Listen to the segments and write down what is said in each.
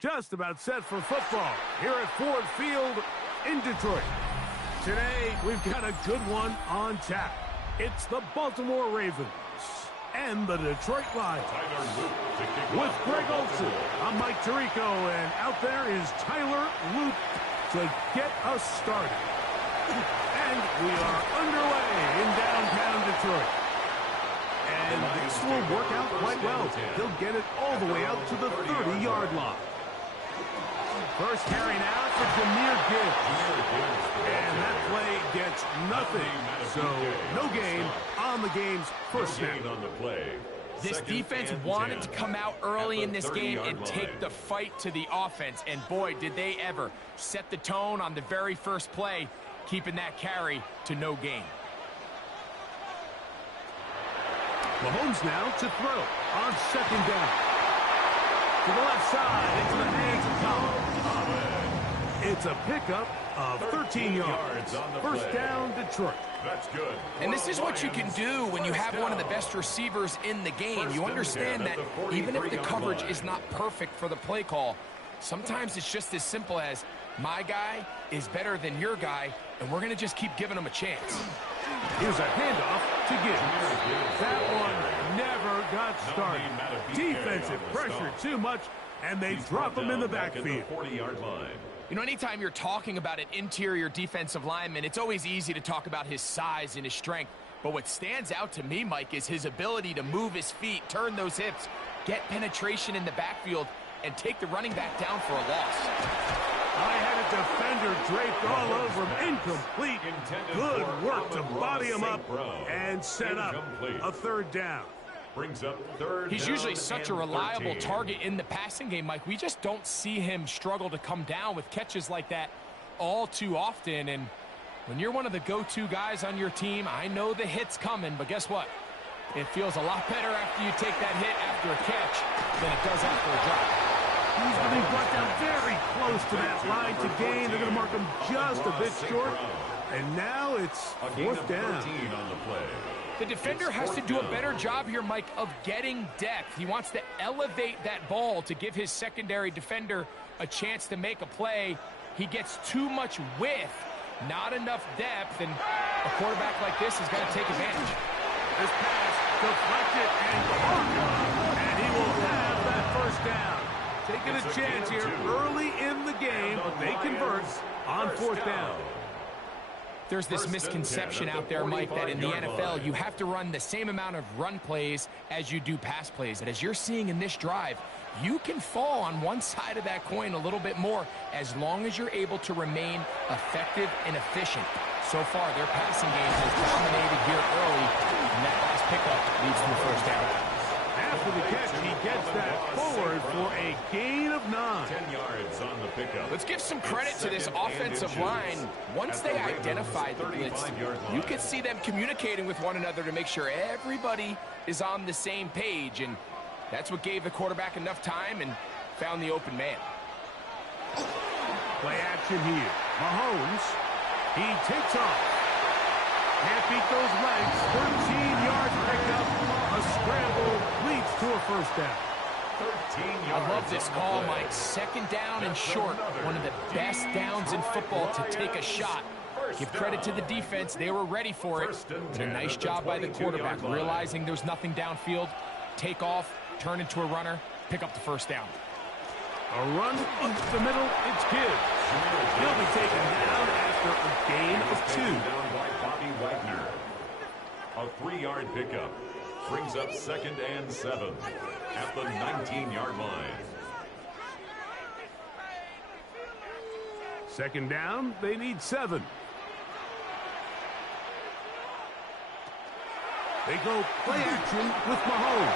Just about set for football here at Ford Field in Detroit. Today, we've got a good one on tap. It's the Baltimore Ravens and the Detroit Lions. With Greg Olsen, I'm Mike Tirico, and out there is Tyler Loop to get us started. And we are underway in downtown Detroit. And this will work out quite well. He'll get it all the way out to the 30-yard line. First carry now for Jahmyr Gibbs. And that play gets nothing. So no gain on the game's first snap. This defense wanted to come out early in this game and take the fight to the offense. And boy, did they ever set the tone on the very first play, keeping that carry to no gain. Mahomes now to throw on second down. To the left side, into the hands of Collins. It's a pickup of 13 yards. First down, Detroit. That's good. And this is what you can do when you have one of the best receivers in the game. You understand that even if the coverage is not perfect for the play call, sometimes it's just as simple as my guy is better than your guy, and we're going to just keep giving him a chance. Here's a handoff to Gibbs. That one never got started. Defensive pressure too much, and they drop him in the backfield. 40-yard line. You know, anytime you're talking about an interior defensive lineman, it's always easy to talk about his size and his strength. But what stands out to me, Mike, is his ability to move his feet, turn those hips, get penetration in the backfield, and take the running back down for a loss. I had a defender draped all over him. Incomplete. Good work to body him up and set up a third down. Brings up third. He's usually such a reliable target in the passing game, Mike. We just don't see him struggle to come down with catches like that all too often. And when you're one of the go-to guys on your team, I know the hit's coming, but guess what? It feels a lot better after you take that hit after a catch than it does after a drop. He's going to be brought down very close to that line to gain. They're going to mark him just a bit short. And now it's fourth down. On the play. The defender has to do a better job here, Mike, of getting depth. He wants to elevate that ball to give his secondary defender a chance to make a play. He gets too much width, not enough depth, and a quarterback like this is going to take advantage. This pass deflected and caught, and he will have that first down. Taking a chance here early in the game, but they convert on fourth down. There's this misconception out there, Mike, that in the NFL, you have to run the same amount of run plays as you do pass plays. And as you're seeing in this drive, you can fall on one side of that coin a little bit more as long as you're able to remain effective and efficient. So far, their passing game has dominated here early, and that last pickup leads to a first down. After the catch, he gets that forward for a gain of 9. 10 yards on the pickup. Let's give some credit to this offensive line. Once they identified the blitz, you could see them communicating with one another to make sure everybody is on the same page, and that's what gave the quarterback enough time and found the open man. Play action here. Mahomes, he takes off. Can't beat those legs. 13 yards pickup. A scramble leads to a first down. 13 yards. I love this call, Mike. Second down and short. One of the best downs in football to take a shot. Give credit to the defense. They were ready for it. And a nice job by the quarterback, realizing there's nothing downfield. Take off, turn into a runner, pick up the first down. A run up the middle, it's Gibbs. He'll be taken down after a gain of 2. Down by Bobby Wagner. A 3-yard pickup brings up 2nd and 7 at the 19-yard line. Second down, they need 7. They go play action with Mahomes.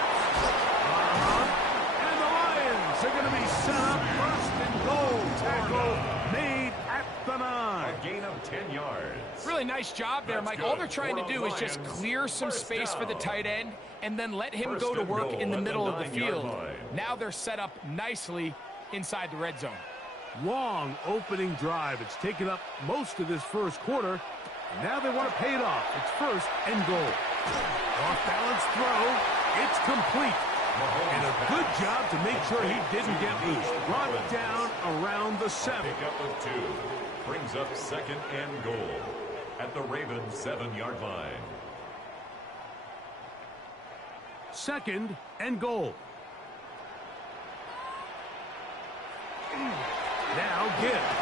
And the Lions are going to be set up. First and goal. Tackle made at the 9. A gain of 10 yards. Really nice job there, Mike. All they're trying to do is just clear some space for the tight end and then let him go to work in the middle of the field. Now they're set up nicely inside the red zone. Long opening drive. It's taken up most of this first quarter. And now they want to pay it off. It's first and goal. Off-balance throw. It's complete. And a good job to make sure he didn't get loose. Brought down around the 7. Pick up with 2. Brings up 2nd and goal at the Ravens 7-yard line. 2nd and goal. Now Gibbs.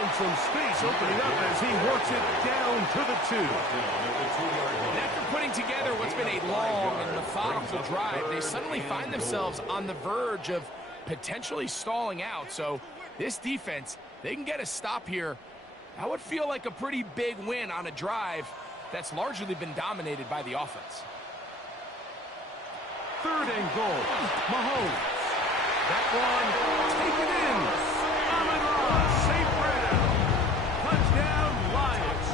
And some space opening up as he works it down to the 2. And after putting together what's been a long and methodical drive, they suddenly find themselves on the verge of potentially stalling out. So this defense, they can get a stop here. That would feel like a pretty big win on a drive that's largely been dominated by the offense. 3rd and goal. Mahomes. That one taken in. Amon-Ra, St. Brown. Touchdown, Lions.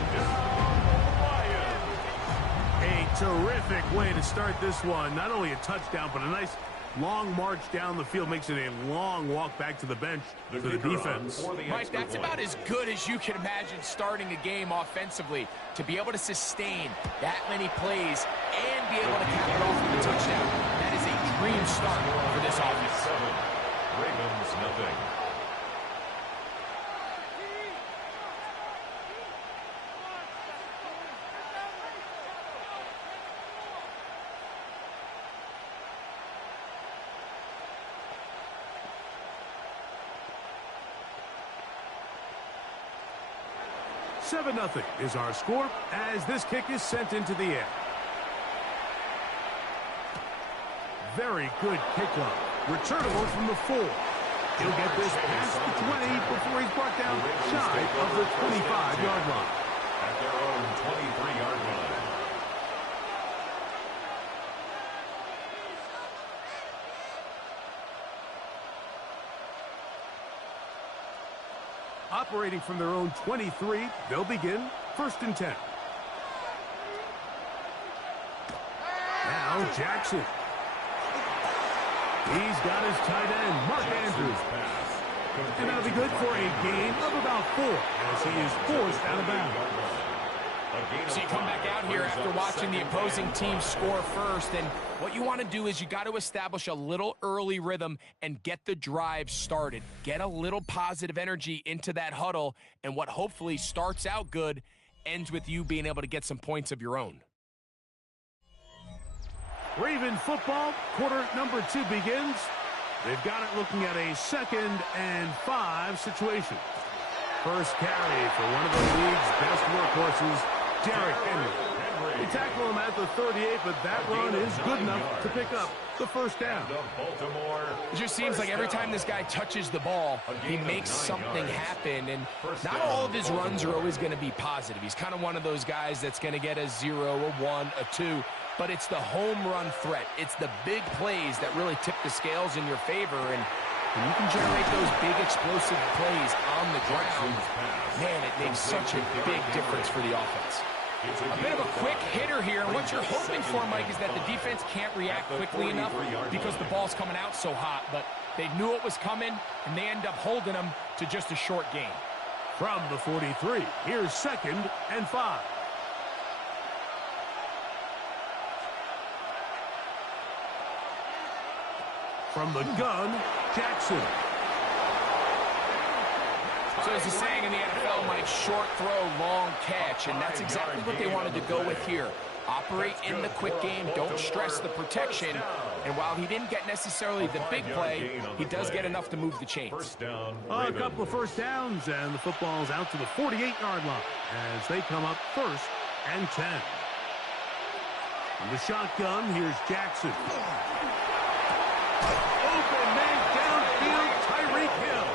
A terrific way to start this one. Not only a touchdown, but a nice long march down the field. Makes it a long walk back to the bench for the defense. Mike, that's about as good as you can imagine starting a game offensively. To be able to sustain that many plays and be able to cap it off with a touchdown. That is a dream start for this offense. Ravens nothing. Seven 0 is our score as this kick is sent into the air. Very good kickoff. Returnable from the 4. He'll get this past the 20 before he's brought down shy of the 25-yard line. At their own 23-yard line. Operating from their own 23, they'll begin 1st and 10. Now Jackson. He's got his tight end, Mark Andrews. And that'll be good for a gain of about 4 as he is forced out of bounds. So you come back out here after watching the opposing team score first, and what you want to do is you got to establish a little early rhythm and get the drive started. Get a little positive energy into that huddle, and what hopefully starts out good ends with you being able to get some points of your own. Raven football, quarter number 2 begins. They've got it looking at a 2nd and 5 situation. First carry for one of the league's better forces, Derrick Henry. They tackle him at the 38, but that run is good enough to pick up the first down. It just seems like every time this guy touches the ball, he makes something happen, and not all of his runs are always going to be positive. He's kind of one of those guys that's going to get a 0, a 1, a 2, but it's the home run threat. It's the big plays that really tip the scales in your favor, and when you can generate those big explosive plays on the ground, man, it makes such a big difference for the offense. A bit of a quick hitter here, and what you're hoping for, Mike, is that the defense can't react quickly enough because the ball's coming out so hot, but they knew it was coming, and they end up holding them to just a short gain. From the 43, here's 2nd and 5. From the gun, Jackson. So there's a saying in the NFL, Mike, short throw, long catch, and that's exactly what they wanted to go with here. Operate in the quick game, don't stress the protection, and while he didn't get necessarily the big play, he does get enough to move the chains. A couple of first downs, and the football's out to the 48-yard line as they come up 1st and 10. From the shotgun, here's Jackson. Open man downfield, Tyreek Hill.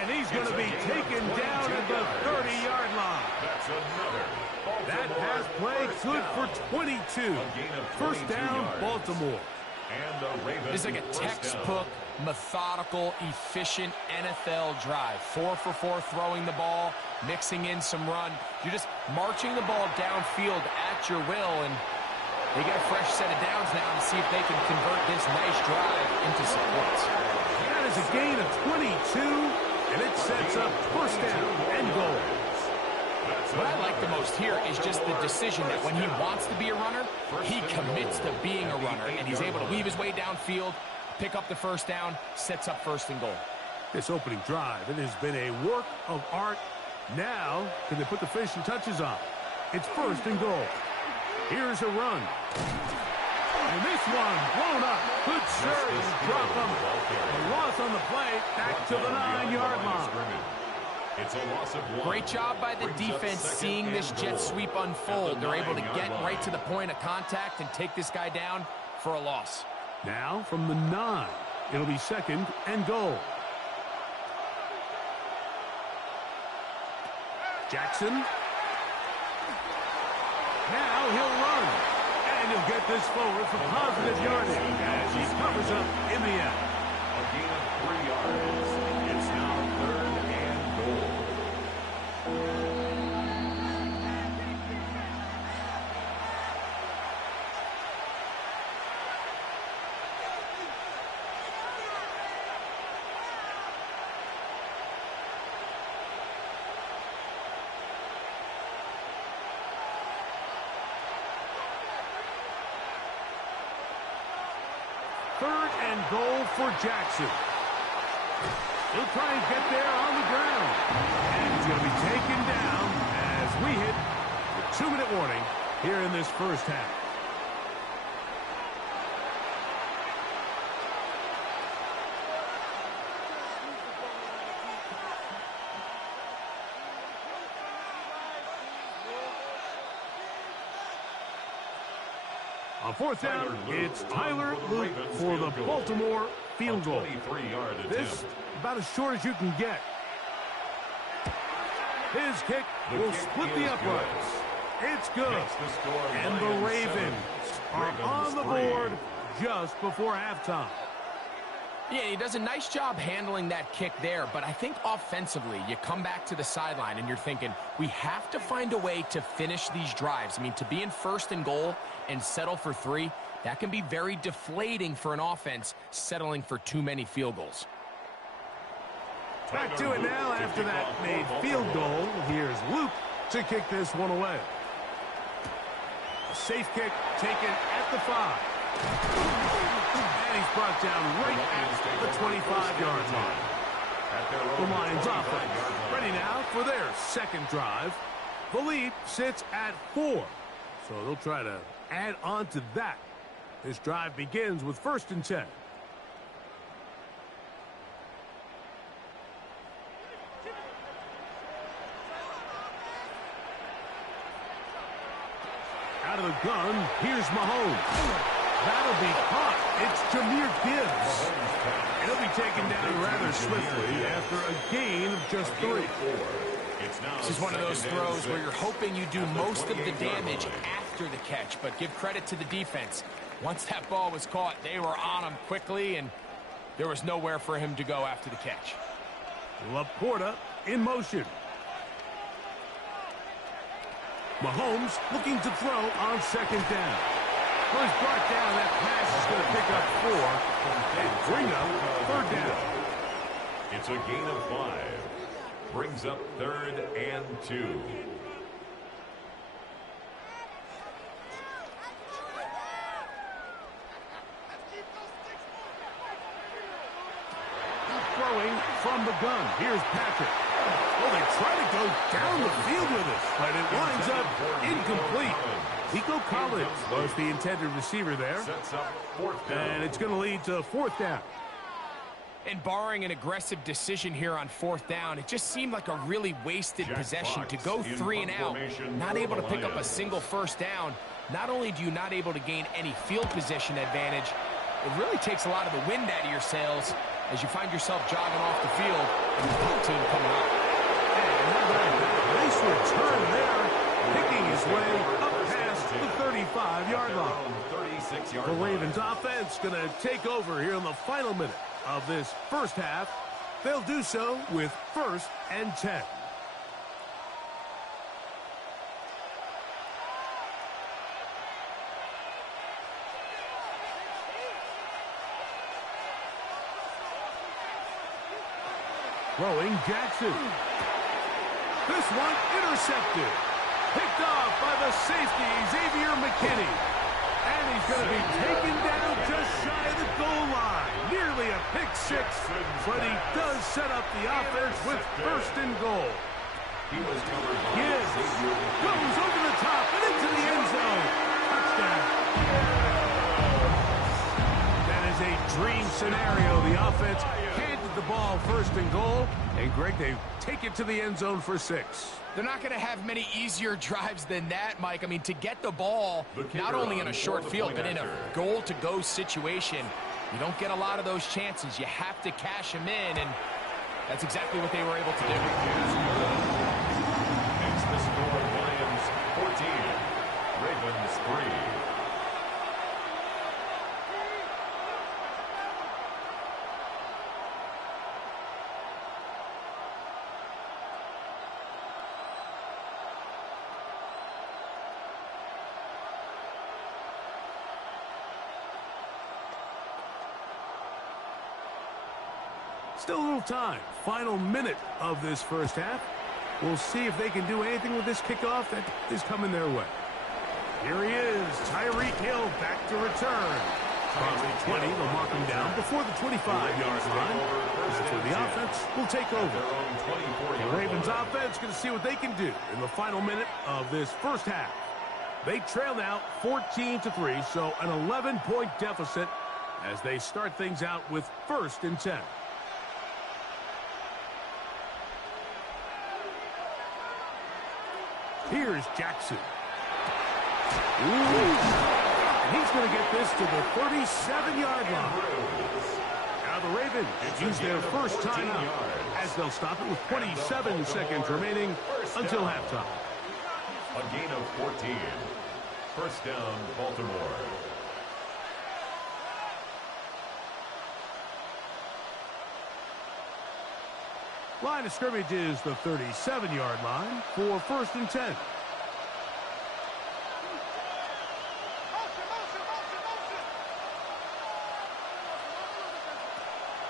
And he's going to be taken down at the 30-yard line. That pass play good for 22. First down, Baltimore. It's like a textbook, methodical, efficient NFL drive. 4 for 4 throwing the ball, mixing in some run. You're just marching the ball downfield at your will, and they get a fresh set of downs now to see if they can convert this nice drive into some points. That is a gain of 22, and it sets up first down and goal. What I like the most here is just the decision that when he wants to be a runner, he commits to being a runner, and he's able to weave his way downfield, pick up the first down, sets up 1st and goal. This opening drive, it has been a work of art. Now, can they put the finishing touches on? It's 1st and goal. Here's a run. And this one blown up. Good serve. Drop him. A loss on the play. Back to the 9-yard line. It's a loss of 1. Great job by the defense seeing this jet sweep unfold. They're able to get right to the point of contact and take this guy down for a loss. Now from the 9, it'll be 2nd and goal. Jackson. Now he'll run. And he'll get this forward for positive yardage as he covers up in the end. A gain of 3 yards. It's now 3rd and goal. Third and goal for Jackson. He'll try and get there on the ground. And he's going to be taken down as we hit the 2-minute warning here in this first half. On 4th down, it's Tyler Luke for the Baltimore field goal. This about as short as you can get. His kick will split the uprights. It's good. And the Ravens are on the board just before halftime. Yeah, he does a nice job handling that kick there, but I think offensively, you come back to the sideline and you're thinking, we have to find a way to finish these drives. I mean, to be in 1st and goal and settle for 3, that can be very deflating for an offense settling for too many field goals. Back to it now after that made field goal. Here's Luke to kick this one away. A safe kick taken at the 5. And he's brought down right at the 25-yard line. The Lions offense ready now for their 2nd drive. The lead sits at 4. So they'll try to add on to that. This drive begins with 1st and 10. Out of the gun, here's Mahomes. That'll be caught. It's Jahmyr Gibbs. He'll be taken down rather swiftly after a gain of just 3. This is one of those throws where you're hoping you do most of the damage after the catch, but give credit to the defense. Once that ball was caught, they were on him quickly, and there was nowhere for him to go after the catch. Laporta in motion. Mahomes looking to throw on second down. Well, he's brought down. That pass is going to pick up 4 and bring up third down. It's a gain of 5. Brings up 3rd and 2. Throwing from the gun. Here's Patrick. Well, they try to go down the field with it, but it winds up incomplete. Nico Collins was the intended receiver there. Sets up 4th down. And it's going to lead to 4th down. And barring an aggressive decision here on 4th down, it just seemed like a really wasted possession to go 3 and out, not able to pick up a single first down. Not only do you not able to gain any field position advantage, it really takes a lot of the wind out of your sails as you find yourself jogging off the field and the whole team coming up. And nice return there, picking his way up past the 35-yard line. The Ravens offense going to take over here in the final minute of this first half. They'll do so with 1st and 10. Throwing Jackson. This one intercepted. Picked off by the safety, Xavier McKinney. And he's going to be taken down just shy of the goal line. Nearly a pick 6, but he does set up the offense with 1st and goal. Gibbs goes over the top and into the end zone. Touchdown. That is a dream scenario. The offense handed the ball 1st and goal. And Greg, they take it to the end zone for 6. They're not going to have many easier drives than that, Mike. I mean, to get the ball, not only in a short field, but in a goal-to-go situation, you don't get a lot of those chances. You have to cash them in, and that's exactly what they were able to do. It's the score, Lions 14, Ravens 3. Still a little time. Final minute of this first half. We'll see if they can do anything with this kickoff that is coming their way. Here he is, Tyreek Hill back to return. From the 20, they'll mark him down before the 25-yard line. That's where the offense will take over. The Ravens offense going to see what they can do in the final minute of this first half. They trail now 14-3, so an 11-point deficit as they start things out with 1st and 10. Here's Jackson. And he's going to get this to the 37-yard line. Now the Ravens use their first timeout as they'll stop it with 27 seconds remaining until halftime. A gain of 14. 1st down, Baltimore. Line of scrimmage is the 37-yard line for 1st and 10.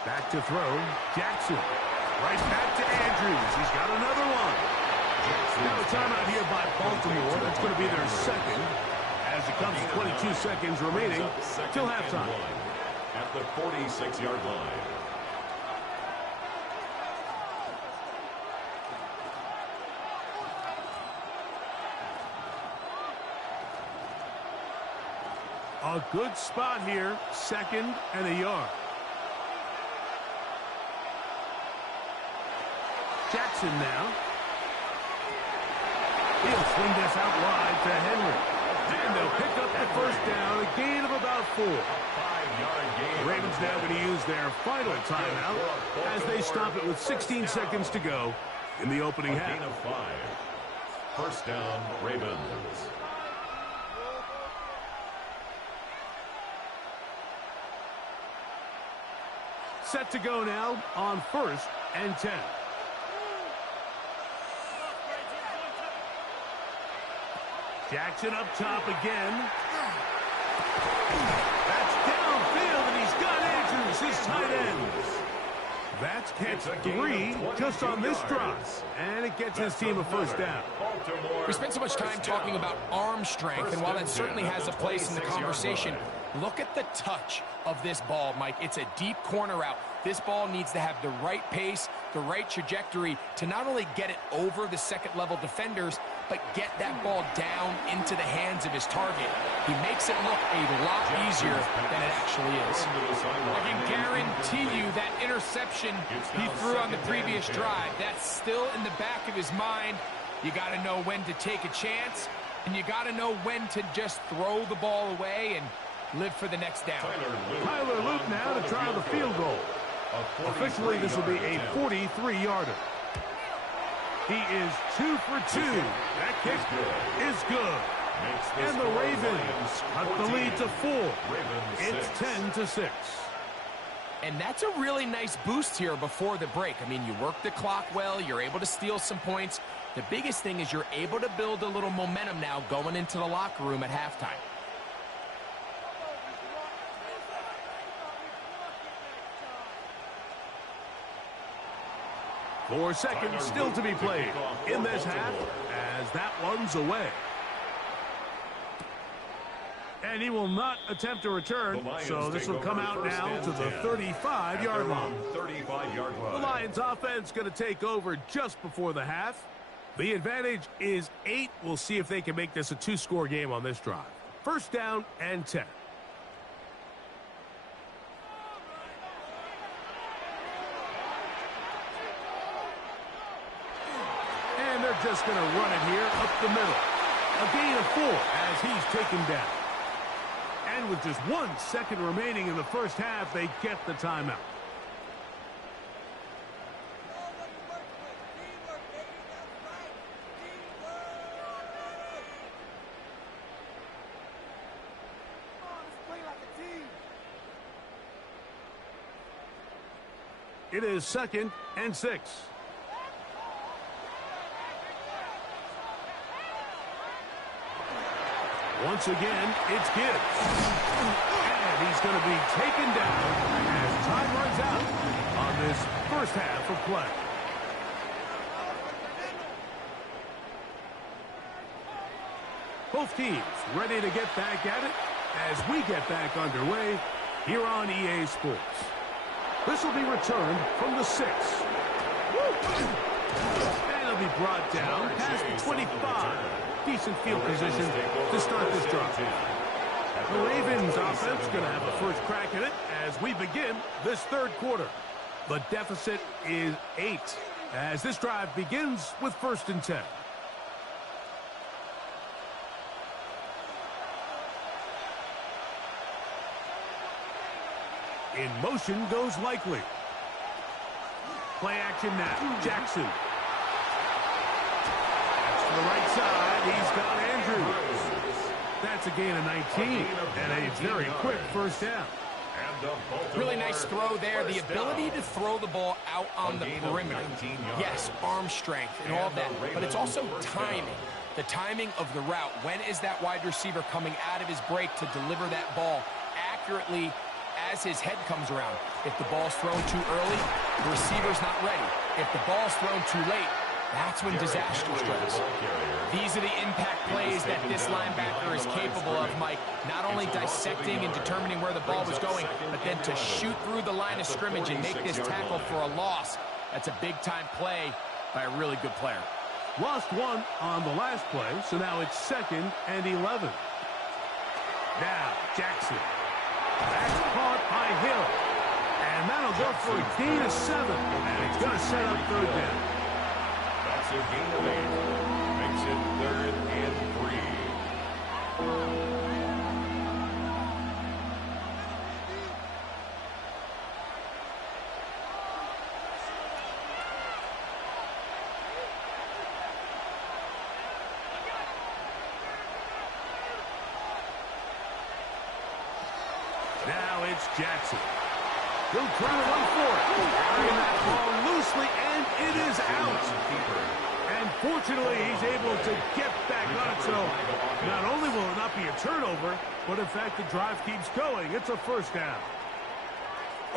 Back to throw, Jackson. Right back to Andrews. He's got another one. Now a timeout here by Baltimore. That's going to be their 2nd as it comes to 22 seconds remaining till halftime. At the 46-yard line. A good spot here, 2nd and a yard. Jackson now. He'll swing this out wide to Henry. And they'll pick up the first down, a gain of about 4. A 5-yard gain. The Ravens now going to use their final timeout as they stop it with 16 seconds to go in the opening half. Gain of 5. First down, Ravens. Set to go now on 1st and 10. Jackson up top again. That's downfield, and he's got Andrews, his tight end. That's catch 3 just on this drive, and it gets his team a first down. We spent so much time talking about arm strength, and while that certainly has a place in the conversation, look at the touch of this ball, Mike. It's a deep corner route. This ball needs to have the right pace, the right trajectory to not only get it over the second-level defenders, but get that ball down into the hands of his target. He makes it look a lot easier than it actually is. I can guarantee you that interception he threw on the previous drive, that's still in the back of his mind. You got to know when to take a chance, and you got to know when to just throw the ball away and live for the next down. Tyler Luke now to try the field goal. Officially, this will be a 43-yarder. He is 2 for 2. That kick is good. And the Ravens cut the lead to 4. It's 10-6. And that's a really nice boost here before the break. I mean, you work the clock well. You're able to steal some points. The biggest thing is you're able to build a little momentum now going into the locker room at halftime. 4 seconds still to be played in this half as that one's away. And he will not attempt a return, so this will come out now to the 35-yard line. The Lions offense going to take over just before the half. The advantage is 8. We'll see if they can make this a 2-score game on this drive. First down and 10. And they're just going to run it here up the middle. A gain of 4 as he's taken down. And with just 1 second remaining in the first half, they get the timeout. It is 2nd and 6. Once again, it's Gibbs. And he's going to be taken down as time runs out on this first half of play. Both teams ready to get back at it as we get back underway here on EA Sports. This will be returned from the 6. And it'll be brought down past the 25. Decent field position to start this drive. The Ravens offense going to have a first crack at it as we begin this third quarter. The deficit is 8 as this drive begins with 1st and 10. In motion goes Likely. Play action now. Jackson. That's to the right side. He's got Andrews. That's a gain of 19 and a very quick first down. Really nice throw there. The ability to throw the ball out on the perimeter. Yes, arm strength and all that, but it's also timing. The timing of the route. When is that wide receiver coming out of his break to deliver that ball accurately as his head comes around? If the ball's thrown too early, the receiver's not ready. If the ball's thrown too late, that's when disaster strikes. These are the impact plays that this linebacker is capable of, Mike. Not only dissecting and determining where the ball was going, but then to shoot through the line of scrimmage and make this tackle for a loss. That's a big-time play by a really good player. Lost 1 on the last play, so now it's 2nd and 11. Now, Jackson. That's caught by Hill. And that'll go for a gain of 7. And it's going to set up 3rd down. That's a gain of 8. Makes it 3rd and 3. it's Jackson. He'll try to run for it. Carrying that ball loosely, and it is out. And fortunately, he's able to get back on it. So not only will it not be a turnover, but in fact, the drive keeps going. It's a first down.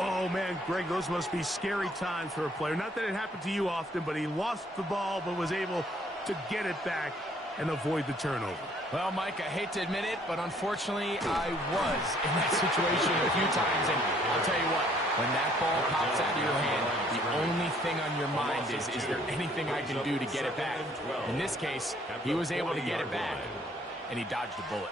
Oh, man, Greg, those must be scary times for a player. Not that it happened to you often, but he lost the ball but was able to get it back and avoid the turnover. Well, Mike, I hate to admit it, but unfortunately, I was in that situation a few times. And I'll tell you what, when that ball pops out of your hand, the only thing on your mind is there anything I can do to get it back? In this case, he was able to get it back, and he dodged a bullet.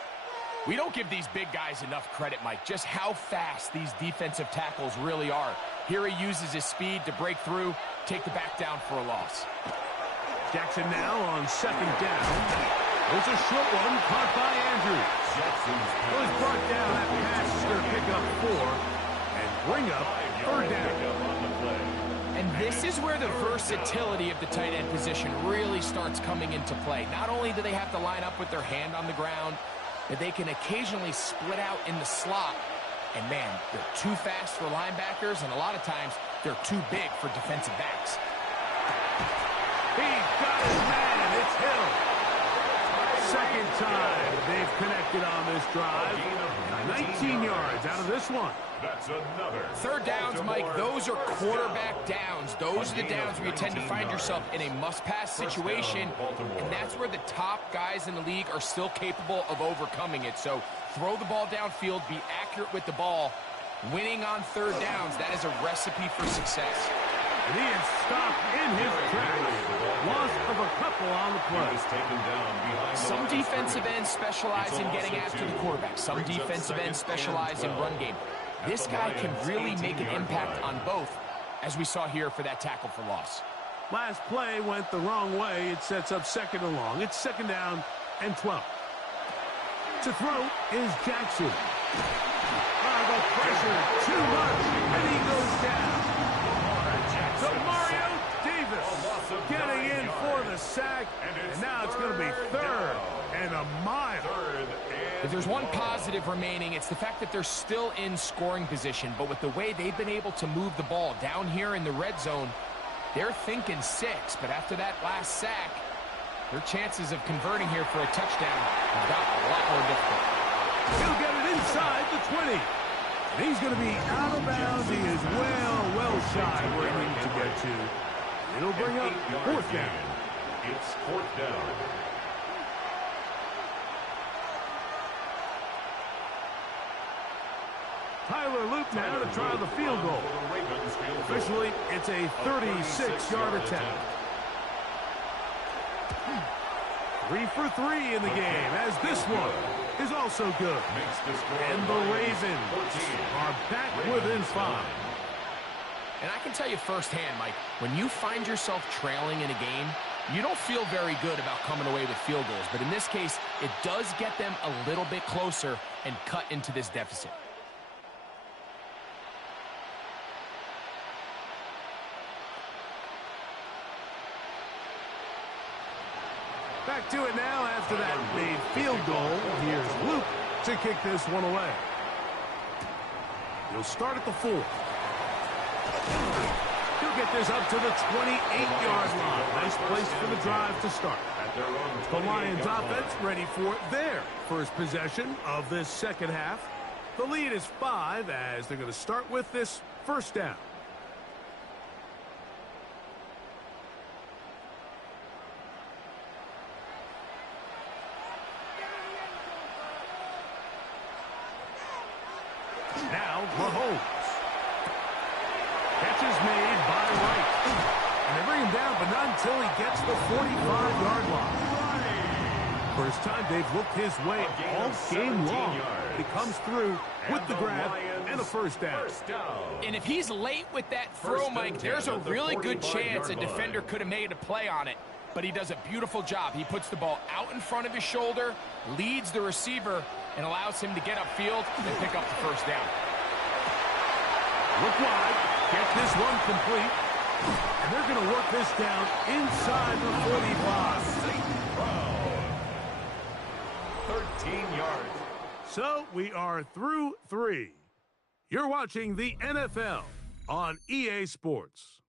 We don't give these big guys enough credit, Mike, just how fast these defensive tackles really are. Here he uses his speed to break through, take the back down for a loss. Jackson now on second down. There's a short one caught by Andrews. It was brought down. That pass is going to pick up 4 and bring up third down. And this is where the versatility of the tight end position really starts coming into play. Not only do they have to line up with their hand on the ground, but they can occasionally split out in the slot. And, man, they're too fast for linebackers, and a lot of times they're too big for defensive backs. He got his man. It's Hill. Second time they've connected on this drive. 19 yards out of this one. That's another. Third downs, Mike, those are quarterback downs. Those are the downs where you tend to find yourself in a must-pass situation, and that's where the top guys in the league are still capable of overcoming it. So throw the ball downfield, be accurate with the ball. Winning on third downs, that is a recipe for success. And he is stopped in his tracks. Loss of a couple on the play. Some defensive ends specialize in getting after the quarterback. Some defensive ends specialize in run game. This guy can really make an impact on both, as we saw here for that tackle for loss. Last play went the wrong way. It sets up second and long. It's second down and 12. To throw is Jackson. The pressure, too much, and he goes down. So Mario Davis getting in for the sack, and now it's going to be third and a mile. If there's one positive remaining, it's the fact that they're still in scoring position, but with the way they've been able to move the ball down here in the red zone, they're thinking 6, but after that last sack, their chances of converting here for a touchdown have got a lot more difficult. He'll get it inside the 20. And he's going to be out of bounds. He is well shy where he needs to get to. It'll bring up fourth down. It's fourth down. Tyler Luke now to try the field goal. Officially, it's a 36-yard attempt. 3 for 3 in the game, as this one is also good. And the Ravens are back within 5. And I can tell you firsthand, Mike, when you find yourself trailing in a game, you don't feel very good about coming away with field goals. But in this case, it does get them a little bit closer and cut into this deficit. Back to it now after that made field goal. Here's Luke to kick this one away. He'll start at the 4. He'll get this up to the 28-yard line. Nice place for the drive to start. The Lions offense ready for their first possession of this second half. The lead is 5 as they're going to start with this first down. Now, Mahomes. Catch is made by Wright. And they bring him down, but not until he gets the 45-yard line. First time they've looked his way all game long. He comes through with the grab and a first down. And if he's late with that throw, Mike, there's a really good chance a defender could have made a play on it. But he does a beautiful job. He puts the ball out in front of his shoulder, leads the receiver, and allows him to get upfield and pick up the first down. Look wide, get this one complete, and they're going to work this down inside the 45. 13 yards. So we are through 3. You're watching the NFL on EA Sports.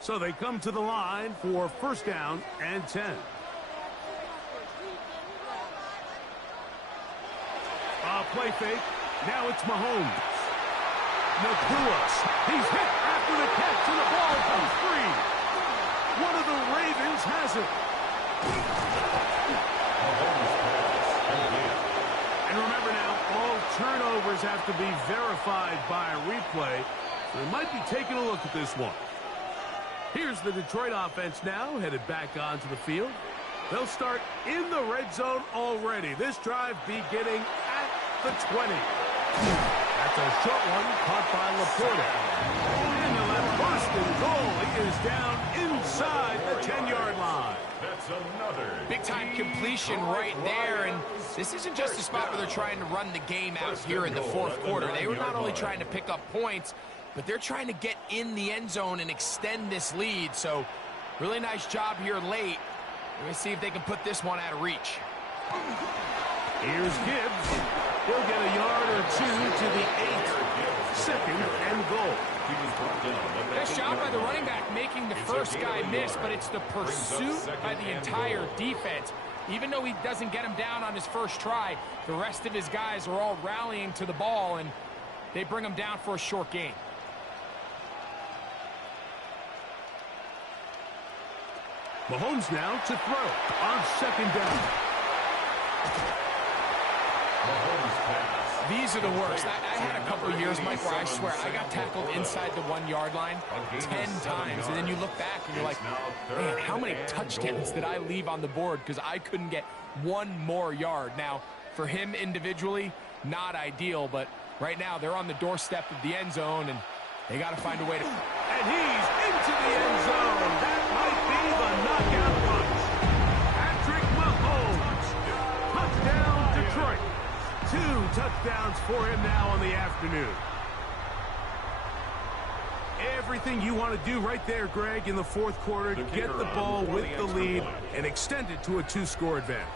So they come to the line for first down and 10. Play fake. Now it's Mahomes. Nakua. He's hit after the catch, and the ball comes free. One of the Ravens has it. And remember now, all turnovers have to be verified by a replay. So they might be taking a look at this one. Here's the Detroit offense now, headed back onto the field. They'll start in the red zone already. This drive beginning at the 20. That's a short one, caught by Laporta. And they'll have first and goal. He is down inside the 10-yard line. That's another big-time completion right there, and this isn't just a spot where they're trying to run the game out here in the fourth quarter. They were not only trying to pick up points, but they're trying to get in the end zone and extend this lead. So really nice job here late. We're going to see if they can put this one out of reach. Here's Gibbs. He'll get a yard or two to the 8. Second and goal. Nice job by the running back making the first guy miss, but it's the pursuit by the entire defense. Even though he doesn't get him down on his first try, the rest of his guys are all rallying to the ball, and they bring him down for a short gain. Mahomes now to throw on second down. These are the worst. I had a couple years, Mike, where I swear I got tackled inside the 1-yard line 10 times. And then you look back and you're like, man, how many touchdowns did I leave on the board because I couldn't get one more yard? Now, for him individually, not ideal. But right now, they're on the doorstep of the end zone, and they got to find a way to... And he's into the end zone. That might be the knockout punch. Patrick Mahomes. Touchdown, Detroit. 2 touchdowns for him now on the afternoon. Everything you want to do right there, Greg, in the fourth quarter, get the ball with the lead and extend it to a 2-score advantage.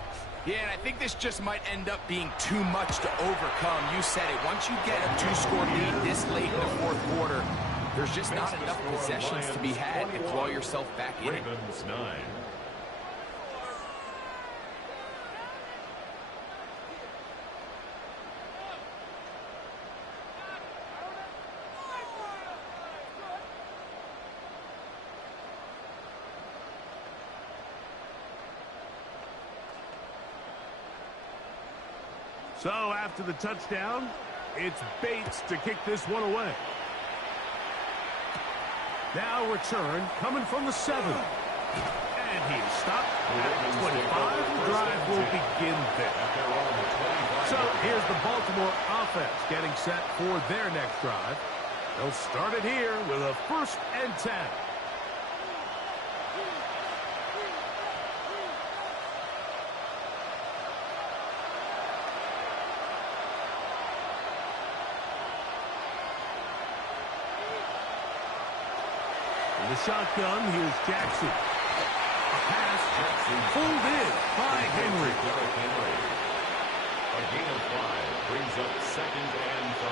Yeah, and I think this just might end up being too much to overcome. You said it. Once you get a 2-score lead this late in the fourth quarter, there's just not enough possessions to be had to claw yourself back in it. Ravens 9. So after the touchdown, it's Bates to kick this one away. Now return coming from the 7. And he's stopped at 25. The drive will begin there. So here's the Baltimore offense getting set for their next drive. They'll start it here with a first and 10. In the shotgun, here's Jackson. A pass pulled in by Henry. A gain of 5 brings up second and 5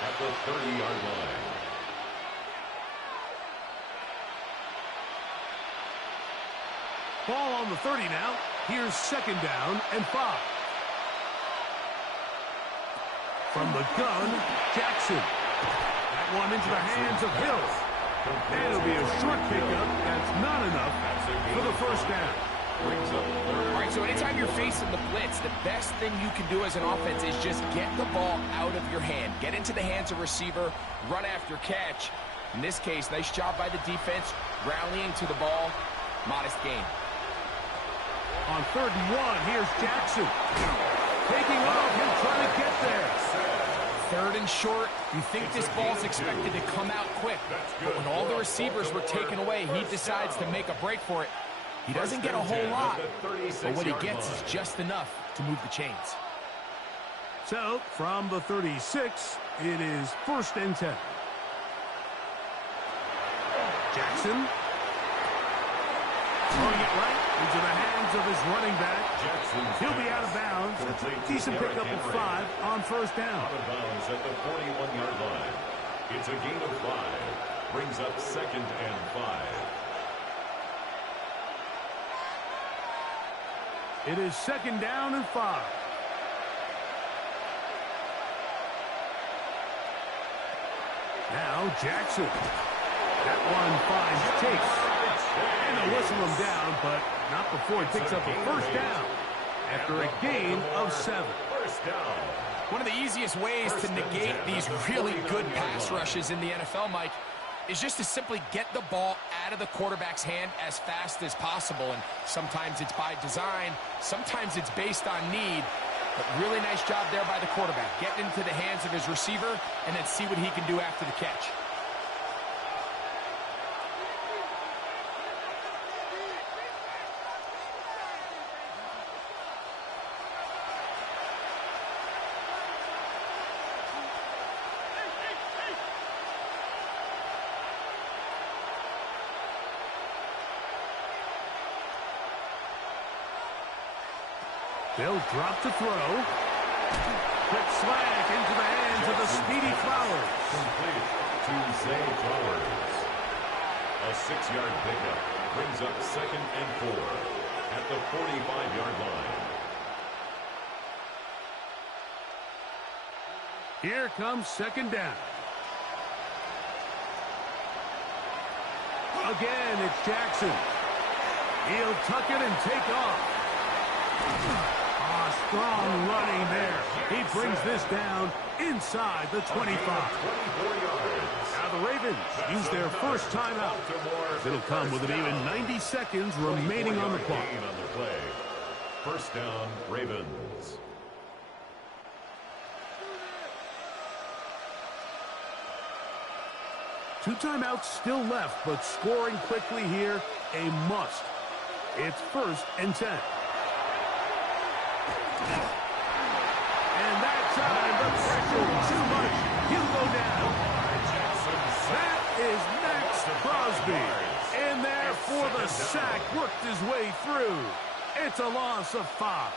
at the 30-yard line. Ball on the 30 now. Here's second down and 5. From the gun, Jackson. That one into the hands of Hill. And it'll be a short pickup. That's not enough for the first down. All right, so anytime you're facing the blitz, the best thing you can do as an offense is just get the ball out of your hand. Get into the hands of receiver, run after catch. In this case, nice job by the defense, rallying to the ball. Modest gain. On 3rd and 1, here's Jackson. Taking off and trying to get there. 3rd and short, you think this ball's expected to come out quick, but when all the receivers were taken away, he decides to make a break for it. He doesn't get a whole lot, but what he gets is just enough to move the chains. So, from the 36, It is 1st and 10. Jackson. Throwing it right into the hands of his running back. He'll be out of bounds. That's a decent pickup of 5 on 1st down. Out of bounds at the 41-yard line. It's a gain of 5. Brings up 2nd and 5. It is 2nd down and 5. Now Jackson. That one finds Chase. And they'll whistle him down, but not before he picks up a 1st down after a gain of 7. First down. One of the easiest ways to negate these really good pass rushes in the NFL, Mike, is just to simply get the ball out of the quarterback's hand as fast as possible. And sometimes it's by design, sometimes it's based on need. But really nice job there by the quarterback. Getting into the hands of his receiver and then see what he can do after the catch. They'll drop to throw. Quick slant into the hands of the speedy Flowers. Complete to Zay Flowers. A 6-yard pickup brings up 2nd and 4 at the 45-yard line. Here comes 2nd down. Again, it's Jackson. He'll tuck it and take off. Strong running there. He brings this down inside the 25. Now the Ravens use their 1st timeout. It'll come with an even 90 seconds remaining on the clock. 1st down, Ravens. Two timeouts still left, but scoring quickly here, a must. It's 1st and 10. And that time, the pressure too much. He'll go down. That is Max Crosby. In there for the sack. Worked his way through. It's a loss of 5.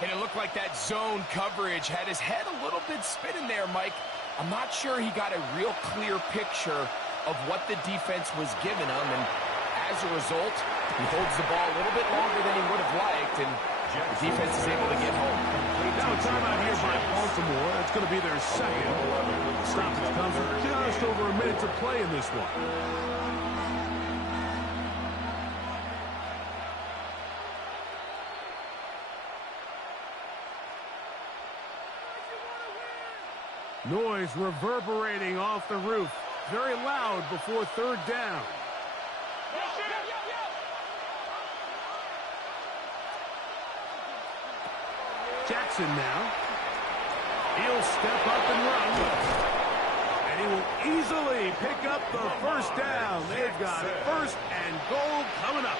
And it looked like that zone coverage had his head a little bit spinning there, Mike. I'm not sure he got a real clear picture of what the defense was giving him. And as a result, he holds the ball a little bit longer than he would have liked. And the defense is able to get home. Now a timeout here by Baltimore. That's going to be their 2nd. Stoppage comes with just over a minute to play in this one. Noise reverberating off the roof. Very loud before 3rd down. Jackson now. He'll step up and run. And he will easily pick up the 1st down. They've got 1st and goal coming up.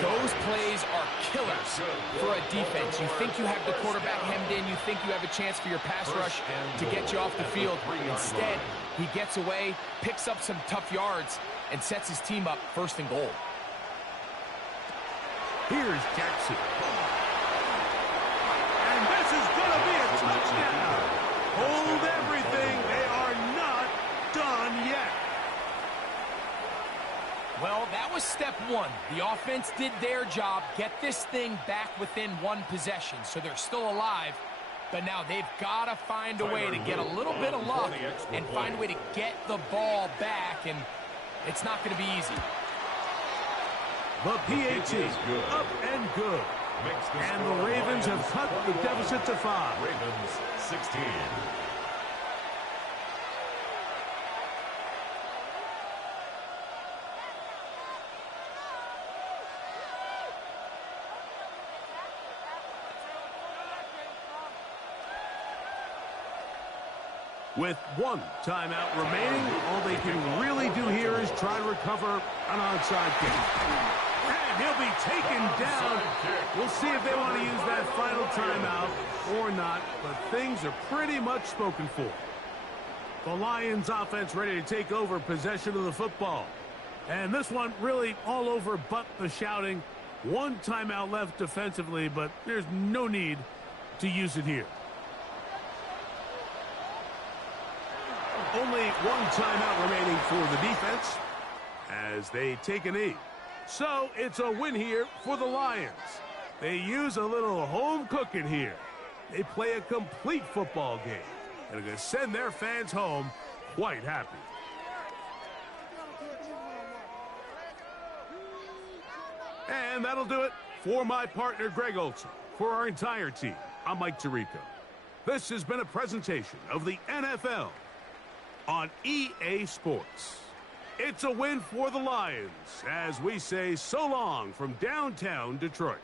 Those plays are killers for a defense. You think you have the quarterback hemmed in. You think you have a chance for your pass rush to get you off the field. Instead, he gets away, picks up some tough yards, and sets his team up 1st and goal. Here's Jackson. This is going to be a touchdown. Hold everything. They are not done yet. Well, that was step 1. The offense did their job, get this thing back within 1 possession, so they're still alive. But now they've got to find a way to get a little bit of luck and find a way to get the ball back, and it's not going to be easy. The PAT, up and good. And the Ravens have cut the deficit to 5. Ravens 16. With 1 timeout remaining, all they can really do here is try to recover an onside kick. And he'll be taken down. We'll see if they want to use that final timeout or not, but things are pretty much spoken for. The Lions offense ready to take over possession of the football. And this one really all over but the shouting. One timeout left defensively, but there's no need to use it here. Only one timeout remaining for the defense as they take a knee. So it's a win here for the Lions. They use a little home cooking here. They play a complete football game and are going to send their fans home quite happy. And that'll do it for my partner, Greg Olson. For our entire team, I'm Mike Tirico. This has been a presentation of the NFL on EA Sports. It's a win for the Lions as we say so long from downtown Detroit.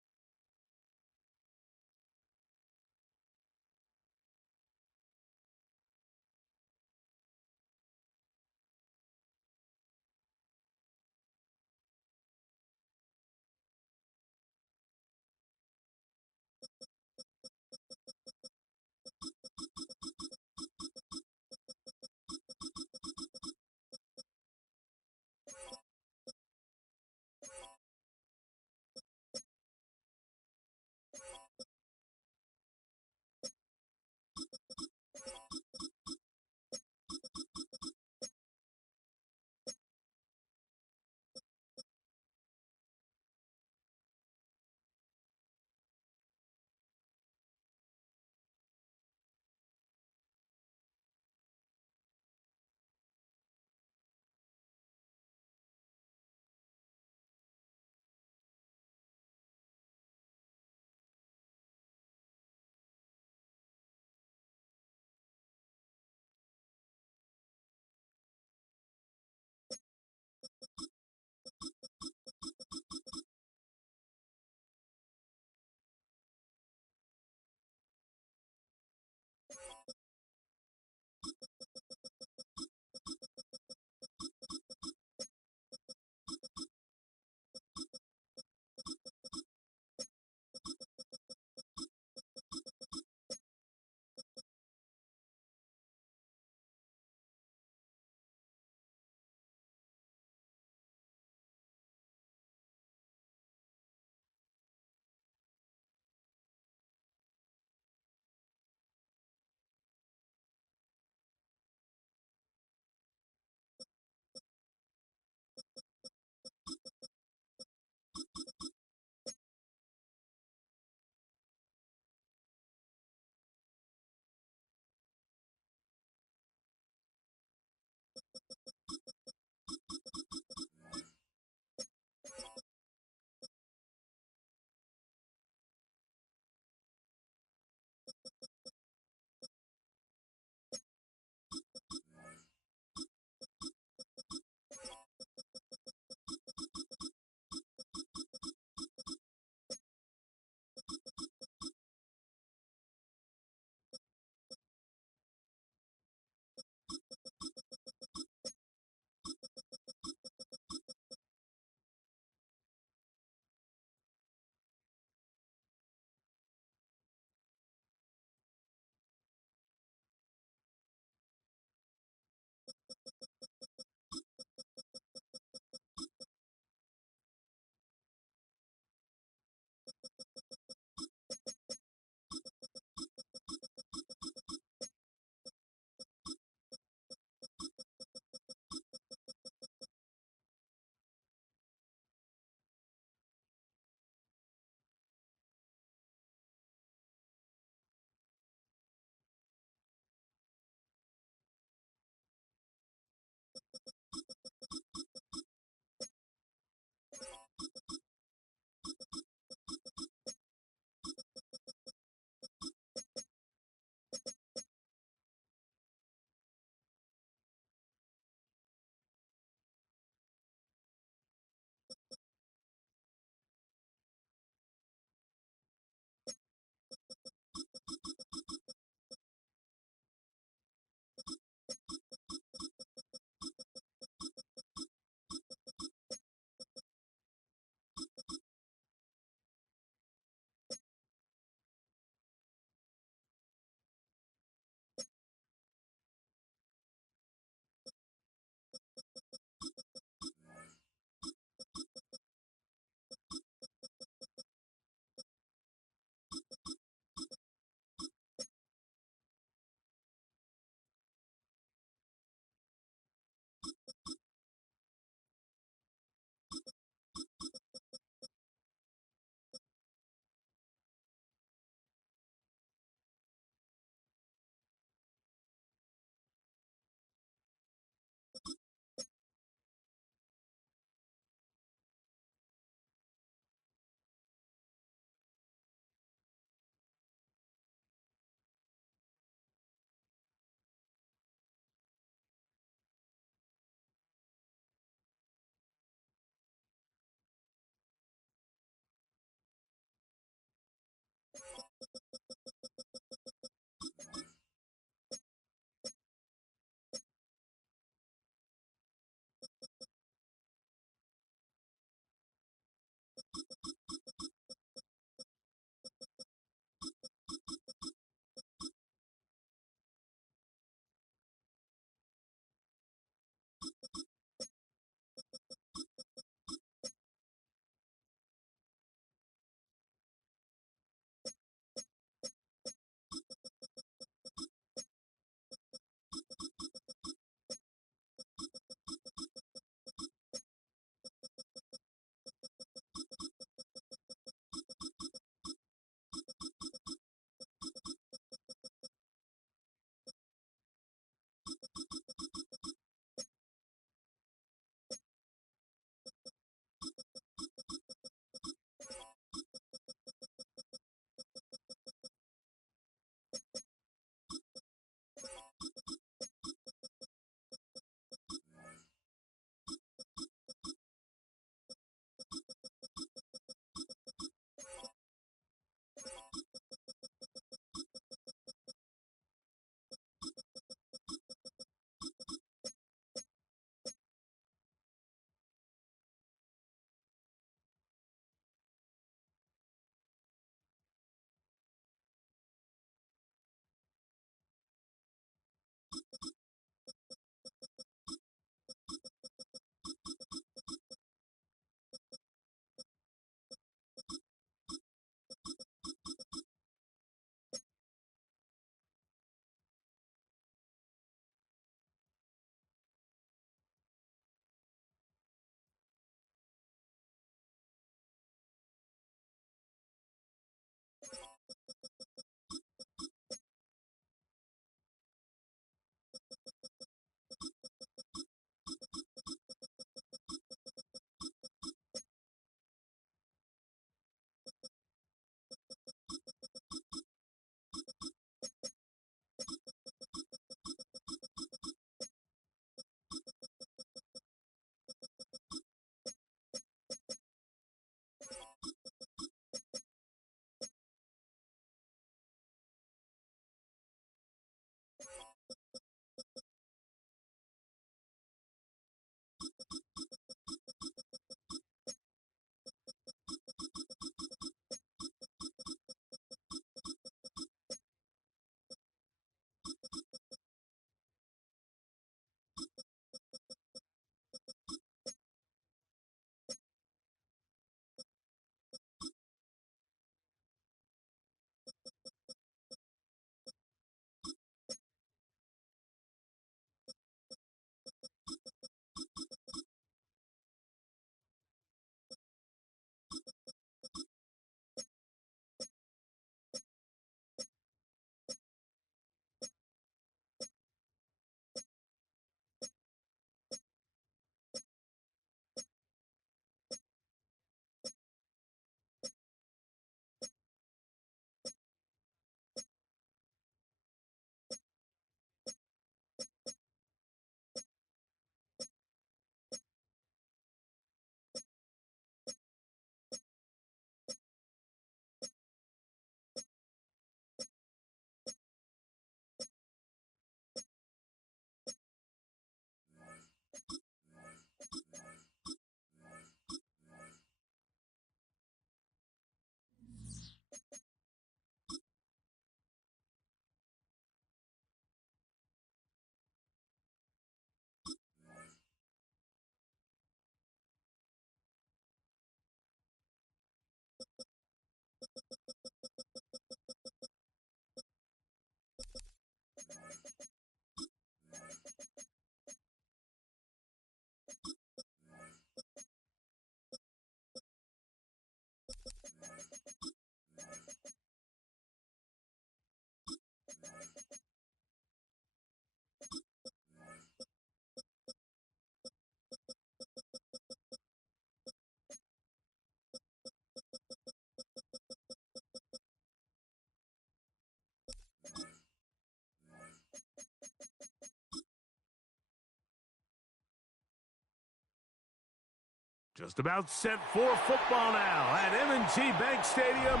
Just about set for football now at M&T Bank Stadium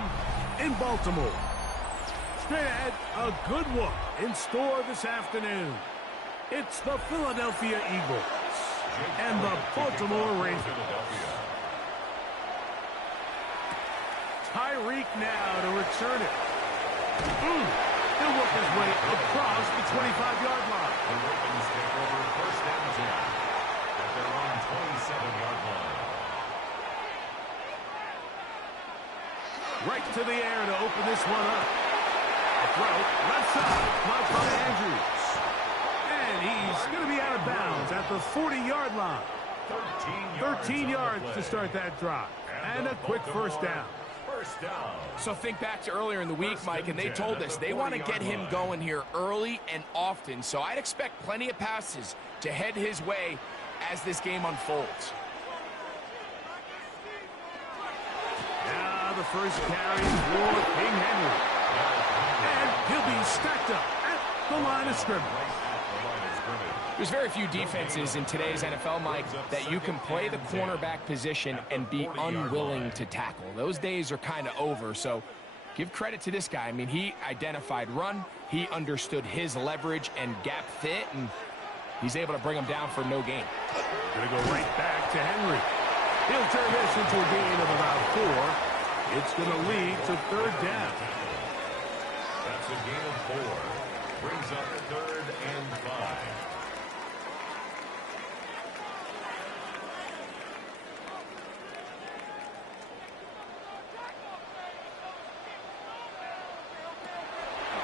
in Baltimore. Straight ahead, a good one in store this afternoon. It's the Philadelphia Eagles and the Baltimore Ravens. Tyreek now to return it. He'll work his way across the 25-yard line. The Ravens take over first down 10 at their own 27-yard line. Right to the air to open this one up. A throw, left side, blocked by Andrews. And he's going to be out of bounds at the 40-yard line. 13 yards to start that drive. And a quick first down. So think back to earlier in the week, Mike, and they told us they want to get him going here early and often. So I'd expect plenty of passes to head his way as this game unfolds. Now the first carry for King Henry. And he'll be stacked up at the line of scrimmage. There's very few defenses in today's NFL, Mike, that you can play the cornerback position and be unwilling to tackle. Those days are kind of over, so give credit to this guy. I mean, he identified run, he understood his leverage and gap fit, and he's able to bring him down for no gain. Gonna go right back to Henry. He'll turn this into a gain of about 4. It's gonna lead to third down. That's a gain of 4. Brings up 3rd and 5.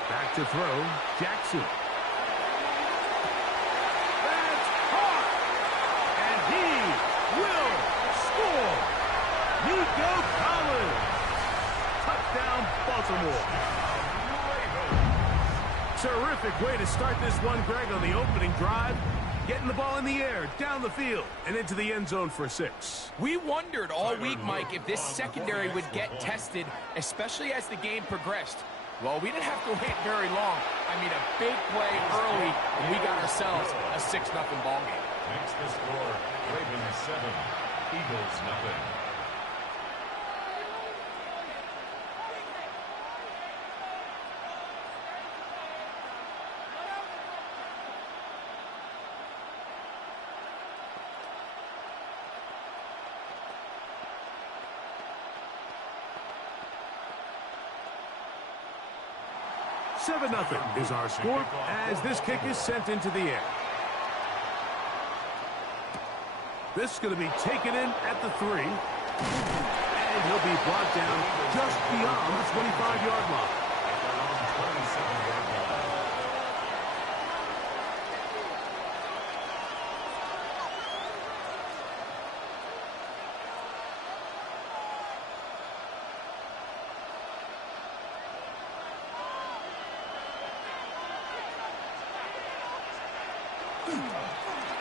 Back to throw, Jackson. That's hard. And he will score. Nico Collins. Touchdown, Baltimore. Terrific way to start this one, Greg, on the opening drive. Getting the ball in the air, down the field, and into the end zone for 6. We wondered all week, Mike, if this secondary would get tested, especially as the game progressed. Well, we didn't have to wait very long. I mean, a big play early, and we got ourselves a 6-0 ball game. Makes the score Ravens 7, Eagles 0. Seven 0 is our score as this kick is sent into the air. This is going to be taken in at the 3. And he'll be brought down just beyond the 25-yard line. Around 27-yard line.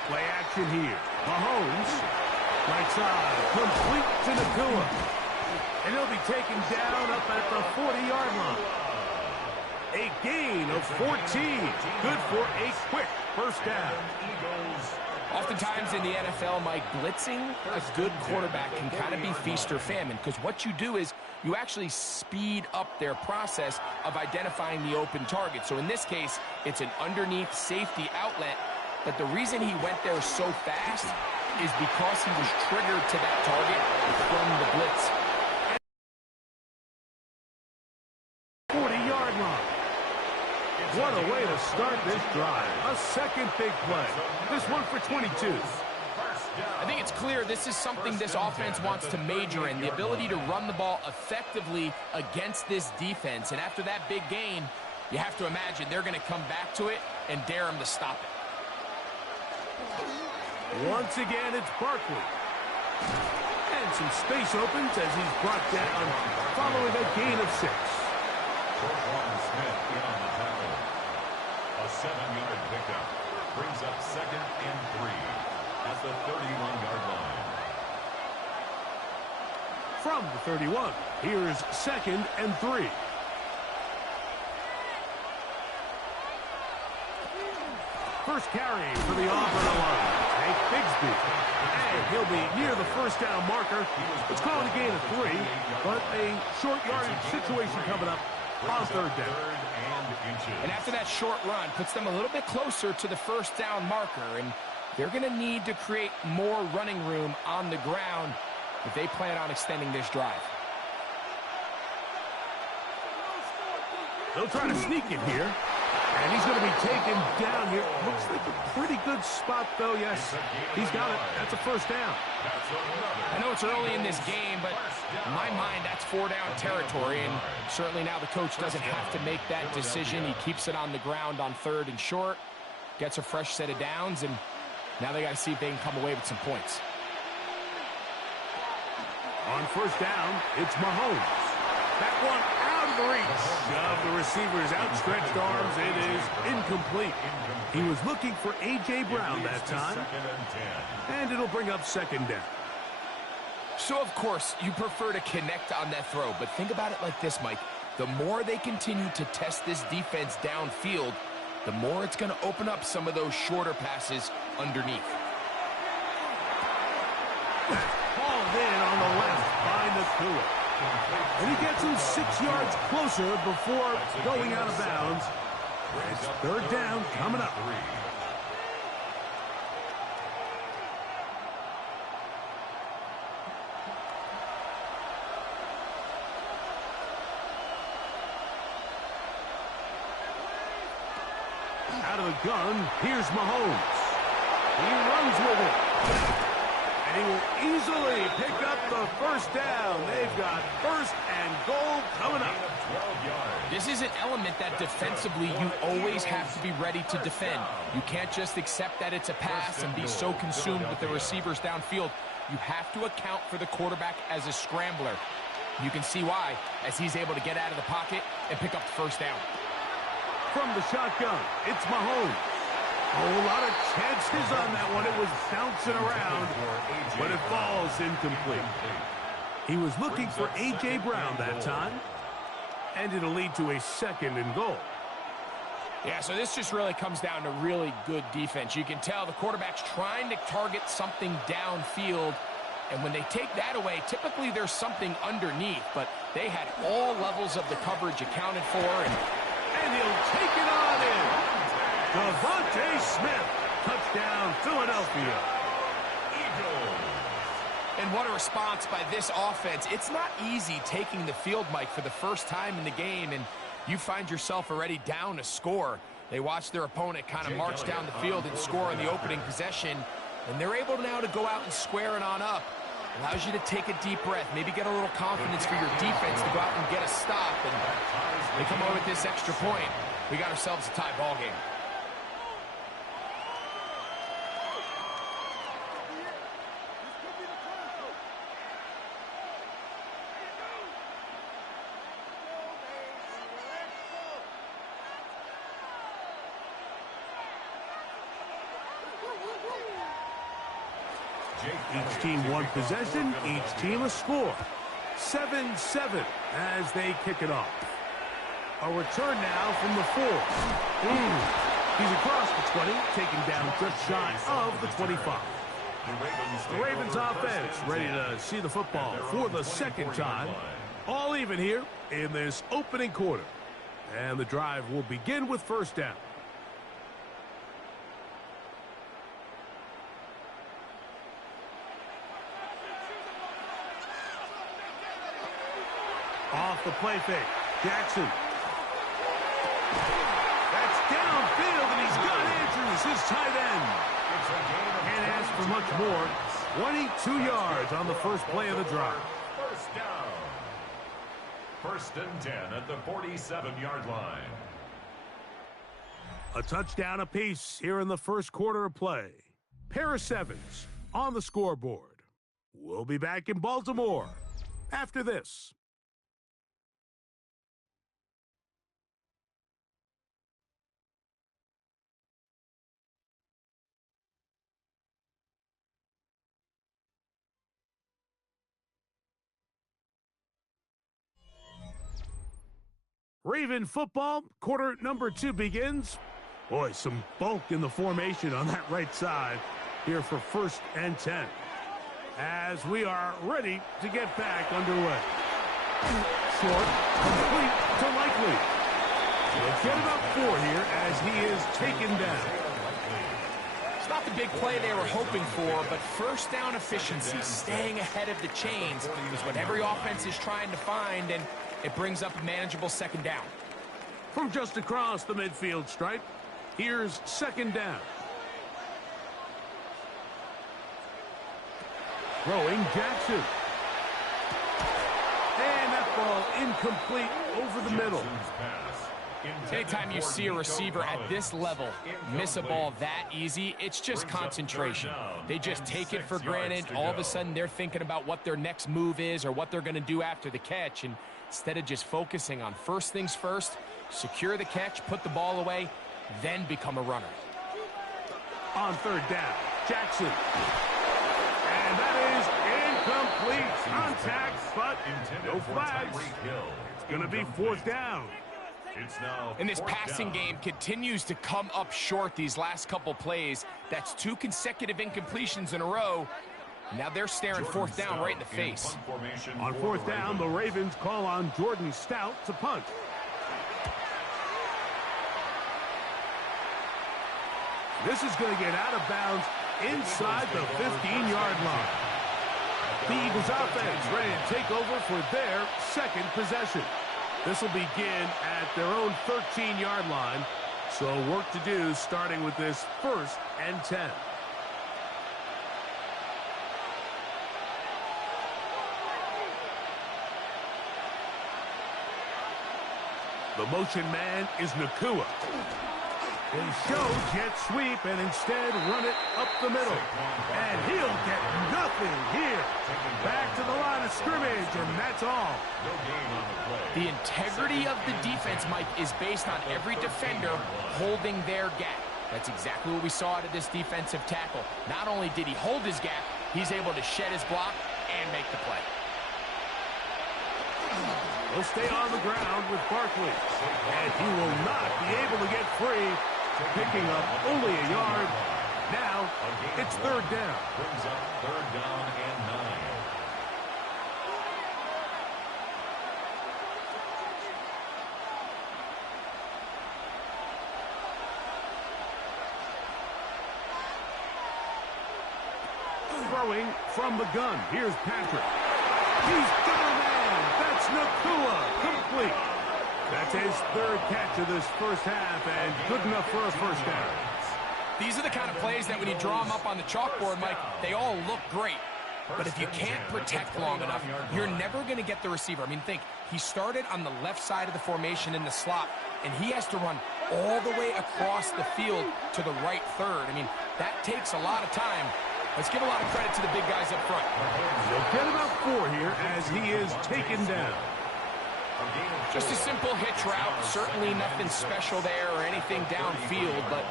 Play action here. Mahomes, right side, complete to Nakua. And he'll be taken down up at the 40-yard line. A gain of 14. Good for a quick first down. Oftentimes in the NFL, Mike, blitzing a good quarterback can kind of be feast or famine, because what you do is you actually speed up their process of identifying the open target. So in this case, it's an underneath safety outlet. But the reason he went there so fast is because he was triggered to that target from the blitz. 40-yard line. What a way to start this drive. A second big play. This one for 22. I think it's clear this is something this offense wants to major in, the ability to run the ball effectively against this defense. And after that big gain, you have to imagine they're going to come back to it and dare him to stop it. Once again, it's Barkley. And some space opens as he's brought down following a gain of 6. Roquan Smith in on the tackle. A 7-yard pickup. Brings up 2nd and 3 at the 31-yard line. From the 31, here's 2nd and 3. First carry for the Auburn Alliance. Hank Bigsby. And he'll They'll be near the first down marker. It's calling a gain of 3, but a short yardage situation coming up on third down. And after that short run, puts them a little bit closer to the first down marker, and they're going to need to create more running room on the ground if they plan on extending this drive. They'll try to sneak it here. And he's going to be taken down here. Looks like a pretty good spot, though. Yes, he's got it. That's a first down. I know it's early in this game, but in my mind, that's 4-down territory. And certainly now the coach doesn't have to make that decision. He keeps it on the ground on 3rd and short, gets a fresh set of downs, and now they got to see if they can come away with some points. On first down, it's Mahomes. That one out of the reach of the receiver's outstretched arms. It is incomplete. He was looking for A.J. Brown that time. And it'll bring up second down. So, of course, you prefer to connect on that throw. But think about it like this, Mike. The more they continue to test this defense downfield, the more it's going to open up some of those shorter passes underneath. That's hauled in on the left by Nakua. And he gets him 6 yards closer before going out of bounds. It's third down coming up. Out of the gun, here's Mahomes. He runs with it. And he will easily pick up the first down. They've got first and goal coming up. This is an element that defensively you always have to be ready to defend. You can't just accept that it's a pass and be so consumed with the receivers downfield. You have to account for the quarterback as a scrambler. You can see why, as he's able to get out of the pocket and pick up the first down. From the shotgun, it's Mahomes. A whole lot of chances on that one. It was bouncing around, but it falls incomplete. He was looking for A.J. Brown that time, and it'll lead to a second and goal. Yeah, so this just really comes down to really good defense. You can tell the quarterback's trying to target something downfield, and when they take that away, typically there's something underneath, but they had all levels of the coverage accounted for, and he'll take it on in. Devontae Smith, touchdown, Philadelphia. And what a response by this offense. It's not easy taking the field, Mike, for the first time in the game, and you find yourself already down a score. They watch their opponent kind of march down the field and score on the opening possession, and they're able now to go out and square it on up. Allows you to take a deep breath, maybe get a little confidence for your defense to go out and get a stop, and they come away with this extra point. We got ourselves a tie ball game. Each team one possession, each team a score. 7-7 as they kick it off. A return now from the 4. He's across the 20, taken down just shy of the 25. The Ravens offense ready to see the football for the second time. All even here in this opening quarter. And the drive will begin with first down. Off the play fake. Jackson. That's downfield, and he's got Andrews, his tight end. Can't ask for much more. 22 yards on the first play of the drive. First down. First and 10 at the 47-yard line. A touchdown apiece here in the first quarter of play. Pair of sevens on the scoreboard. We'll be back in Baltimore after this. Raven football, quarter number 2 begins. Boy, some bulk in the formation on that right side here for first and 10. as we are ready to get back underway. Short, complete to Likely. He'll get about 4 here as he is taken down. It's not the big play they were hoping for, but first down efficiency, staying ahead of the chains, is what every offense is trying to find, and it brings up a manageable second down. From just across the midfield stripe, here's second down. Throwing Jackson. And that ball incomplete over the middle. Anytime you see a receiver at this level miss a ball that easy, it's just concentration. They just take it for granted. All of a sudden, they're thinking about what their next move is or what they're going to do after the catch. And instead of just focusing on first things first, secure the catch, put the ball away, then become a runner. On third down, Jackson. And that is incomplete. Contact, but no flags. It's going to be fourth down. And this passing game continues to come up short these last couple plays. That's 2 consecutive incompletions in a row. Now they're staring fourth down right in the face. On fourth down, the Ravens call on Jordan Stout to punt. This is going to get out of bounds inside the 15-yard line. The Eagles offense ready to take over for their second possession. This will begin at their own 13-yard line, so work to do starting with this 1st and 10. The motion man is Nacua. They show jet sweep and instead run it up the middle. And he'll get nothing here. Back to the line of scrimmage, and that's all. The integrity of the defense, Mike, is based on every defender holding their gap. That's exactly what we saw out of this defensive tackle. Not only did he hold his gap, he's able to shed his block and make the play. He'll stay on the ground with Barkley. And he will not be able to get free. Picking up only a yard. Now, it's third down. Brings up third down and 9. Throwing from the gun. Here's Patrick. He's got a man. That's Nacua. Complete. That's his 3rd catch of this first half, and good enough for a first down. These are the kind of plays that when you draw them up on the chalkboard, Mike, they all look great. But if you can't protect long enough, you're never going to get the receiver. I mean, think, he started on the left side of the formation in the slot, and he has to run all the way across the field to the right third. I mean, that takes a lot of time. Let's give a lot of credit to the big guys up front. They'll get about 4 here as he is taken down. Just a simple hitch route. Certainly nothing special there or anything downfield, but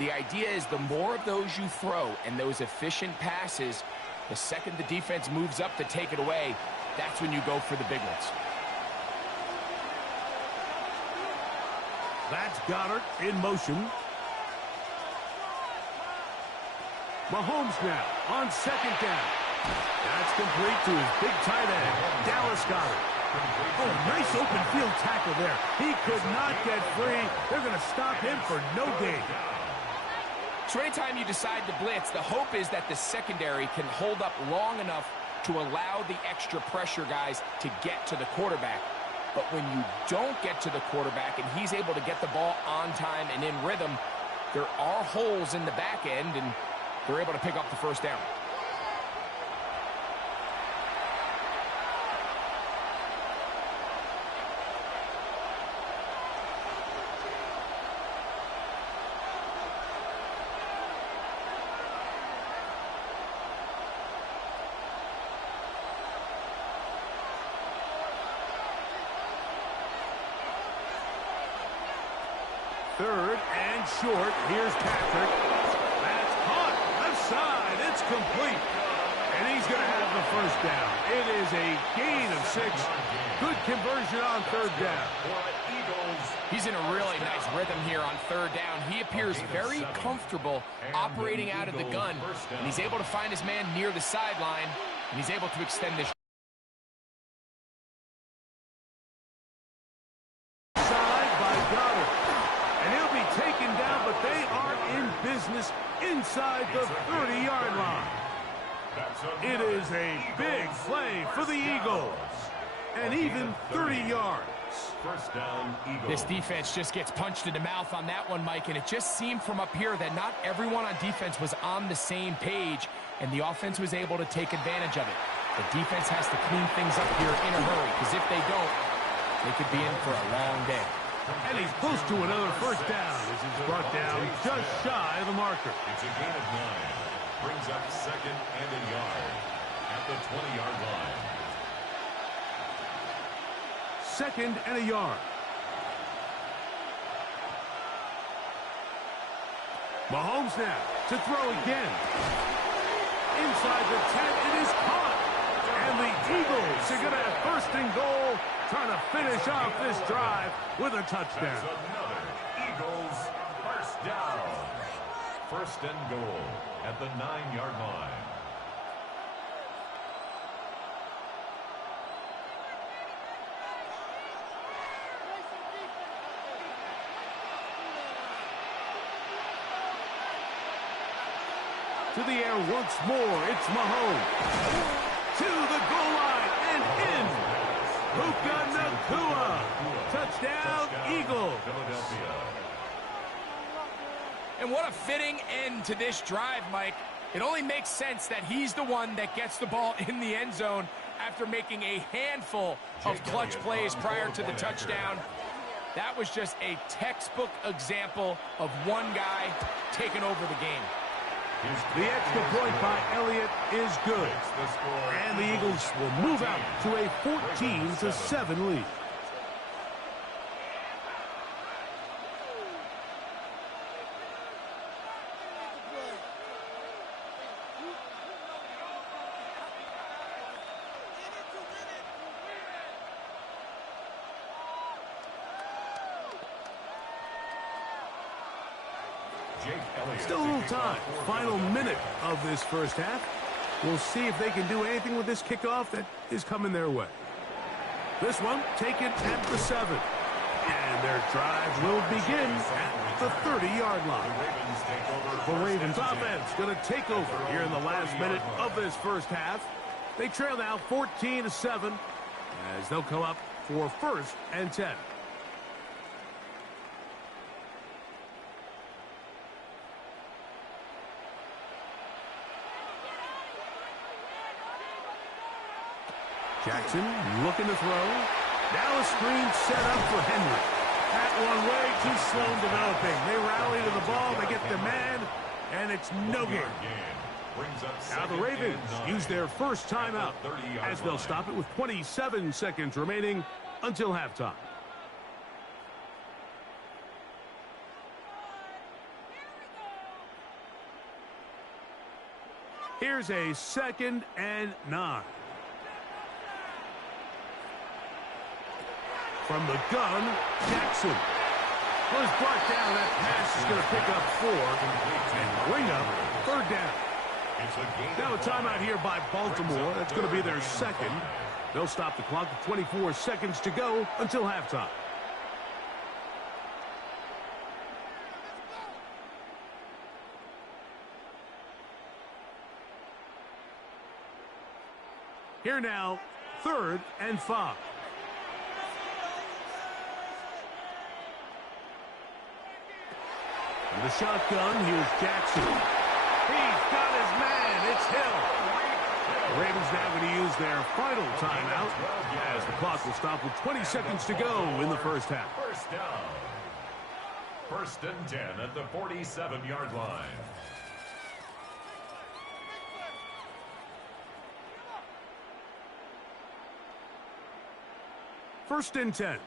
the idea is the more of those you throw and those efficient passes, the second the defense moves up to take it away, that's when you go for the big ones. That's Goddard in motion. Mahomes now on second down. That's complete to his big tight end, Dallas Goddard. Oh, nice open field tackle there. He could not get free. They're going to stop him for no gain. So anytime you decide to blitz, the hope is that the secondary can hold up long enough to allow the extra pressure guys to get to the quarterback. But when you don't get to the quarterback and he's able to get the ball on time and in rhythm, there are holes in the back end, and they're able to pick up the first down. Third and short. Here's Patrick. That's caught. Left side. It's complete. And he's going to have the first down. It is a gain of 6. Good conversion on third down. He's in a really nice rhythm here on third down. He appears very comfortable operating out of the gun, and he's able to find his man near the sideline, and he's able to extend this. Side by Goddard, and he'll be taken down, but they are in business inside the 30-yard line. It is a big play for the Eagles, and even 30 yards. First down, Eagles. This defense just gets punched in the mouth on that one, Mike, and it just seemed from up here that not everyone on defense was on the same page, and the offense was able to take advantage of it. The defense has to clean things up here in a hurry, because if they don't, they could be in for a long day. And he's close to another first down as he's brought down just shy of the marker. It's a gain of 9. Brings up second and a yard at the 20-yard line. Second and a yard. Mahomes now to throw again. Inside the 10, it is caught. And the Eagles are going to have first and goal, trying to finish off this drive with a touchdown. That's another Eagles first down. First and goal at the 9-yard line. To the air once more, it's Mahomes. To the goal line and in. Puka Nacua. Touchdown, Eagles. Philadelphia. And what a fitting end to this drive, Mike. It only makes sense that he's the one that gets the ball in the end zone after making a handful of clutch plays prior to the touchdown. That was just a textbook example of one guy taking over the game. The extra point by Elliott is good. And the Eagles will move out to a 14-7 lead. Still a little time. Final minute of this first half. We'll see if they can do anything with this kickoff that is coming their way. This one taken at the 7. And their drive will begin at the 30-yard line. The Ravens offense going to take over here in the last minute of this first half. They trail now 14-7 as they'll come up for first and 10. Jackson looking to throw. Now a screen set up for Henry. That one way too slow in developing. They rally to the ball, they get their man, and it's no gain. Now the Ravens use their first timeout as they'll stop it with 27 seconds remaining until halftime. Here's a 2nd and 9. From the gun, Jackson was brought down. That pass is going to pick up 4 and bring up third down. Now a timeout here by Baltimore. That's going to be their second. They'll stop the clock with 24 seconds to go until halftime. Here now, 3rd and 5. And the shotgun, here's Jackson. He's got his man. It's Hill. The Ravens now going to use their final timeout as the clock will stop with 20 seconds to go in the first half. First down. 1st and 10 at the 47-yard line. First and 10.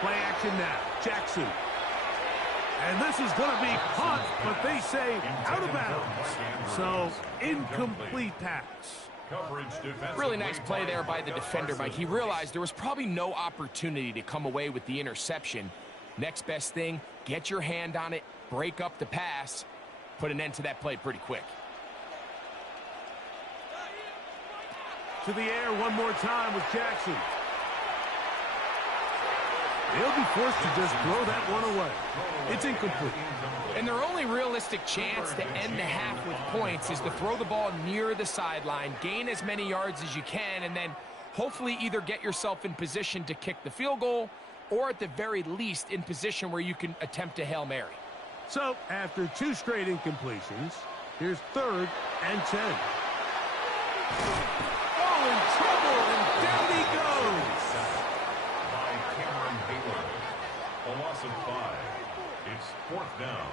Play action now. Jackson. And this is going to be caught, but they say out of bounds. So, incomplete pass. Really nice play there by the defender, Mike. He realized there was probably no opportunity to come away with the interception. Next best thing, get your hand on it, break up the pass, put an end to that play pretty quick. To the air one more time with Jackson. They'll be forced to just throw that one away. It's incomplete. And their only realistic chance to end the half with points is to throw the ball near the sideline, gain as many yards as you can, and then hopefully either get yourself in position to kick the field goal or at the very least in position where you can attempt a Hail Mary. So after 2 straight incompletions, here's 3rd and 10. Oh, in trouble, and down he goes. By Cameron Hayward. A loss of 5. It's 4th down.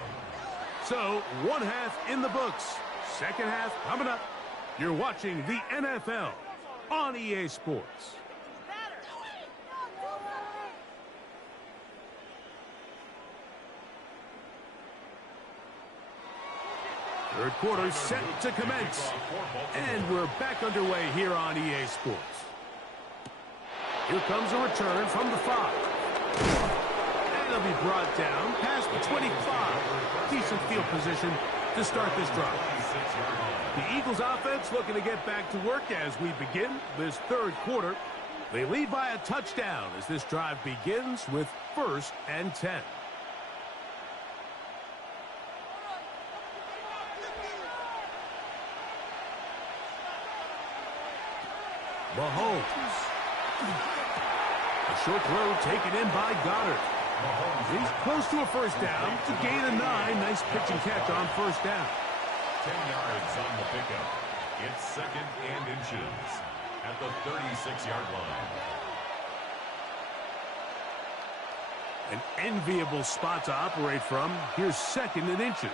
So, 1 half in the books. 2nd half coming up. You're watching the NFL on EA Sports. Third quarter set to commence. And we're back underway here on EA Sports. Here comes a return from the 5. And it'll be brought down past the 25. Decent field position to start this drive. The Eagles offense looking to get back to work as we begin this 3rd quarter. They lead by a touchdown as this drive begins with 1st and 10. Mahomes. A short throw taken in by Goddard. He's close to a 1st down to gain a 9. Nice pitch and catch on 1st down. 10 yards on the pickup. It's 2nd and inches at the 36-yard line. An enviable spot to operate from. Here's 2nd and inches.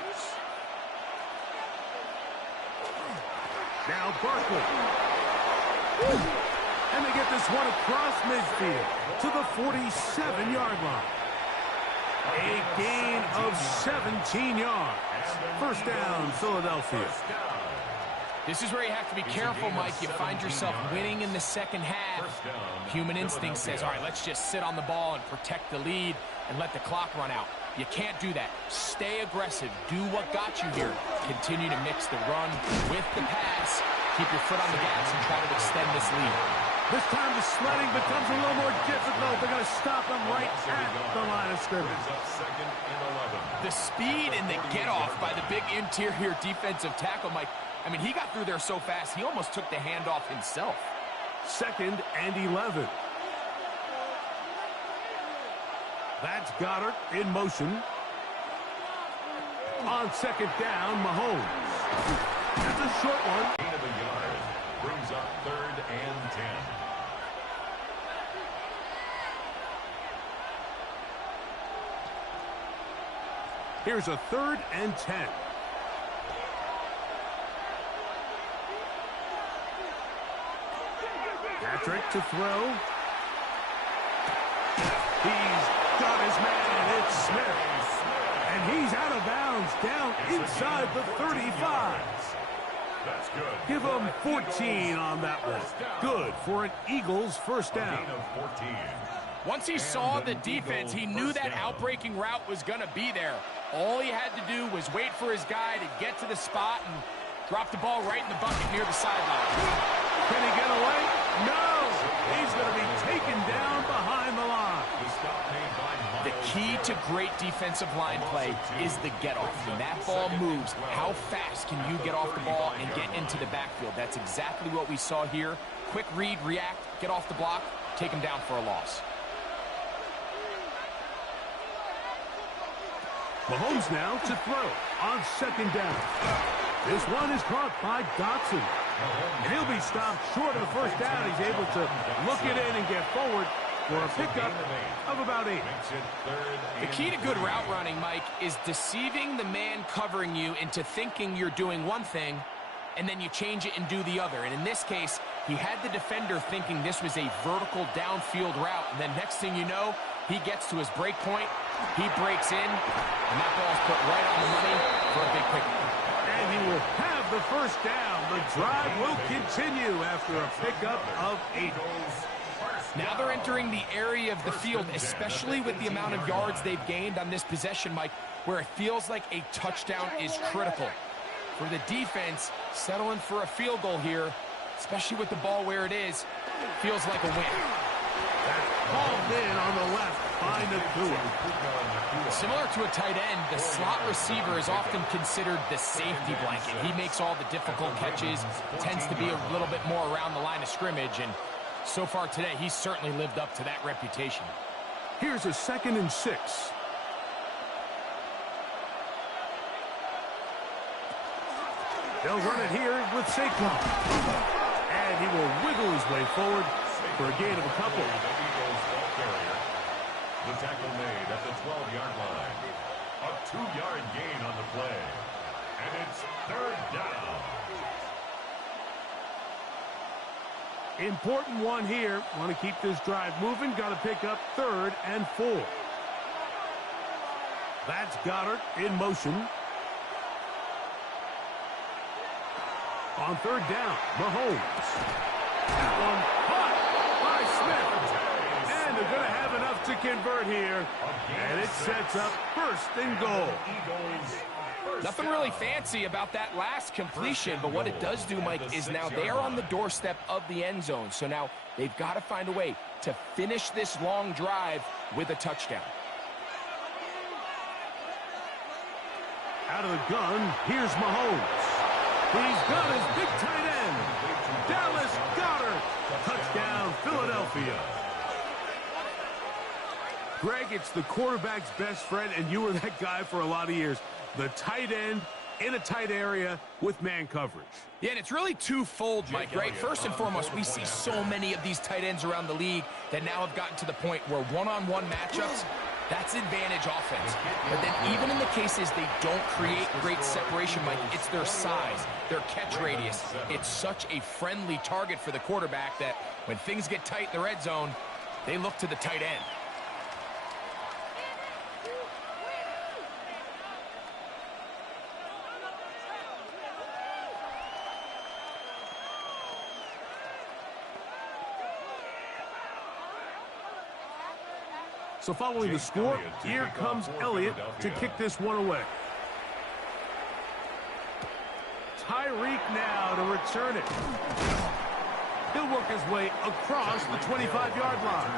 Now Barkley. And they get this one across midfield to the 47-yard line. A gain of 17 yards. 1st down, Philadelphia. This is where you have to be careful, Mike. You find yourself winning in the 2nd half. Human instinct says, all right, let's just sit on the ball and protect the lead and let the clock run out. You can't do that. Stay aggressive. Do what got you here. Continue to mix the run with the pass. Keep your foot on the gas and try to extend this lead. This time the sledding becomes a little more difficult. They're going to stop him right at the line of scrimmage. The speed and the get-off by the big interior defensive tackle, Mike. I mean, he got through there so fast, he almost took the handoff himself. 2nd and 11. That's Goddard in motion. On 2nd down, Mahomes. That's a short one. Gain of a yard brings up 3rd and 10. Here's a 3rd and 10. Patrick to throw. He's got his man. It's Smith. And he's out of bounds down inside the 35. That's good. Give him 14 on that one. Good for an Eagles 1st down. Gain of 14. Once he saw the defense, he knew that outbreaking route was going to be there. All he had to do was wait for his guy to get to the spot and drop the ball right in the bucket near the sideline. Can he get away? No! He's going to be taken down behind the line. The key to great defensive line play is the get-off. When that ball moves, how fast can you get off the ball and get into the backfield? That's exactly what we saw here. Quick read, react, get off the block, take him down for a loss. Mahomes now to throw on 2nd down. This one is caught by Dotson. And he'll be stopped short of the 1st down. He's able to look it in and get forward for a pickup of about 8. The key to good route running, Mike, is deceiving the man covering you into thinking you're doing one thing, and then you change it and do the other. And in this case, he had the defender thinking this was a vertical downfield route, and then next thing you know, he gets to his break point, he breaks in, and that ball's put right on the money for a big pickup. And And he will have the first down. The drive will continue after a pickup of 8. Now they're entering the area of the field, especially with the amount of yards they've gained on this possession, Mike, where it feels like a touchdown is critical. For the defense, settling for a field goal here, especially with the ball where it is, feels like a win. That's hauled in on the left by Nacua. Similar to a tight end, the slot receiver is often considered the safety blanket. He makes all the difficult catches, tends to be a little bit more around the line of scrimmage, and so far today, he's certainly lived up to that reputation. Here's a 2nd and 6. They'll run it here with Saquon. And he will wiggle his way forward for a gain of a couple. The tackle made at the 12-yard line. A 2-yard gain on the play. And it's 3rd down. Important one here. Want to keep this drive moving. Got to pick up 3rd and 4. That's Goddard in motion. On 3rd down, Mahomes. That one caught by Smith. And they're going to have enough to convert here. And it sets up 1st and goal. Nothing really fancy about that last completion, but what it does do, Mike, is now they are on the doorstep of the end zone. So now they've got to find a way to finish this long drive with a touchdown. Out of the gun, here's Mahomes. He's got his big tight end, Dallas Goedert. Touchdown, Philadelphia. Greg, it's the quarterback's best friend, and you were that guy for a lot of years. The tight end in a tight area with man coverage. Yeah, and it's really twofold, Mike, right? First and foremost, we see so many of these tight ends around the league that now have gotten to the point where one-on-one matchups, that's advantage offense. But then even in the cases they don't create great separation, Mike, it's their size, their catch radius. It's such a friendly target for the quarterback that when things get tight in the red zone, they look to the tight end. So following the score, here comes Elliott to kick this one away. Tyreek now to return it. He'll work his way across the 25-yard line.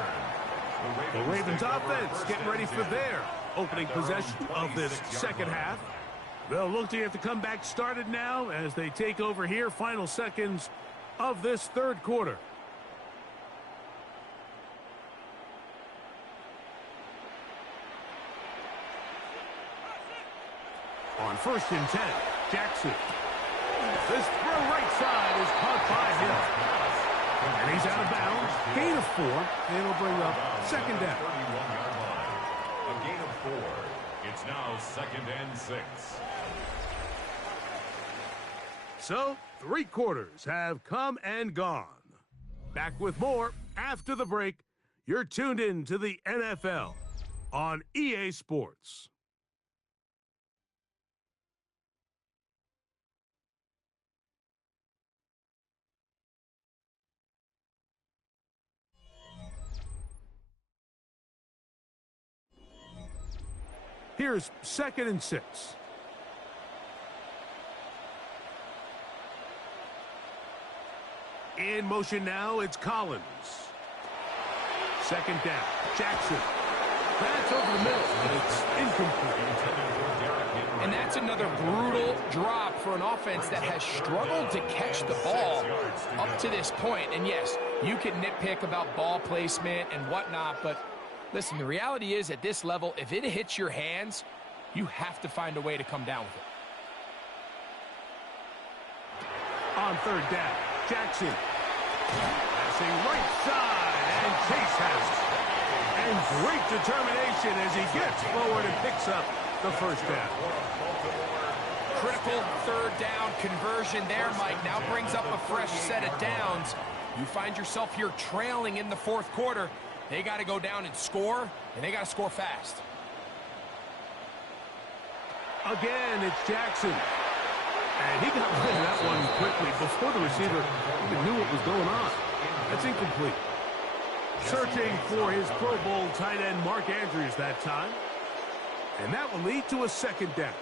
The Ravens offense getting ready for their opening possession of the second half. They'll look to get the comeback started now as they take over here. Final seconds of this 3rd quarter. On 1st and 10, Jackson. This throw right side is caught by Hill. And he's out of bounds. Gain of 4, and it'll bring up 2nd down. 31-yard line. A gain of 4. It's now 2nd and 6. So, 3 quarters have come and gone. Back with more after the break. You're tuned in to the NFL on EA Sports. Here's 2nd and 6. In motion now, it's Collins. 2nd down, Jackson. That's over the middle, but it's incomplete. And that's another brutal drop for an offense that has struggled to catch the ball up to this point. And yes, you can nitpick about ball placement and whatnot, but listen, the reality is at this level, if it hits your hands, you have to find a way to come down with it. On 3rd down, Jackson. Passing right side, and Chase has it. And great determination as he gets forward and picks up the 1st down. Critical 3rd down conversion there, Mike. Now brings up a fresh set of downs. You find yourself here trailing in the 4th quarter. They got to go down and score, and they got to score fast. Again, it's Jackson. And he got rid of that one quickly before the receiver even knew what was going on. That's incomplete. Searching for his Pro Bowl tight end Mark Andrews that time. And that will lead to a second down.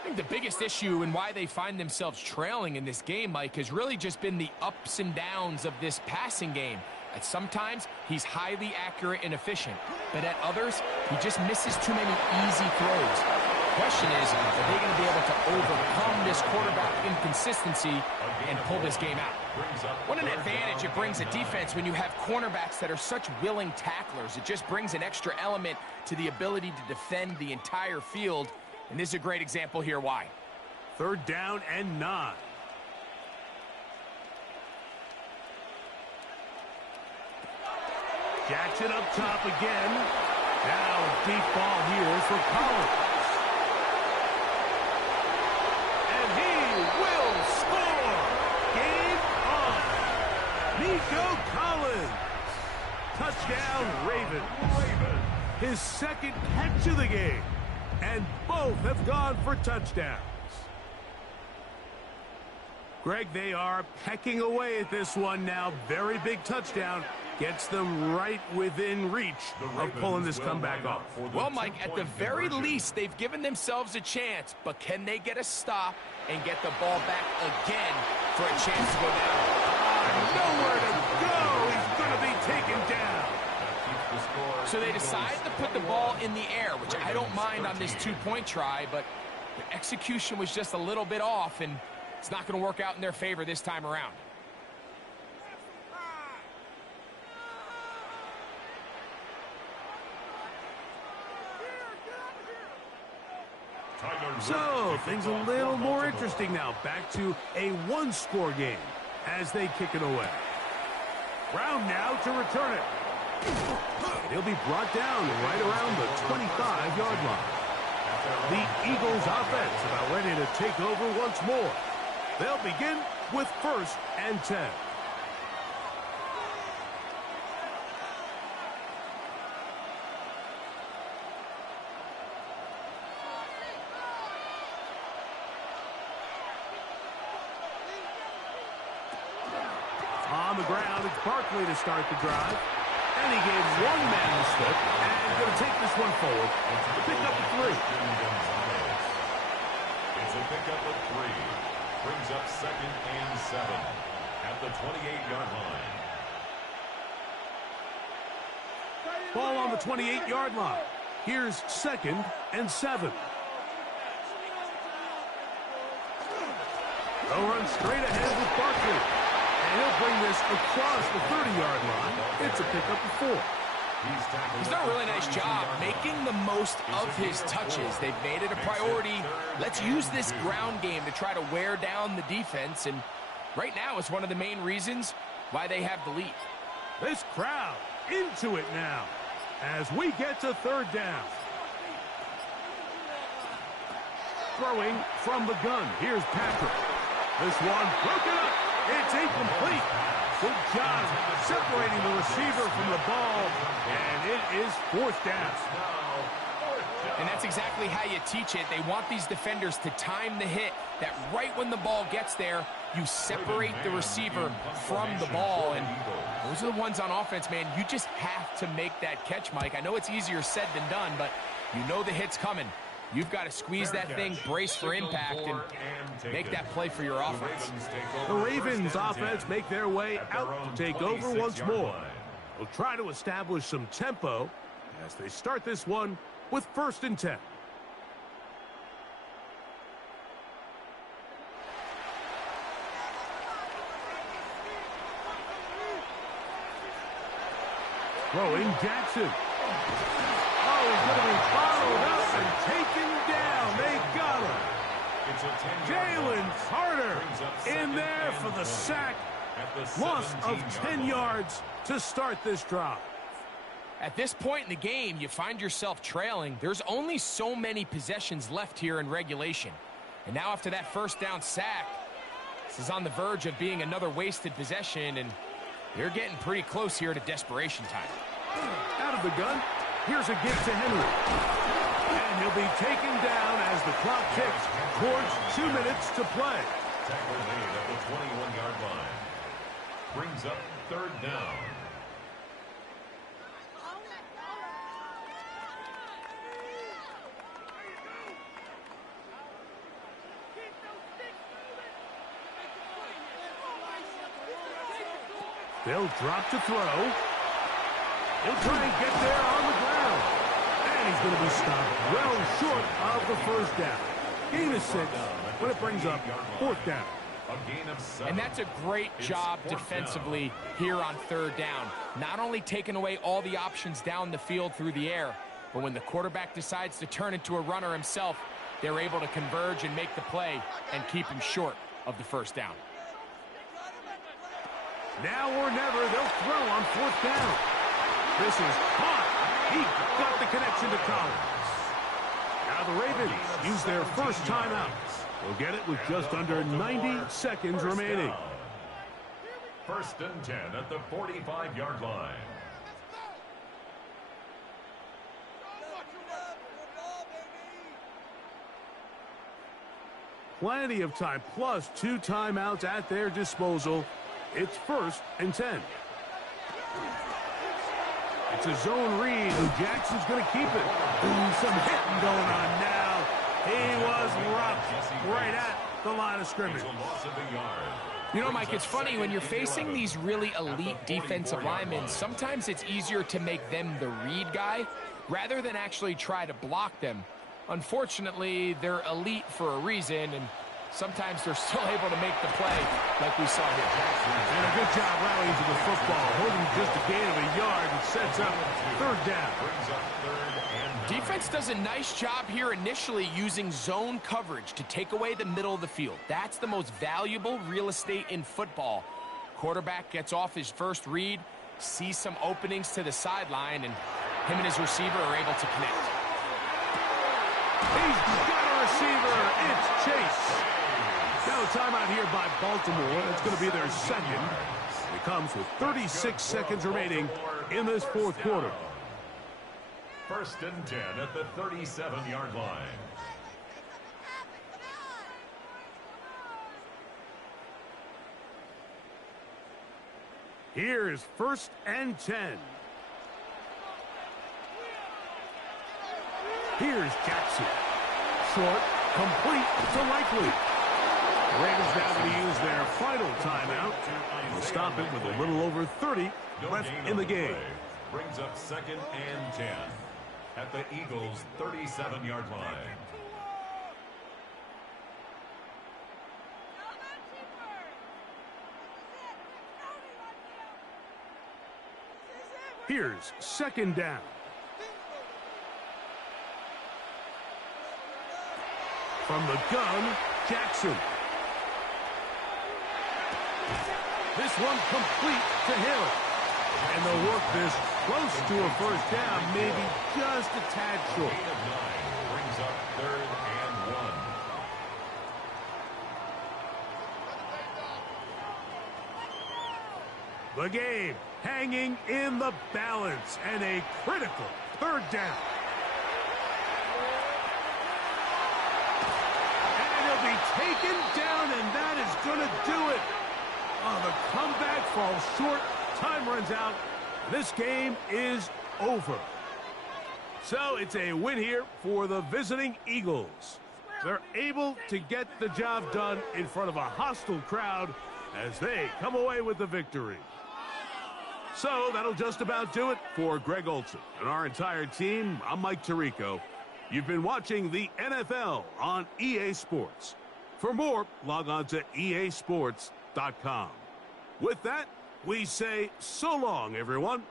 I think the biggest issue and why they find themselves trailing in this game, Mike, has really just been the ups and downs of this passing game. At sometimes, he's highly accurate and efficient, but at others, he just misses too many easy throws. The question is, are they going to be able to overcome this quarterback inconsistency and pull this game out? What an advantage it brings a defense when you have cornerbacks that are such willing tacklers. It just brings an extra element to the ability to defend the entire field. And this is a great example here why. 3rd down and 9. Jackson up top again. Now a deep ball here for Collins. And he will score. Game on. Nico Collins. Touchdown Ravens. His 2nd catch of the game. And both have gone for touchdowns. Greg, they are pecking away at this one now. Very big touchdown. Gets them right within reach of pulling this comeback off. Well, Mike, at the very least, they've given themselves a chance. But can they get a stop and get the ball back again for a chance to go down? Nowhere to go. He's going to be taken down. So they decide to put the ball in the air, which I don't mind on this 2-point try, but the execution was just a little bit off, and it's not going to work out in their favor this time around. So, things a little more interesting now. Back to a 1-score game as they kick it away. Brown now to return it. He'll be brought down right around the 25-yard line. The Eagles offense about ready to take over once more. They'll begin with 1st and 10. On the ground, it's Barkley to start the drive. And he gave one man the slip, and he's going to take this one forward. Pick up a 3. It's a pickup of 3. Brings up 2nd and 7 at the 28-yard line. Ball on the 28-yard line. Here's 2nd and 7. They'll run straight ahead with Barkley. And he'll bring this across the 30-yard line. It's a pickup of 4. He's done a really nice job making the most of his touches. They've made it a priority. Let's use this ground game to try to wear down the defense. And right now, it's one of the main reasons why they have the lead. This crowd into it now as we get to 3rd down. Throwing from the gun. Here's Patrick. This one broken up. It's incomplete. Good job separating the receiver from the ball, and it is 4th down. And that's exactly how you teach it. They want these defenders to time the hit, that right when the ball gets there, you separate the receiver from the ball. And those are the ones on offense, man. You just have to make that catch, Mike. I know it's easier said than done, but you know the hit's coming. You've got to squeeze that thing, brace for impact, and make that play for your offense. The Ravens offense make their way out to take over once more. They'll try to establish some tempo as they start this one with 1st and 10. Throwing Jackson. Oh, he's going to be followed up and taken down. They got him. Jalen Carter in there for the sack. Loss of 10 yards to start this drive. At this point in the game, you find yourself trailing. There's only so many possessions left here in regulation. And now after that 1st down sack, this is on the verge of being another wasted possession, and they're getting pretty close here to desperation time. Out of the gun, here's a give to Henry. And he'll be taken down as as the clock ticks towards 2 minutes to play. Tackle made at the 21-yard line. Brings up third down. They'll drop to throw. He'll try and get there on the ground. And he's going to be stopped well short of the first down. Gain of 6, but it brings up fourth down. A gain of 7. And that's a great job defensively here on third down. Not only taking away all the options down the field through the air, but when the quarterback decides to turn into a runner himself, they're able to converge and make the play and keep him short of the first down. Now or never, they'll throw on fourth down. This is caught. He got the connection to Collins. Now the Ravens use their first timeout. They'll get it with just under 90 seconds remaining. First and 10 at the 45-yard line. Plenty of time, plus 2 timeouts at their disposal. It's first and 10. It's a zone read, and Jackson's going to keep it. Ooh, some hitting going on now. He was rocked right at the line of scrimmage. You know, Mike, it's funny, when you're facing these really elite defensive linemen, sometimes it's easier to make them the read guy rather than actually try to block them. Unfortunately, they're elite for a reason, and sometimes they're still able to make the play like we saw here. And a good job rallying to the football, holding just a gain of a yard and sets up third down. Defense does a nice job here initially using zone coverage to take away the middle of the field. That's the most valuable real estate in football. Quarterback gets off his first read, sees some openings to the sideline, and him and his receiver are able to connect. He's got a receiver. It's Chase. Now a timeout here by Baltimore. That's going to be their second. It comes with 36 seconds remaining in this fourth quarter. First and 10 at the 37-yard line. Here's first and 10. Here's Jackson. Short, complete to Likely. The Ravens now going to use their final timeout. They'll stop it with a little over 30 left in the game. Brings up second and 10 at the Eagles' 37-yard line. Here's second down. From the gun, Jackson. This one complete to Hill. And they'll work this close to a first down, maybe just a tad short. Gain of 9 brings up third and 1. The game hanging in the balance and a critical third down. And he'll be taken down, and that is going to do it. Oh, the comeback falls short. Time runs out. This game is over. So it's a win here for the visiting Eagles. They're able to get the job done in front of a hostile crowd as they come away with the victory. So that'll just about do it for Greg Olsen and our entire team. I'm Mike Tirico. You've been watching the NFL on EA Sports. For more, log on to easports.com. With that, we say so long, everyone.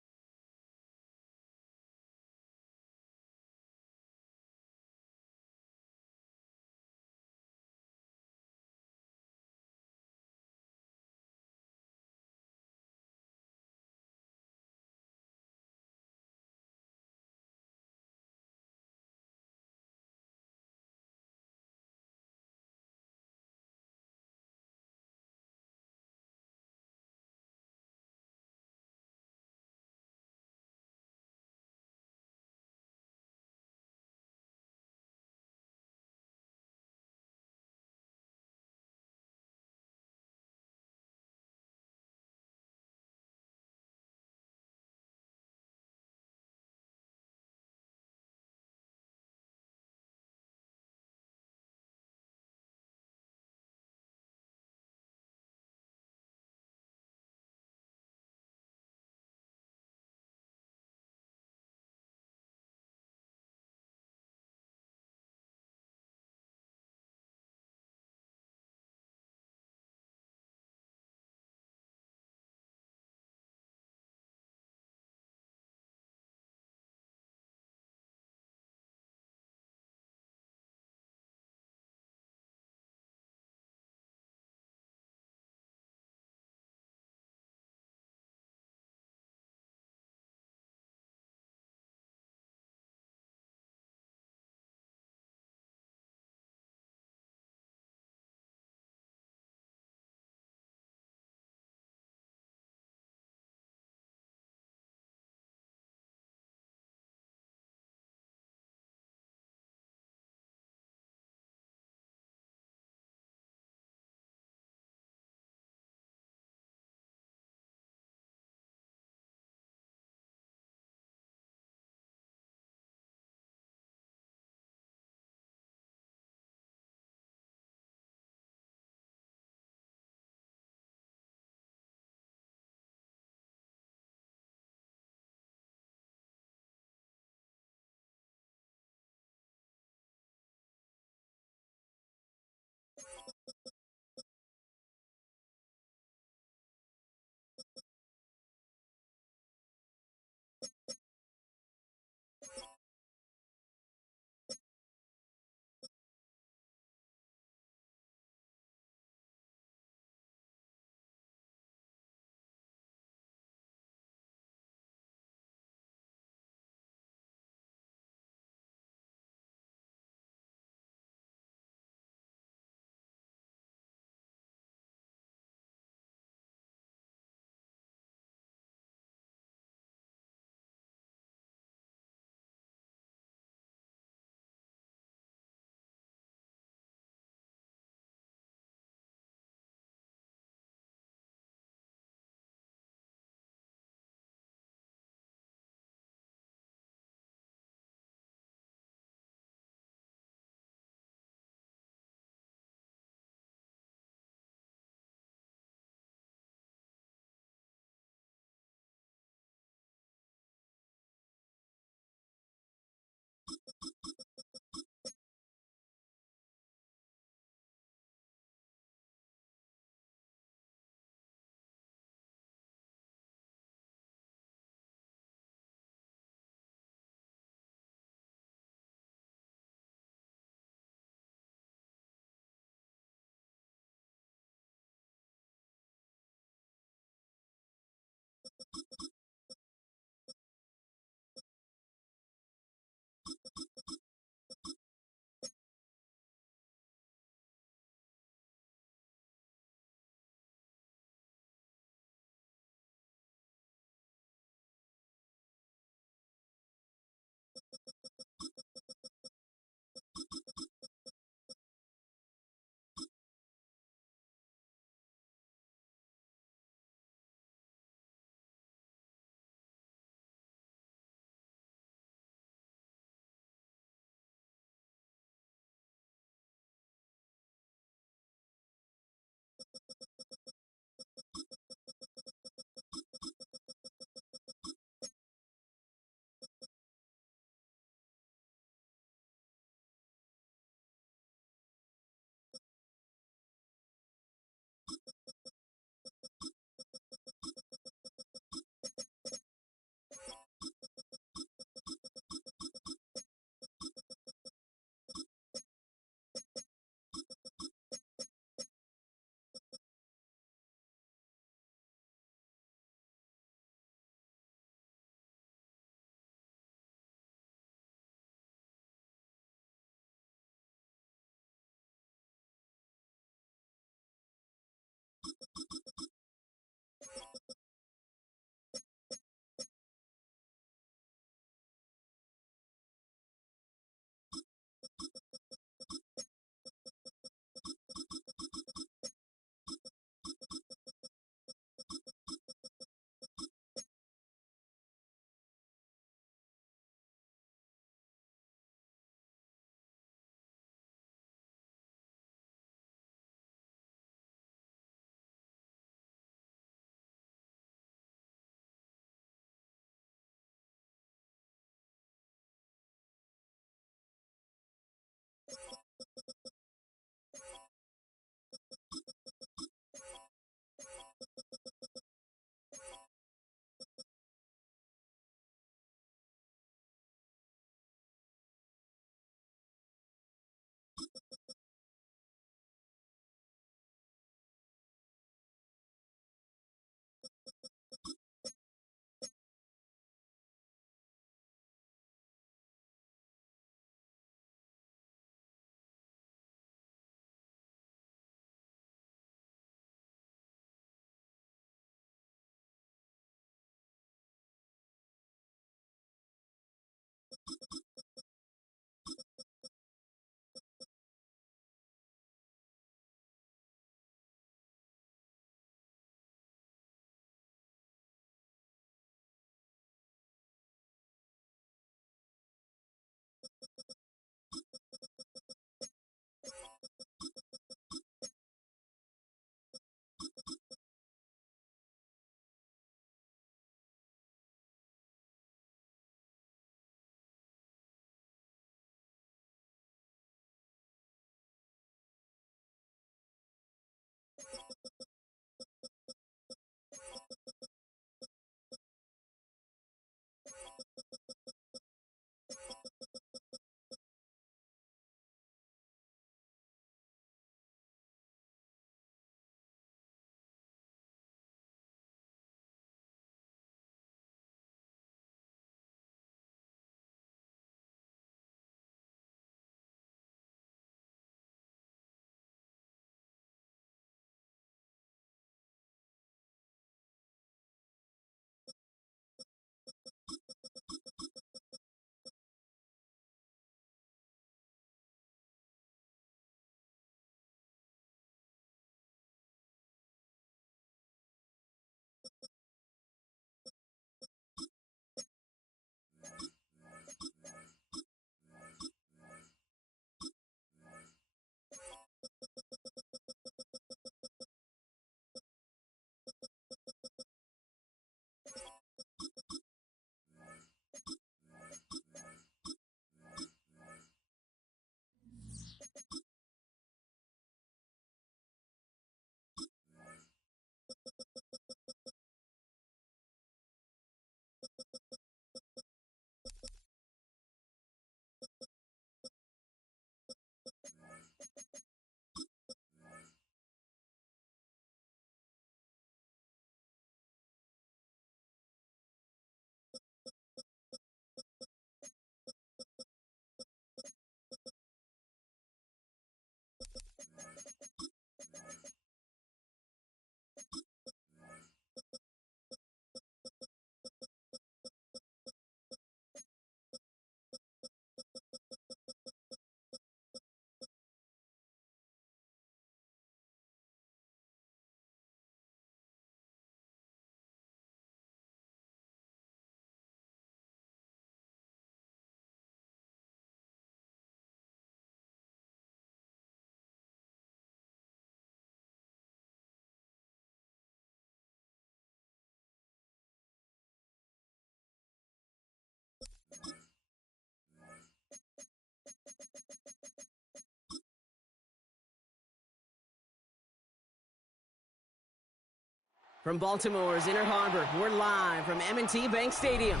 From Baltimore's Inner Harbor, we're live from M&T Bank Stadium.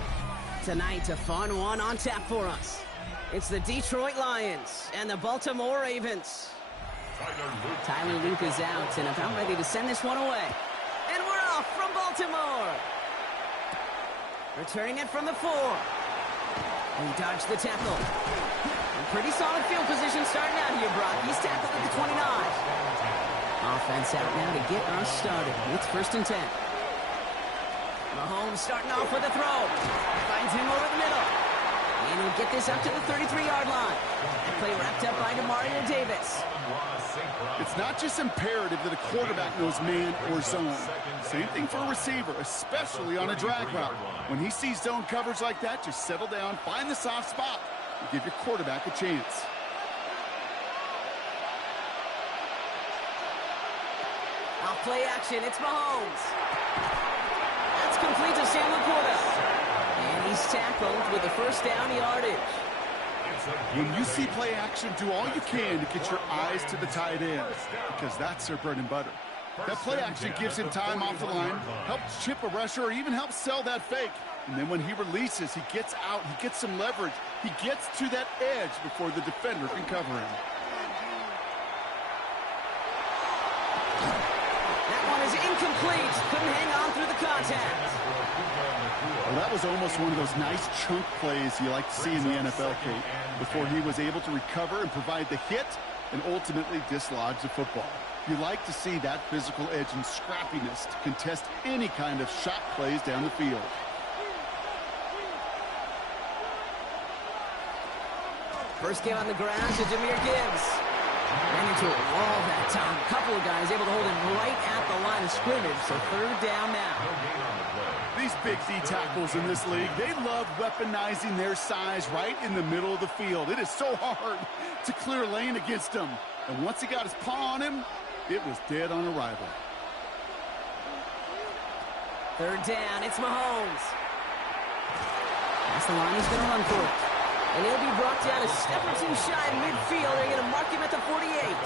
Tonight, a fun one on tap for us. It's the Detroit Lions and the Baltimore Ravens. Tyler Luke is out and about ready to send this one away. And we're off from Baltimore. Returning it from the 4. He dodged the tackle. A pretty solid field position starting out here, Brock. He's tackled at the 29. Offense out now to get us started. It's 1st and 10. Mahomes starting off with a throw. Finds him over the middle. And he'll get this up to the 33-yard line. That play wrapped up by Demario Davis. It's not just imperative that a quarterback knows man or zone. Same thing for a receiver, especially on a drag route. When he sees zone coverage like that, just settle down, find the soft spot, and give your quarterback a chance. Off play action, it's Mahomes. That's complete to Sam Laporta. And he's tackled with the 1st down yardage. When you see play action, do all you can to get your eyes to the tight end, because that's their bread and butter. That play action gives him time off the line, helps chip a rusher, or even helps sell that fake. And then when he releases, he gets out, he gets some leverage. He gets to that edge before the defender can cover him. That one is incomplete. Couldn't hang on through the contact. Well, that was almost one of those nice chunk plays you like to see in the NFL, Kate, before he was able to recover and provide the hit and ultimately dislodge the football. You like to see that physical edge and scrappiness to contest any kind of shot plays down the field. First game on the ground to Jahmyr Gibbs. Ran into a wall that time. A couple of guys able to hold him right at the line of scrimmage, so 3rd down now. These big D tackles in this league, they love weaponizing their size right in the middle of the field. It is so hard to clear lane against them. And once he got his paw on him, it was dead on arrival. 3rd down, it's Mahomes. That's the line he's going to run for it. And he'll be brought down a step or 2 shy of midfield. They're going to mark him at the 48.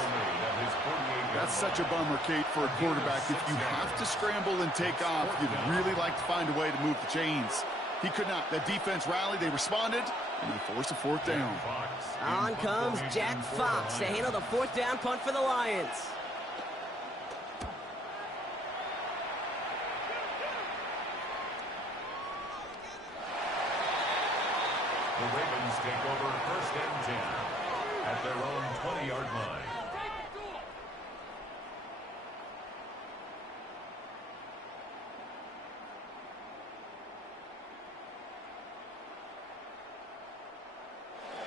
That's such a bummer, Kate, for a quarterback. If you have to scramble and take off, you'd really like to find a way to move the chains. He could not. That defense rallied, they responded, and they forced a 4th down. On comes Jack Fox to handle the 4th down punt for the Lions. The Ravens take over 1st and 10 at their own 20-yard line.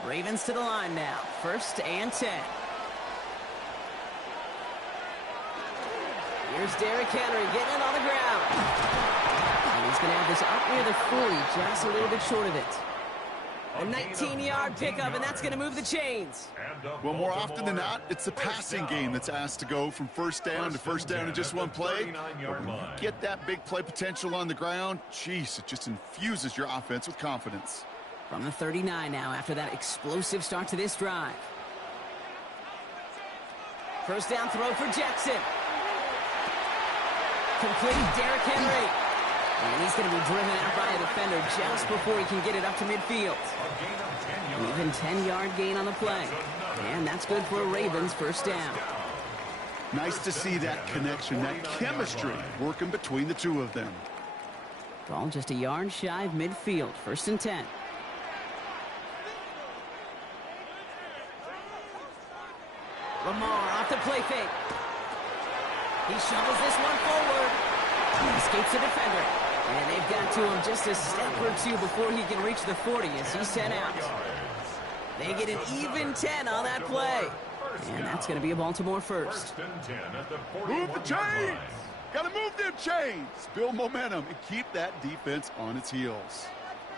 Ravens to the line now. 1st and 10. Here's Derrick Henry getting it on the ground. And he's going to have this up near the 40, just a little bit short of it. A 19-yard pickup, and that's going to move the chains. Well, more often than not, it's the passing game that's asked to go from 1st down to 1st down in just one play. But when you get that big play potential on the ground, geez, it just infuses your offense with confidence. From the 39 now after that explosive start to this drive. 1st down throw for Jackson. Complete Derrick Henry. And he's going to be driven out by a defender just before he can get it up to midfield. An even 10-yard gain on the play. And that's good for a Ravens 1st down. Nice to see that connection, that chemistry working between the two of them. Ball just a yard shy of midfield. 1st and 10. Lamar off the play fake. He shovels this one forward. He escapes the defender. And they've got to him just a step or 2 before he can reach the 40 as he's sent out. They get an even 10 on that play. And that's going to be a Baltimore 1st. Move the chains! Got to move them chains! Build momentum and keep that defense on its heels.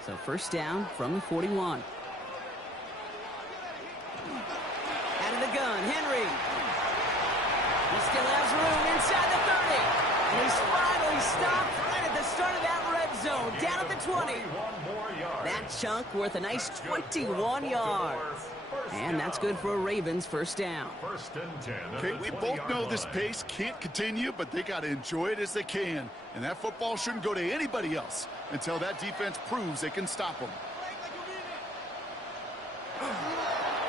So 1st down from the 41. Out of the gun, Henry. He still has room inside the 30. And he's finally stopped right at the start of that red zone, down at the 20. That chunk worth a nice 21 yards. And that's good for a Ravens first down. First and 10. Okay, we both know this pace can't continue, but they got to enjoy it as they can. And that football shouldn't go to anybody else until that defense proves they can stop them.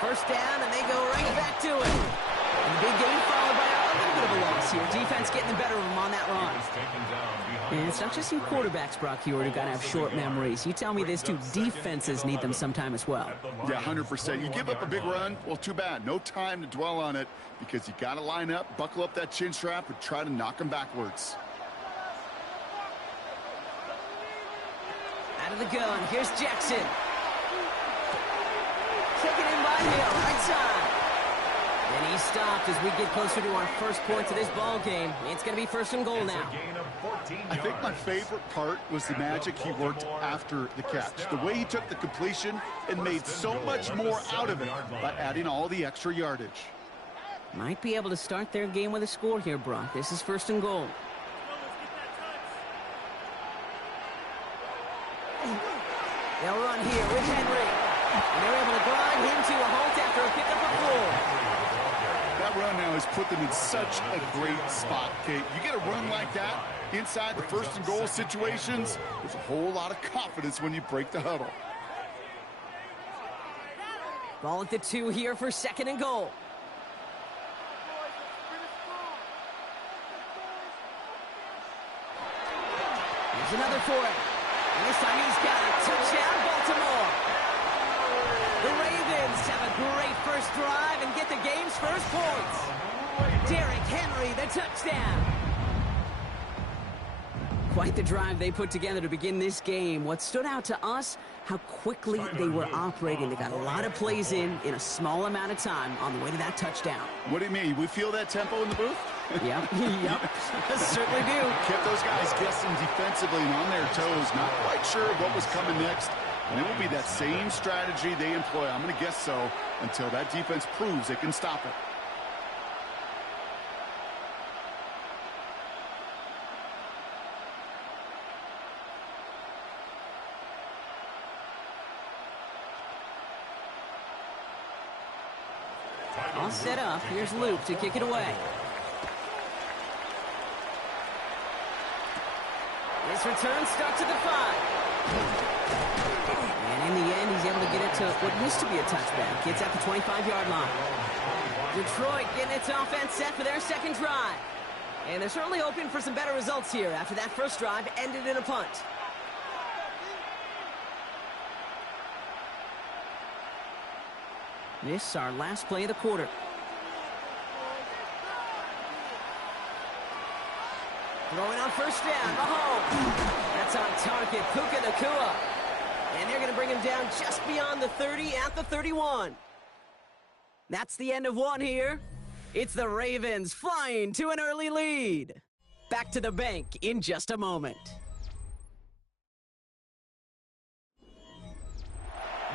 First down, and they go right back to it. And the big game followed by a little bit of a loss here. Defense getting the better of them on that run. And it's not just you quarterbacks, Brock Huard, who got to have short memories. You tell me this too, defenses need them sometime as well. Yeah, 100%. You give up a big run, well, too bad. No time to dwell on it because you got to line up, buckle up that chin strap, and try to knock them backwards. Out of the gun, here's Jackson. Taken in by Hill, right side. And he stopped as we get closer to our first points of this ball game. It's going to be first and goal now. I think my favorite part was the magic he worked after the catch. The way he took the completion and made so much more out of it by adding all the extra yardage. Might be able to start their game with a score here, Brock. This is first and goal. They'll run here with Henry. And they're able to grind him to a halt after a pickup of 4. That run now has put them in such a great spot, Kate. You get a run like that inside the first and goal situations, there's a whole lot of confidence when you break the huddle. Ball at the 2 here for second and goal. Here's another for him. And this time he's got it. Touchdown, Baltimore. The Ravens have a great first drive and get the game's first points. Derrick Henry, the touchdown. Quite the drive they put together to begin this game. What stood out to us, how quickly they were operating. They got a lot of plays in a small amount of time on the way to that touchdown. What do you mean? We feel that tempo in the booth? Yep, certainly do. Kept those guys guessing defensively and on their toes, not quite sure what was coming next. And it will be that same strategy they employ, I'm going to guess so, until that defense proves they can stop it. All set up. Here's Luke to kick it away. This return starts at the 5. And in the end, he's able to get it to what used to be a touchback. Gets at the 25-yard line. Detroit getting its offense set for their second drive. And they're certainly hoping for some better results here after that first drive ended in a punt. This is our last play of the quarter. Throwing on first down, Mahomes. That's on target, Puka Nacua. And they're going to bring him down just beyond the 30 at the 31. That's the end of one here. It's the Ravens flying to an early lead. Back to the bank in just a moment.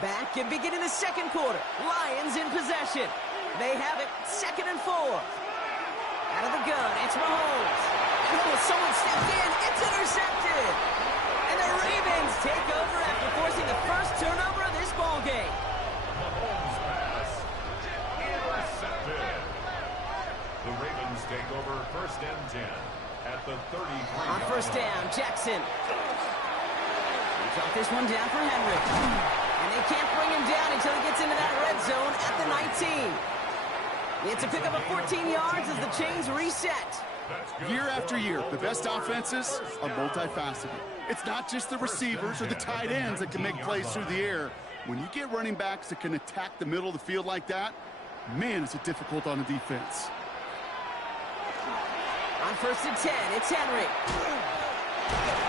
Back and beginning the second quarter. Lions in possession. They have it, 2nd and 4. Out of the gun, it's Mahomes. Oh, someone stepped in. It's intercepted. And the Ravens take over after forcing the first turnover of this ball game. Mahomes pass. Intercepted. The Ravens take over first and 10 at the 33. On first down, Jackson. He dropped this one down for Henry. And they can't bring him down until he gets into that red zone at the 19. It's a pickup of 14 yards as the chains reset. Year after year, the best offenses are multifaceted. It's not just the receivers or the tight ends that can make plays through the air. When you get running backs that can attack the middle of the field like that, man, is it difficult on the defense. On first and 10, it's Henry.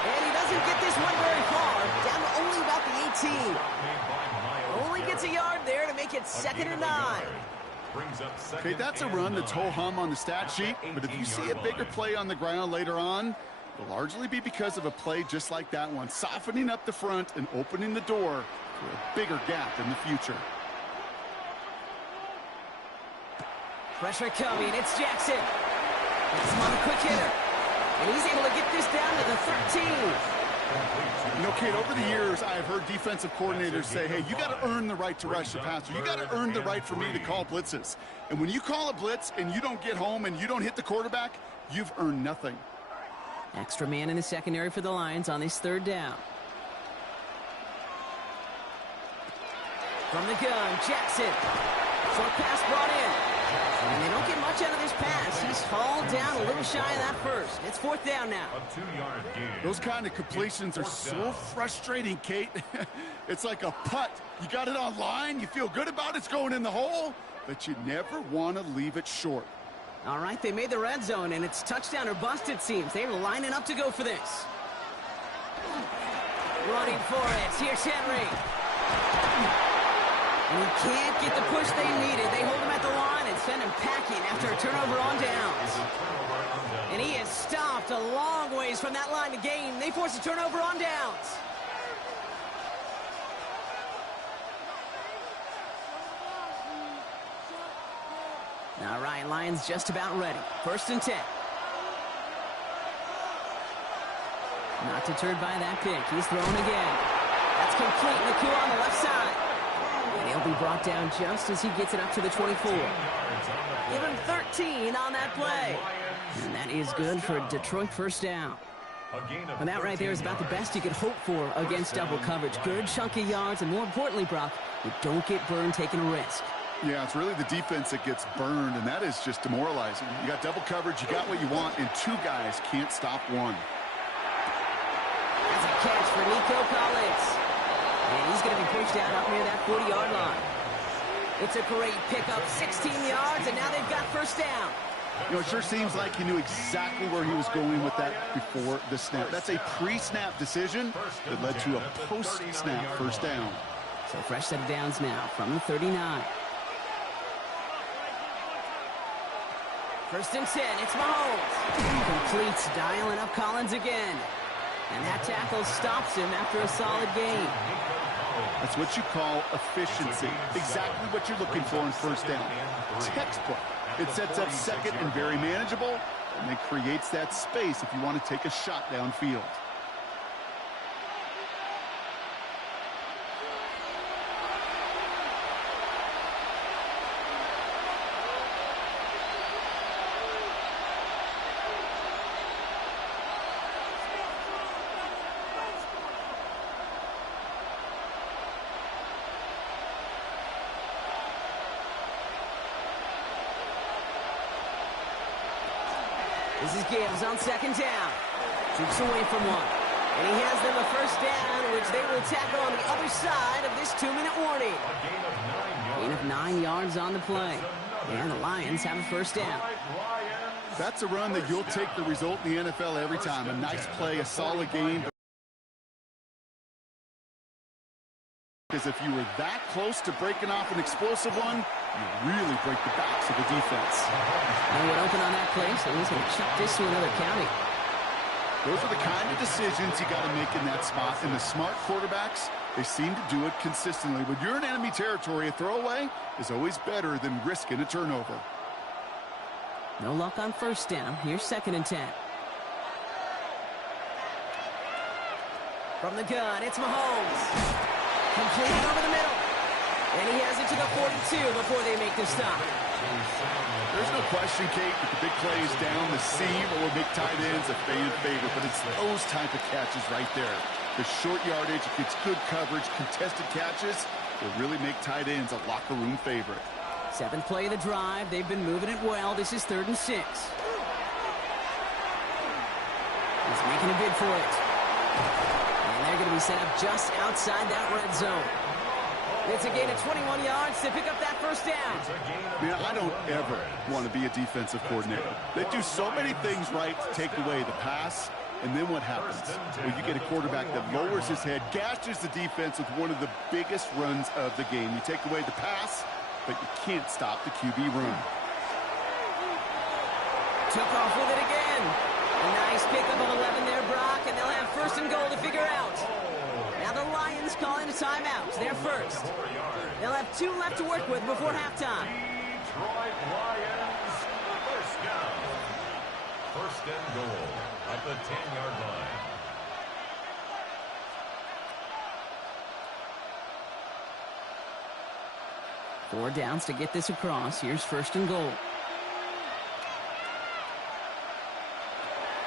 And he doesn't get this one very far, down to only about the 18. Only gets a yard there to make it 2nd and 9. Okay, that's a run that's ho-hum on the stat sheet, but if you see a bigger play on the ground later on, it'll largely be because of a play just like that one, softening up the front and opening the door to a bigger gap in the future. Pressure coming, it's Jackson. It's on a quick hitter. And he's able to get this down to the 13. You know, Kate, over the years, I've heard defensive coordinators say, hey, you got to earn the right to rush the passer. You got to earn the right for me to call blitzes. And when you call a blitz and you don't get home and you don't hit the quarterback, you've earned nothing. Extra man in the secondary for the Lions on this third down. From the gun, Jackson. Short pass brought in. And they don't get much out of this pass. He's hauled down a little shy of that first. It's fourth down now. A 2-yard gain. Those kind of completions are so frustrating, Kate. It's like a putt. You got it on line. You feel good about it's going in the hole, but you never want to leave it short. All right, they made the red zone, and it's touchdown or bust, it seems. They were lining up to go for this. Running for it. Here's Henry. And he can't get the push they needed. They hold him at the line and send him packing after a turnover on downs. And he is stopped a long ways from that line to gain. They force a turnover on downs. All right, Lions just about ready. 1st and 10. Not deterred by that pick. He's thrown again. That's complete. Nacua on the left side. And he'll be brought down just as he gets it up to the 24. Give him 13 on that play. And that is good for a Detroit first down. And that right there is about the best you could hope for against double coverage. Good chunky yards, and more importantly, Brock, you don't get burned taking a risk. Yeah, it's really the defense that gets burned, and that is just demoralizing. You got double coverage, you got what you want, and 2 guys can't stop one. That's a catch for Nico Collins. And he's going to be pushed out up near that 40-yard line. It's a great pickup, 16 yards, and now they've got first down. You know, it sure seems like he knew exactly where he was going with that before the snap. That's a pre-snap decision that led to a post-snap first down. So fresh set of downs now from the 39. 1st and 10, it's Mahomes. Completes, dialing up Collins again. And that tackle stops him after a solid gain. That's what you call efficiency. Exactly what you're looking for in first down. Textbook. It sets up second and very manageable, and it creates that space if you want to take a shot downfield. This is Gibbs on 2nd down. Shoots away from one. And he has them a first down, which they will tackle on the other side of this 2-minute warning. Gain of 9 yards on the play. And the Lions have a first down. That's a run that you'll take the result in the NFL every time. A nice play, a solid game. Because if you were that close to breaking off an explosive one, you really break the backs of the defense. They would open on that play, so he's going to chuck this to another county. Those are the kind of decisions you got to make in that spot. And the smart quarterbacks, they seem to do it consistently. When you're in enemy territory, a throwaway is always better than risking a turnover. No luck on first down. Here's 2nd and 10. From the gun, it's Mahomes. Completed over the middle. And he has it to the 42 before they make the stop. There's no question, Kate, that the big plays down the seam or make tight ends a fan favorite, but it's those type of catches right there. The short yardage, it gets good coverage, contested catches will really make tight ends a locker room favorite. 7th play of the drive. They've been moving it well. This is 3rd and 6. He's making a bid for it. And they're going to be set up just outside that red zone. It's a gain of 21 yards to pick up that first down. Man, I don't ever want to be a defensive coordinator. They do so many things right to take away the pass, and then what happens? Well, you get a quarterback that lowers his head, gashes the defense with one of the biggest runs of the game. You take away the pass, but you can't stop the QB run. Took off with it again. A nice pickup of 11 there, Brock, and they'll have 1st and goal to figure out. Now the Lions calling a timeout. They're first. They'll have 2 left to work with before halftime. Detroit Lions, first down. 1st and goal at the 10-yard line. 4 downs to get this across. Here's 1st and goal.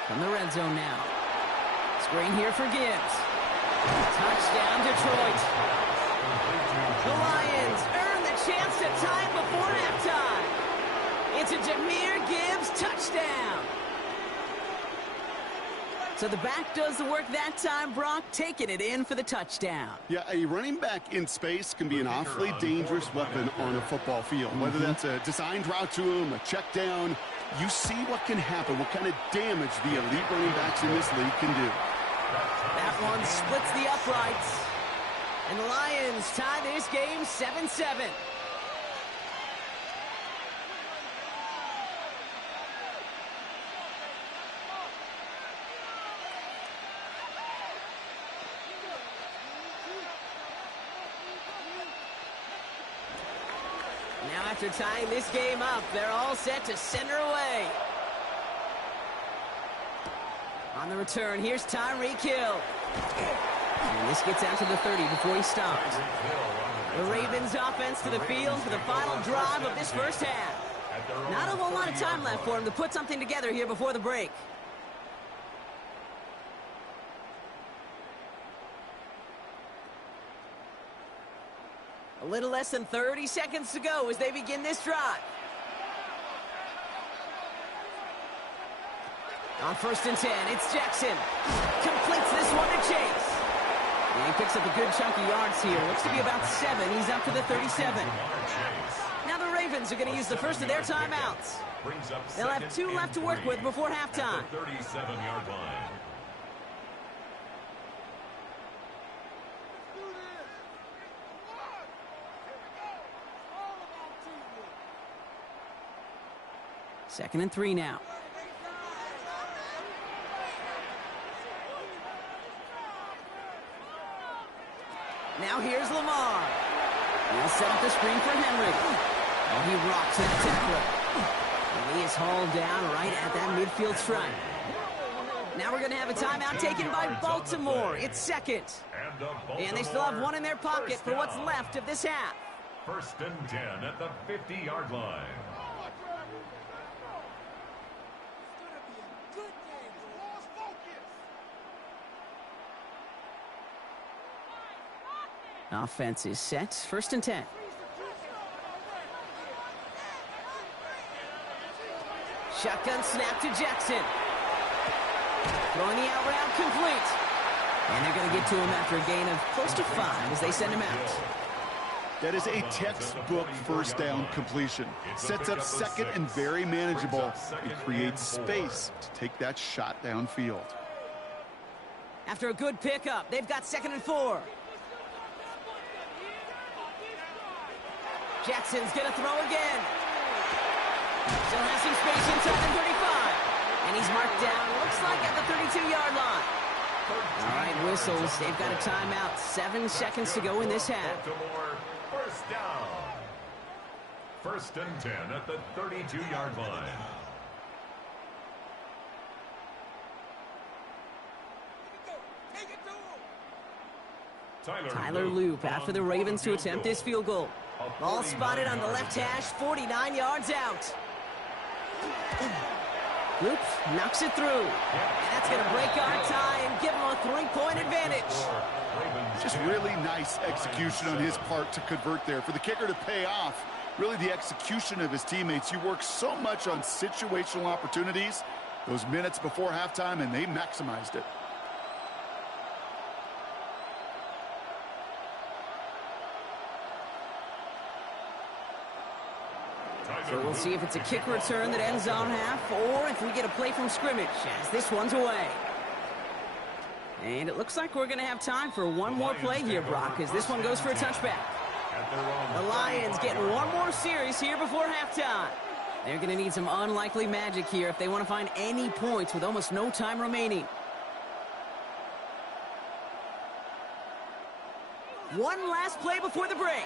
From the red zone now. Screen here for Gibbs. Touchdown, Detroit. The Lions earn the chance to tie it before halftime. It's a Jahmyr Gibbs touchdown. So the back does the work that time, Brock, taking it in for the touchdown. Yeah, a running back in space can be an awfully dangerous weapon on a football field. Whether that's a designed route to him, a check down, you see what can happen, what kind of damage the elite running backs in this league can do. That one splits the uprights. And the Lions tie this game 7-7. Now after tying this game up, they're all set to center away. On the return, here's Tyreek Hill. And this gets out to the 30 before he stops. The Ravens offense to the field for the final drive of this first half. Not a whole lot of time left for him to put something together here before the break. A little less than 30 seconds to go as they begin this drive. On 1st and 10, it's Jackson. Completes this one to Chase. And he picks up a good chunk of yards here. Looks to be about 7. He's up to the 37. Now the Ravens are going to use the first of their timeouts. They'll have 2 left to work with before halftime. 37-yard line. Second and 3 now. Now here's Lamar. He'll set up the screen for Henry. Oh, he rocks that tackler. And he is hauled down right at that midfield stripe. Now we're going to have a timeout taken by Baltimore. It's second. And they still have 1 in their pocket for what's left of this half. 1st and 10 at the 50-yard line. Offense is set. 1st and 10. Shotgun snap to Jackson. Throwing the out route complete. And they're going to get to him after a gain of close to 5 as they send him out. That is a textbook first down completion. Sets up second and very manageable and creates space to take that shot downfield. After a good pickup, they've got 2nd and 4. Jackson's going to throw again. Still has some space inside the 35. And he's marked down, looks like at the 32-yard line. All right, whistles. They've got a timeout. 7 seconds to go in this half. Baltimore, 1st down. 1st and 10 at the 32-yard line. Tyler Loop after the Ravens to attempt this field goal. Ball spotted on the left hash, 49 yards out. Loop knocks it through. And that's going to break our tie and give him a 3-point advantage. Just really nice execution on his part to convert there. For the kicker to pay off, really the execution of his teammates. You work so much on situational opportunities those minutes before halftime, and they maximized it. So we'll see if it's a kick return that ends on half, or if we get a play from scrimmage as this one's away. And it looks like we're going to have time for one more play here, Brock, as this one goes for a touchback. The Lions getting one more series here before halftime. They're going to need some unlikely magic here if they want to find any points with almost no time remaining. One last play before the break.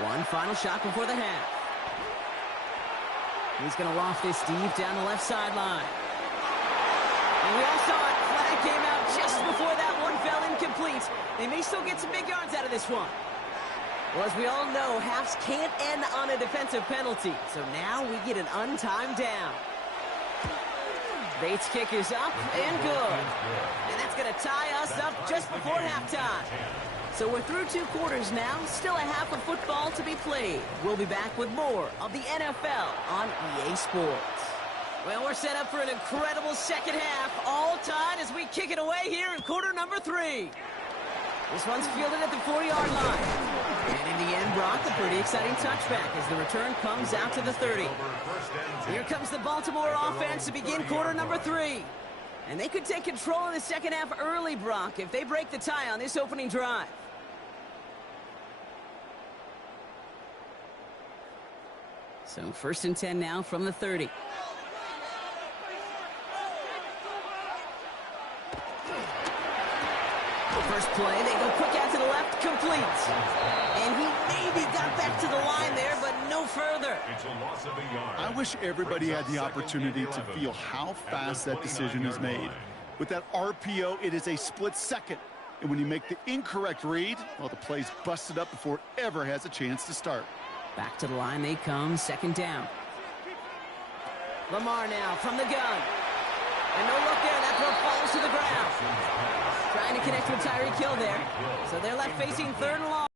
One final shot before the half. He's going to loft this deep down the left sideline. And we all saw it. Flag came out just before that one fell incomplete. They may still get some big yards out of this one. Well, as we all know, halves can't end on a defensive penalty. So now we get an untimed down. Bates' kick is up and good. And that's going to tie us up just before halftime. So we're through 2 quarters now. Still a half of football to be played. We'll be back with more of the NFL on EA Sports. Well, we're set up for an incredible second half. All tied as we kick it away here in quarter number 3. This one's fielded at the 4-yard line. And in the end, Brock, a pretty exciting touchback as the return comes out to the 30. Here comes the Baltimore offense to begin quarter number 3. And they could take control of the second half early, Brock, if they break the tie on this opening drive. So 1st and 10 now from the 30. First play, they go quick out to the left, complete. And he maybe got back to the line there, but no further. It's a loss of a yard. I wish everybody had the opportunity to feel how fast that decision is made. With that RPO, it is a split second. And when you make the incorrect read, well, the play's busted up before it ever has a chance to start. Back to the line they come, 2nd down. Lamar now from the gun. And no look there, that throw falls to the ground. Trying to connect with Tyreek Hill there. So they're left facing 3rd and long.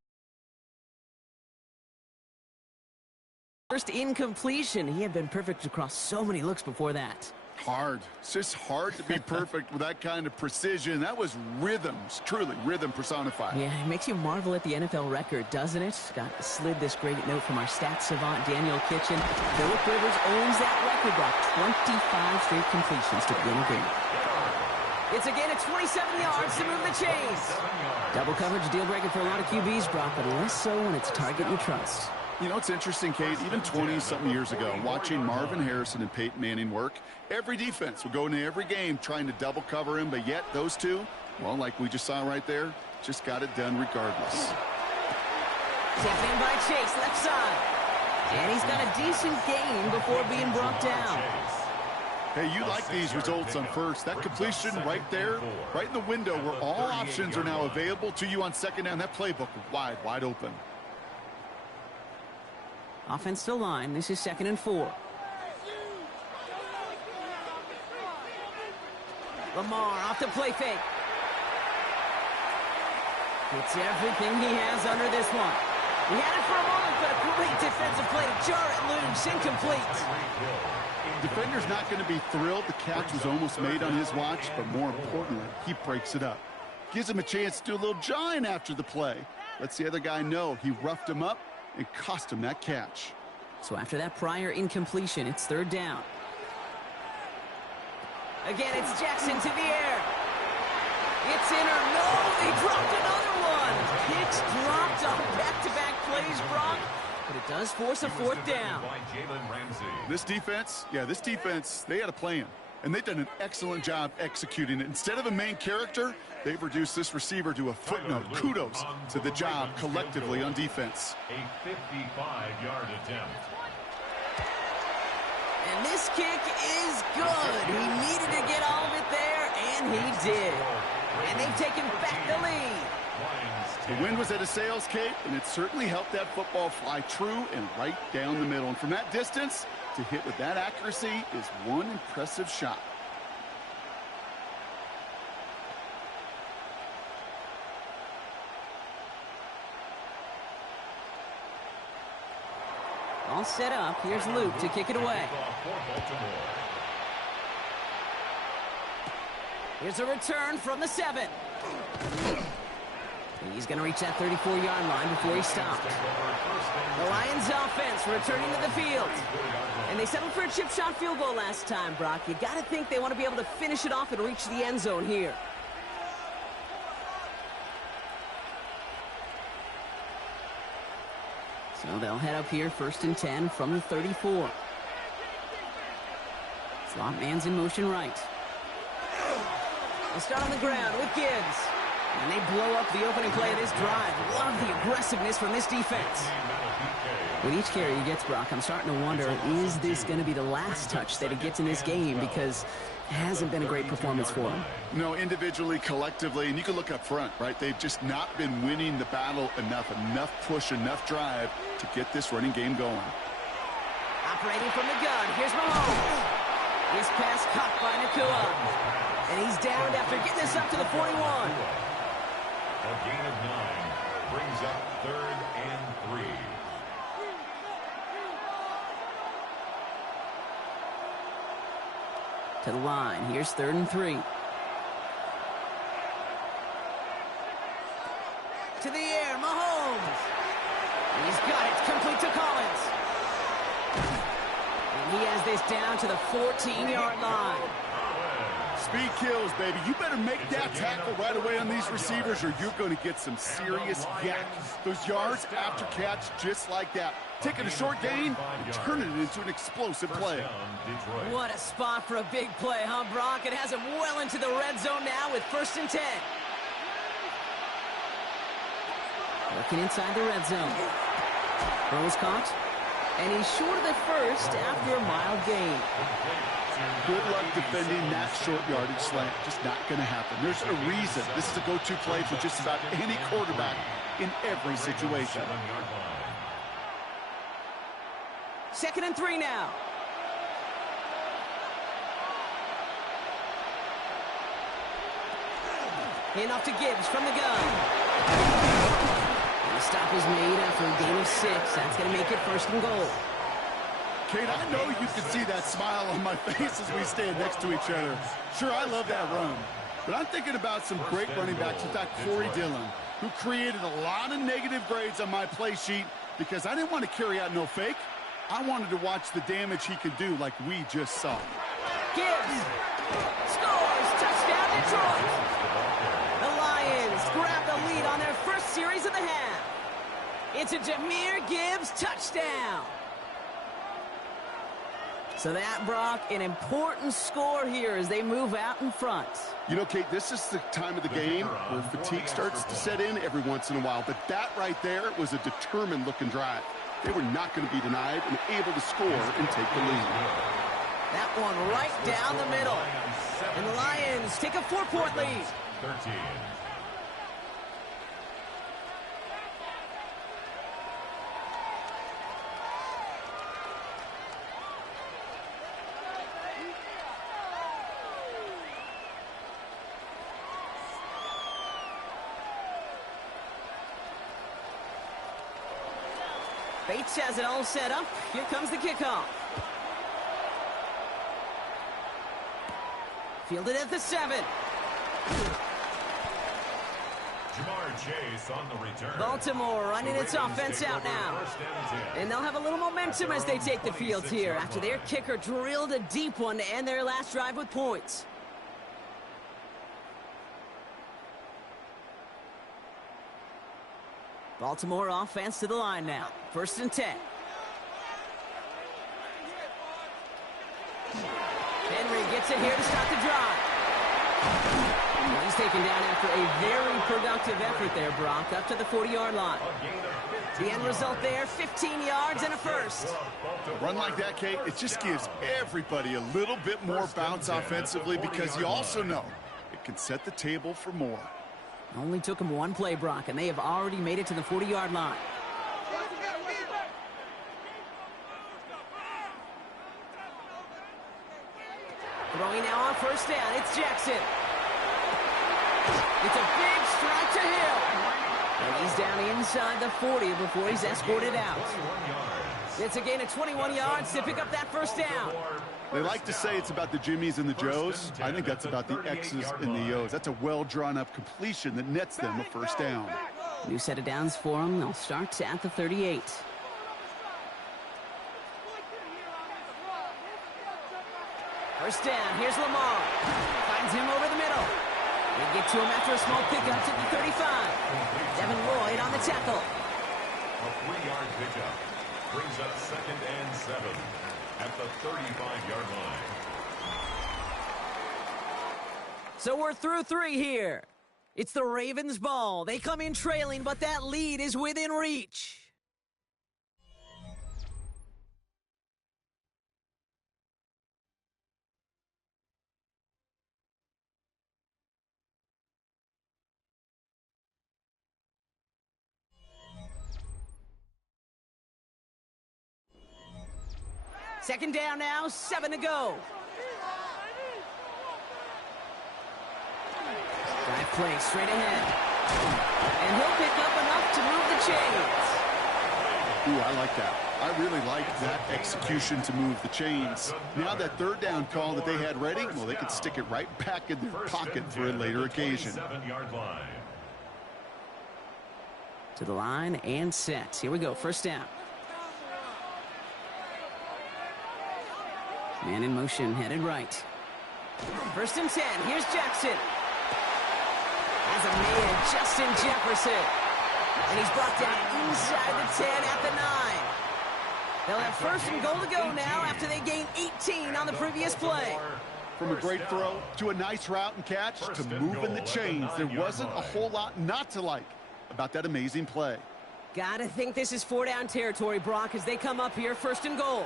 First incompletion. He had been perfect across so many looks before that. Hard. It's just hard to be perfect with that kind of precision. That was rhythm. It's truly rhythm personified. Yeah, it makes you marvel at the NFL record, doesn't it? Got slid this great note from our stats savant, Daniel Kitchen. Phillip Rivers owns that record, Brock. 25 straight completions to begin a game. It's again at 27 yards to move the chains. Double coverage, deal breaker for a lot of QBs, Brock, but less so when it's a target you trust. You know, it's interesting, Kate, even 20-something years ago, watching Marvin Harrison and Peyton Manning work, every defense would go into every game trying to double cover him, but yet those two, well, like we just saw right there, just got it done regardless. Taken in by Chase, left side. And he's got a decent gain before being brought down. Hey, you like these results on first. That completion right there, right in the window where all options are now available to you on 2nd down. That playbook wide open. Offense to line. This is 2nd and 4. Lamar off the play fake. Gets everything he has under this one. He had it for a moment, but a great defensive play to jar it loose. Incomplete. Defender's not going to be thrilled. The catch was almost made on his watch, but more importantly, he breaks it up. Gives him a chance to do a little jawing after the play. Lets the other guy know he roughed him up and cost him that catch. So after that prior incompletion, it's 3rd down. Again, it's Jackson to the air. It's in or no, they dropped another one. Kicks dropped on back-to-back plays, Brock. But it does force a 4th down. This defense, they had a plan. And they've done an excellent job executing it. Instead of a main character, they've reduced this receiver to a footnote. Kudos to the job collectively on defense. A 55-yard attempt. And this kick is good. He needed to get all of it there, and he did. And they've taken back the lead. The wind was at a sails, Kate, and it certainly helped that football fly true and right down the middle. And from that distance, to hit with that accuracy is one impressive shot. All set up. Here's Luke to kick it away. Here's a return from the 7. He's going to reach that 34-yard line before he stopped. The Lions offense returning to the field. And they settled for a chip shot field goal last time, Brock. You got to think they want to be able to finish it off and reach the end zone here. So they'll head up here, 1st and 10 from the 34. Slot man's in motion right. They'll start on the ground with Gibbs. And they blow up the opening play of this drive. Love the aggressiveness from this defense. With each carry he gets, Brock, I'm starting to wonder, is this going to be the last touch that he gets in this game? Because It hasn't been a great performance for him. No, individually, collectively, and you can look up front, right? They've just not been winning the battle enough push, enough drive to get this running game going. Operating from the gun, here's Mahomes. His pass caught by Nacua. And he's downed after getting this up to the 41. A gain of 9 brings up 3rd and 3. To the line, here's 3rd and 3. To the air, Mahomes. He's got it, complete to Collins. And he has this down to the 14-yard line. Speed kills, baby. You better make that tackle right away on these receivers or you're going to get some serious yak. Those yards after catch just like that. Taking a short gain and turning it into an explosive play. What a spot for a big play, huh, Brock? It has him well into the red zone now with 1st and 10. Looking inside the red zone. Throws caught. And he's short of the first after a mild gain. Good luck defending that short yardage slant. Just not going to happen. There's a reason this is a go-to play for just about any quarterback in every situation. 2nd and 3 now. Handoff to Gibbs from the gun. And the stop is made after a gain of 6. That's going to make it 1st and goal. Kate, I know you can see that smile on my face as we stand next to each other. Sure, I love that run. But I'm thinking about some great running backs. In fact, Corey Dillon, who created a lot of negative grades on my play sheet because I didn't want to carry out no fake. I wanted to watch the damage he could do like we just saw. Gibbs scores! Touchdown, Detroit! The Lions grab the lead on their first series of the half. It's a Jahmyr Gibbs touchdown. So that, Brock, an important score here as they move out in front. You know, Kate, this is the time of the game where fatigue starts to set in every once in a while. But that right there was a determined-looking drive. They were not going to be denied and able to score and take the lead. That one right down the middle. And the Lions take a 4-point lead. 13. Bates has it all set up. Here comes the kickoff. Fielded at the 7. Ja'Marr Chase on the return. Baltimore running its offense out now. And they'll have a little momentum as they take the field here after their kicker drilled a deep one to end their last drive with points. Baltimore offense to the line now. 1st and 10. Henry gets it here to start the drive. He's taken down after a very productive effort there, Brock, up to the 40-yard line. The end result there, 15 yards and a first. A run like that, Kate, it just gives everybody a little bit more bounce offensively because you also know it can set the table for more. Only took them one play, Brock, and they have already made it to the 40-yard line. Throwing now on 1st down, it's Jackson. It's a big strike to Hill. And he's down inside the 40 before he's escorted out. It's a gain of 21 yards to pick up that 1st down. They like to say it's about the Jimmies and the Joes. I think that's about the X's and the O's. That's a well-drawn-up completion that nets them a 1st down. New set of downs for them. They'll start at the 38. First down. Here's Lamar. Finds him over the middle. They get to him after a small pickup to the 35. Devin Lloyd on the tackle. A 3-yard pickup brings up 2nd and 7 at the 35-yard line. So we're through 3 here. It's the Ravens' ball. They come in trailing, but that lead is within reach. Second down now, 7 to go. Drive play straight ahead. And he'll pick up enough to move the chains. Ooh, I like that. I really like that execution to move the chains. Now that third down call that they had ready, well, they could stick it right back in their pocket for a later occasion. To the line and set. Here we go, first down. Man in motion, headed right. First and 10, here's Jackson. Has a man, Justin Jefferson. And he's brought down inside the 10 at the 9. They'll have first and goal to go now after they gained 18 on the previous play. From a great throw to a nice route and catch to moving the chains, there wasn't a whole lot not to like about that amazing play. Gotta think this is 4-down territory, Brock, as they come up here, first and goal.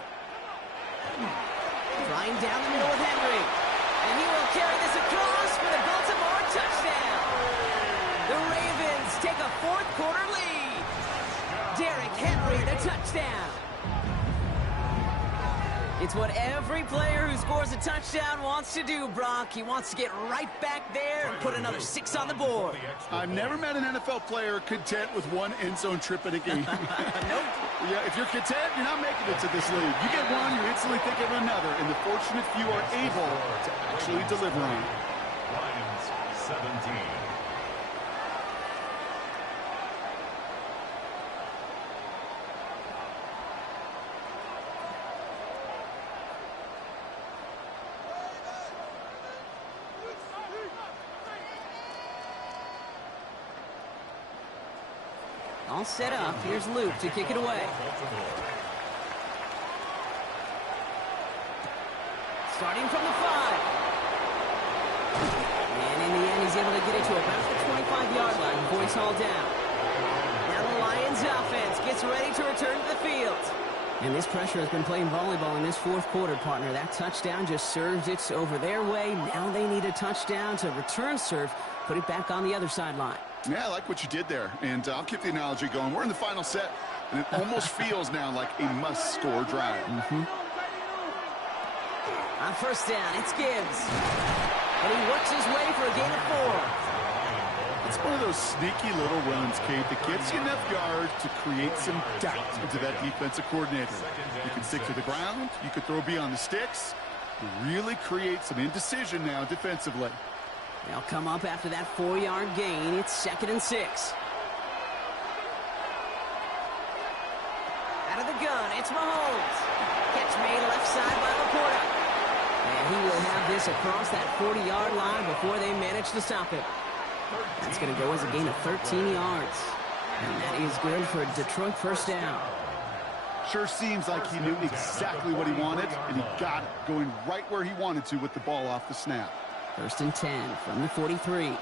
Flying down the middle with Henry. And he will carry this across for the Baltimore touchdown. The Ravens take a fourth-quarter lead. Derrick Henry, the touchdown. It's what every player who scores a touchdown wants to do, Brock. He wants to get right back there and put another 6 on the board. I've never met an NFL player content with one end zone trip in a game. Nope. Yeah, if you're content, you're not making it to this league. You get one, you instantly think of another, and the fortunate few are able to actually deliver on it. Lions 17. All set up. Here's Luke to kick it away. Starting from the 5. And in the end, he's able to get it to about the 25-yard line before he's hauled down. Now the Lions offense gets ready to return to the field. And this pressure has been playing volleyball in this fourth quarter, partner. That touchdown just served it over their way. Now they need a touchdown to return serve, put it back on the other sideline. Yeah, I like what you did there, and I'll keep the analogy going. We're in the final set, and it almost feels now like a must-score drive. On first down, it's Gibbs. And he works his way for a gain of 4. It's one of those sneaky little runs, Kate, that gets you enough yards to create some doubt into that defensive coordinator. You can stick to the ground, you can throw beyond the sticks, you really create some indecision now defensively. They'll come up after that 4-yard gain. It's second and 6. Out of the gun, it's Mahomes. Catch made left side by Laporta. And he will have this across that 40-yard line before they manage to stop it. That's going to go as a gain of 13 yards. And that is good for Detroit first down. Sure seems like he knew exactly what he wanted, and he got it, going right where he wanted to with the ball off the snap. First and 10 from the 43.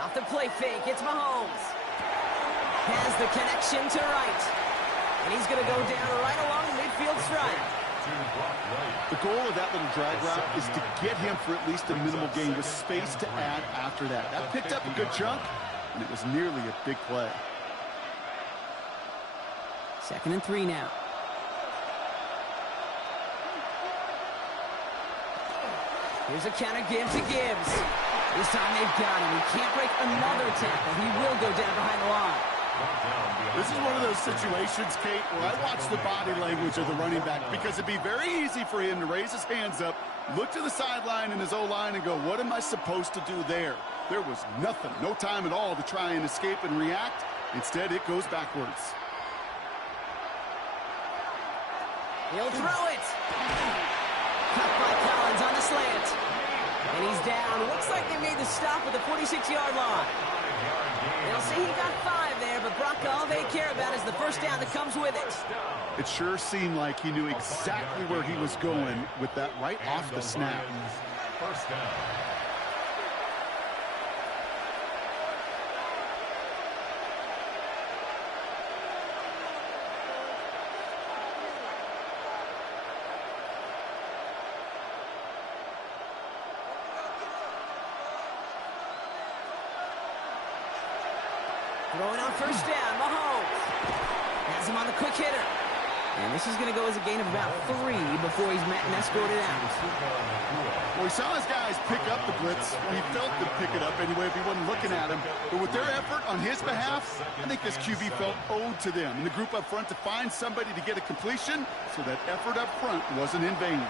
Off the play fake, it's Mahomes. Has the connection to right. And he's going to go down right along the midfield stripe. The goal of that little drag route is to get him for at least a minimal gain with space to add after that. That picked up a good chunk, and it was nearly a big play. Second and 3 now. Here's a counter give to Gibbs. This time they've got him. He can't break another tackle. He will go down behind the line. This is one of those situations, Kate, where I watch the body language of the running back because it'd be very easy for him to raise his hands up, look to the sideline in his O-line and go, what am I supposed to do there? There was nothing, no time at all to try and escape and react. Instead, it goes backwards. He'll throw it. Cut by Collins on the slant. And he's down. Looks like they made the stop at the 46-yard line. They'll say he got 5 there, but Brock, all they care about is the first down that comes with it. It sure seemed like he knew exactly where he was going with that right off the snap. First down. Throwing on first down, Mahomes. Has him on the quick hitter. And this is going to go as a gain of about 3 before he's met and escorted out. Well, he saw his guys pick up the blitz. He felt them pick it up anyway if he wasn't looking at him. But with their effort on his behalf, I think this QB felt owed to them and the group up front to find somebody to get a completion, so that effort up front wasn't in vain.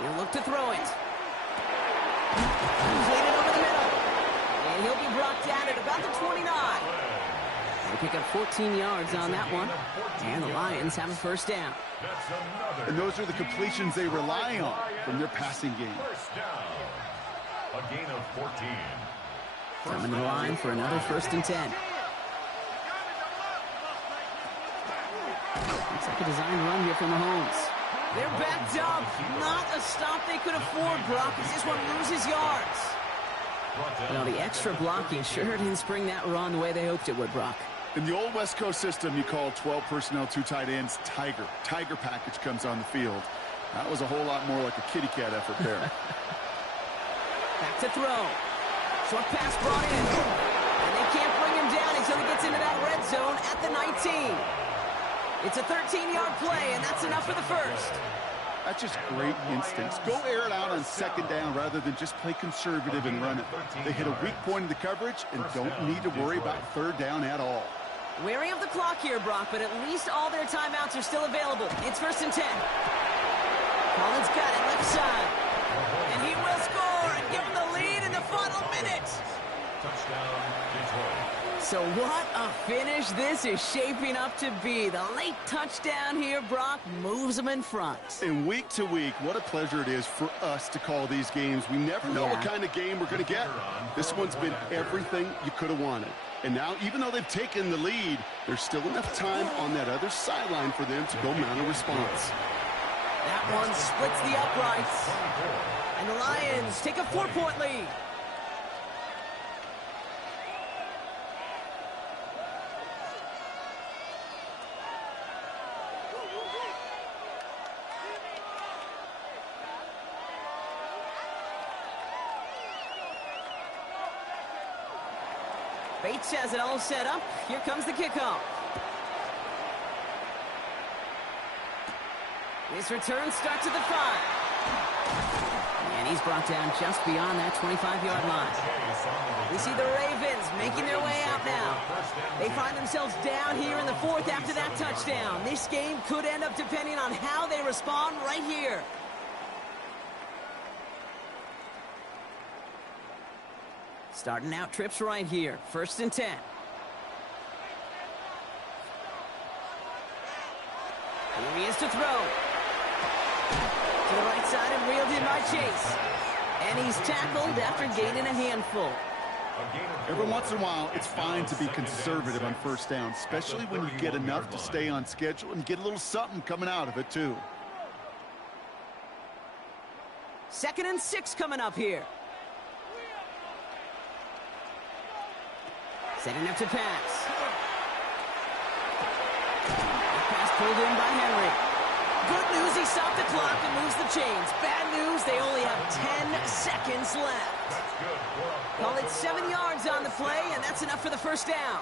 He'll look to throw it. Completed over the middle. And he'll be brought down at about the 29. They pick up 14 yards on that one. And the Lions have a first down. And those are the completions they rely on from their passing game. First down. A gain of 14. Coming to the line for another 1st and 10. Looks like a design run here from Mahomes. They're backed up. Not a stop they could afford, Brock, as this one loses yards. Well, the extra blocking sure didn't spring that run the way they hoped it would, Brock. In the old West Coast system, you call 12 personnel, 2 tight ends, Tiger. Tiger package comes on the field. That was a whole lot more like a kitty cat effort there. Back to throw. Short pass brought in. And they can't bring him down until he gets into that red zone at the 19. It's a 13-yard play, and that's enough for the first. That's just great instincts. Go air it out on 2nd down rather than just play conservative and run it. They hit a weak point in the coverage and don't need to worry about 3rd down at all. Wary of the clock here, Brock, but at least all their timeouts are still available. It's 1st and 10. Collins got it left side. And he will score and give him the lead in the final minute. Touchdown, Detroit. So what a finish this is shaping up to be. The late touchdown here, Brock, moves them in front. And week to week, what a pleasure it is for us to call these games. We never know what kind of game we're going to get. This one's been everything you could have wanted. And now, even though they've taken the lead, there's still enough time on that other sideline for them to go mount a response. That one splits the uprights. And the Lions take a 4-point lead. Bates has it all set up. Here comes the kickoff. This return starts at the 5. And he's brought down just beyond that 25-yard line. We see the Ravens making their way out now. They find themselves down here in the 4th after that touchdown. This game could end up depending on how they respond right here. Starting out trips right here. 1st and 10. Here he is to throw. To the right side and reeled in by Chase. And he's tackled after gaining a handful. Every once in a while, it's fine to be conservative on 1st down, especially when you get enough to stay on schedule and get a little something coming out of it, too. 2nd and 6 coming up here. Setting up to pass. Pass pulled in by Henry. Good news, he stopped the clock and moves the chains. Bad news, they only have 10 seconds left. Call it 7 yards on the play, and that's enough for the 1st down.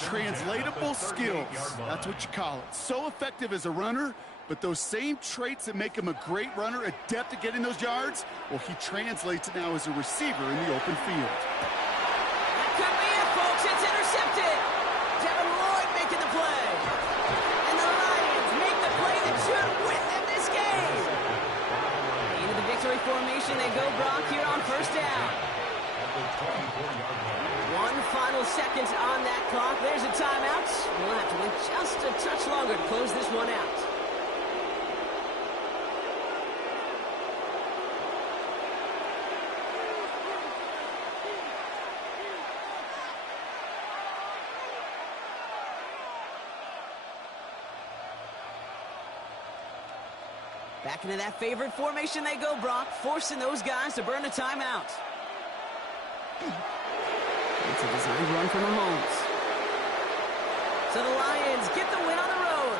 Translatable skills, that's what you call it. So effective as a runner, but those same traits that make him a great runner, adept at getting those yards, well, he translates it now as a receiver in the open field. That could be it, folks. It's intercepted. Devin Lloyd making the play. And the Lions make the play that should win them this game. Into the victory formation they go, Brock, here on 1st down. One final second on that clock. There's a timeout. We'll have to wait just a touch longer to close this one out. Back into that favorite formation they go, Brock, forcing those guys to burn a timeout. It's a designed run from Mahomes. So the Lions get the win on the road.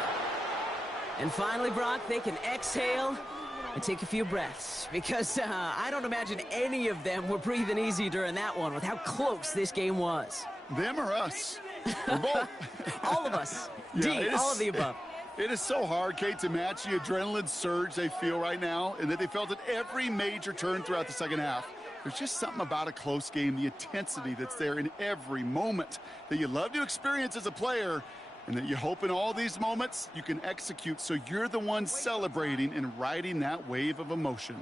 And finally, Brock, they can exhale and take a few breaths. Because I don't imagine any of them were breathing easy during that one with how close this game was. Them or us? We're both. All of us. Yeah, D, all of the above. It is so hard, Kate, to match the adrenaline surge they feel right now and that they felt at every major turn throughout the second half. There's just something about a close game, the intensity that's there in every moment that you love to experience as a player, and that you hope in all these moments you can execute so you're the one celebrating and riding that wave of emotion.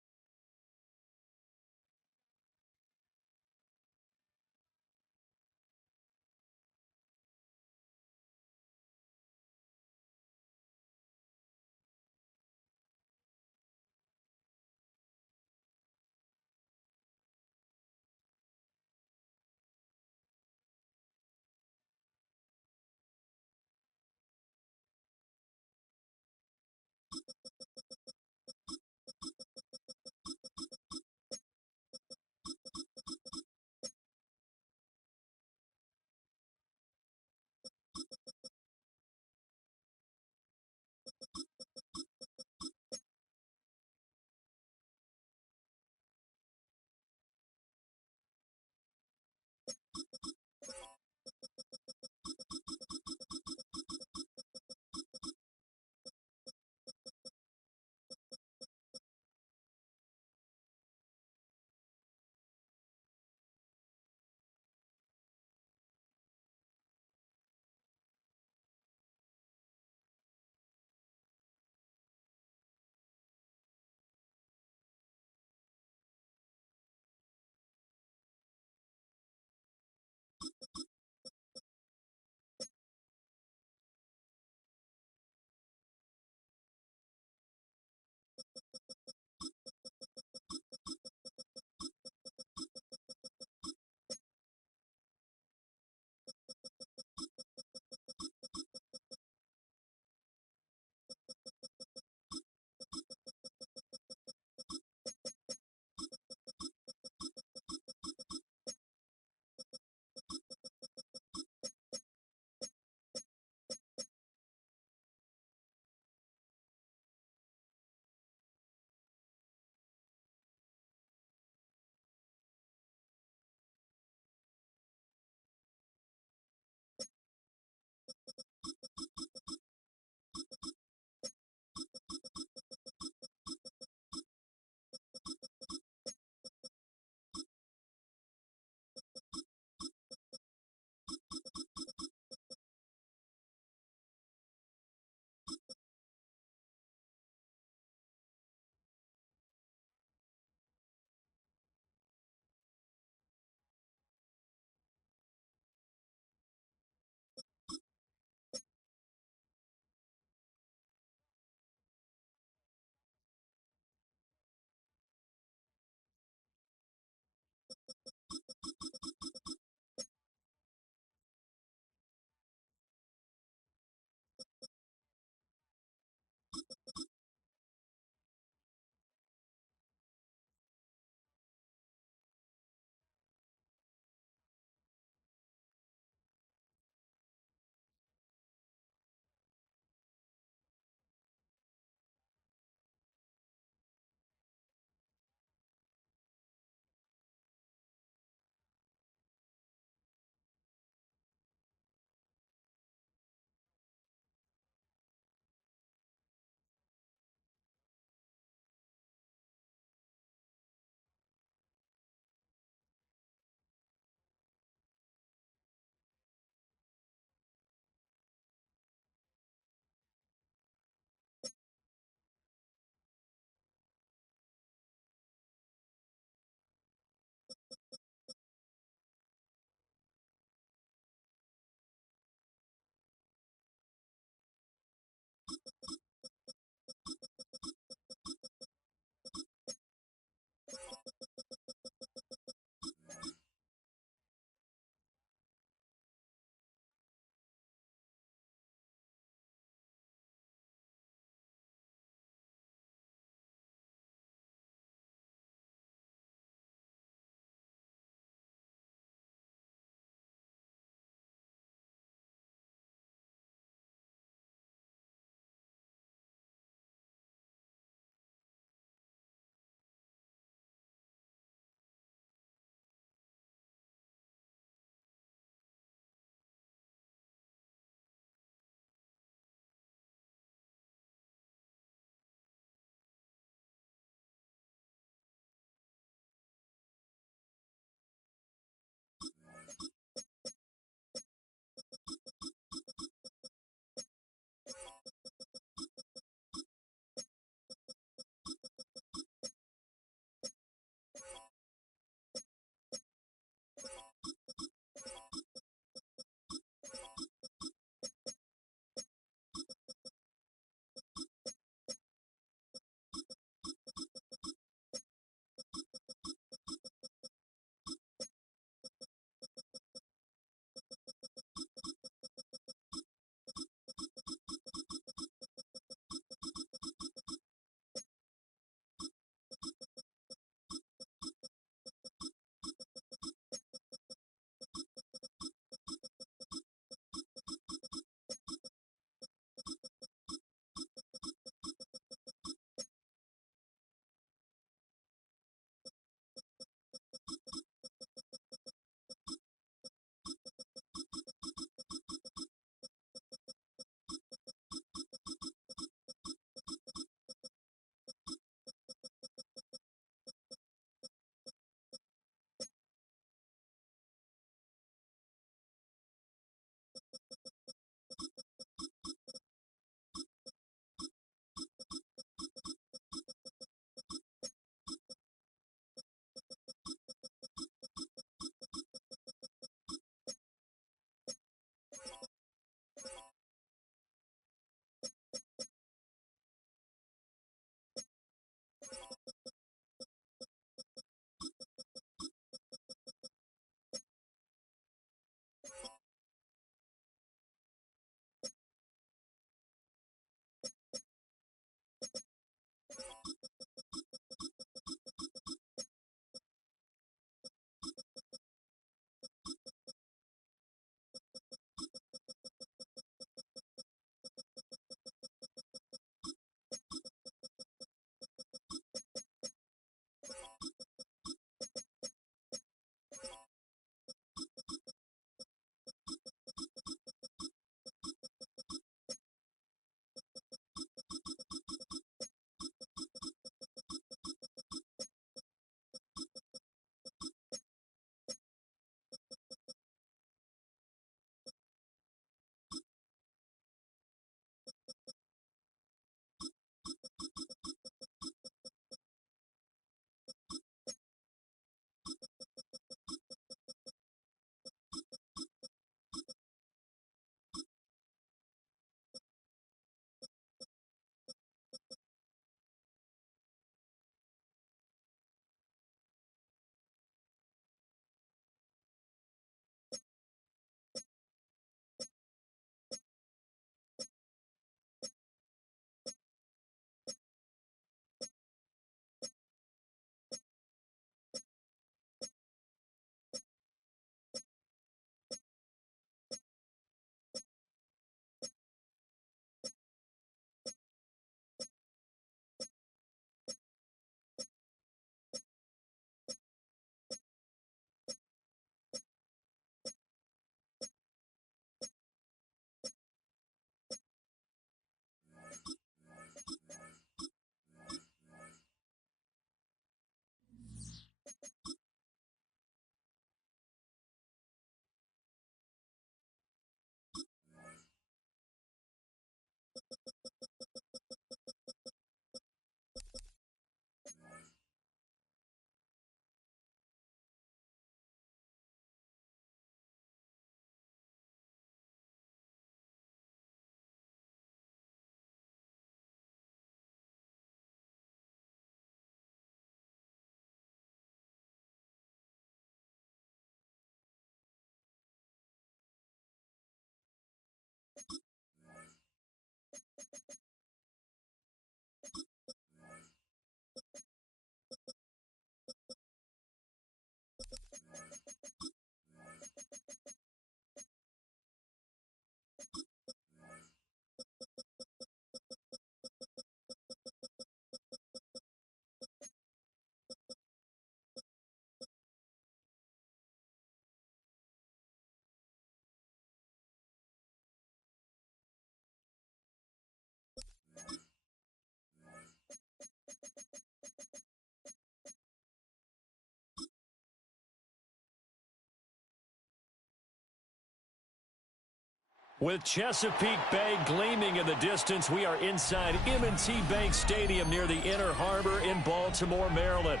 With Chesapeake Bay gleaming in the distance, we are inside M&T Bank Stadium near the Inner Harbor in Baltimore, Maryland.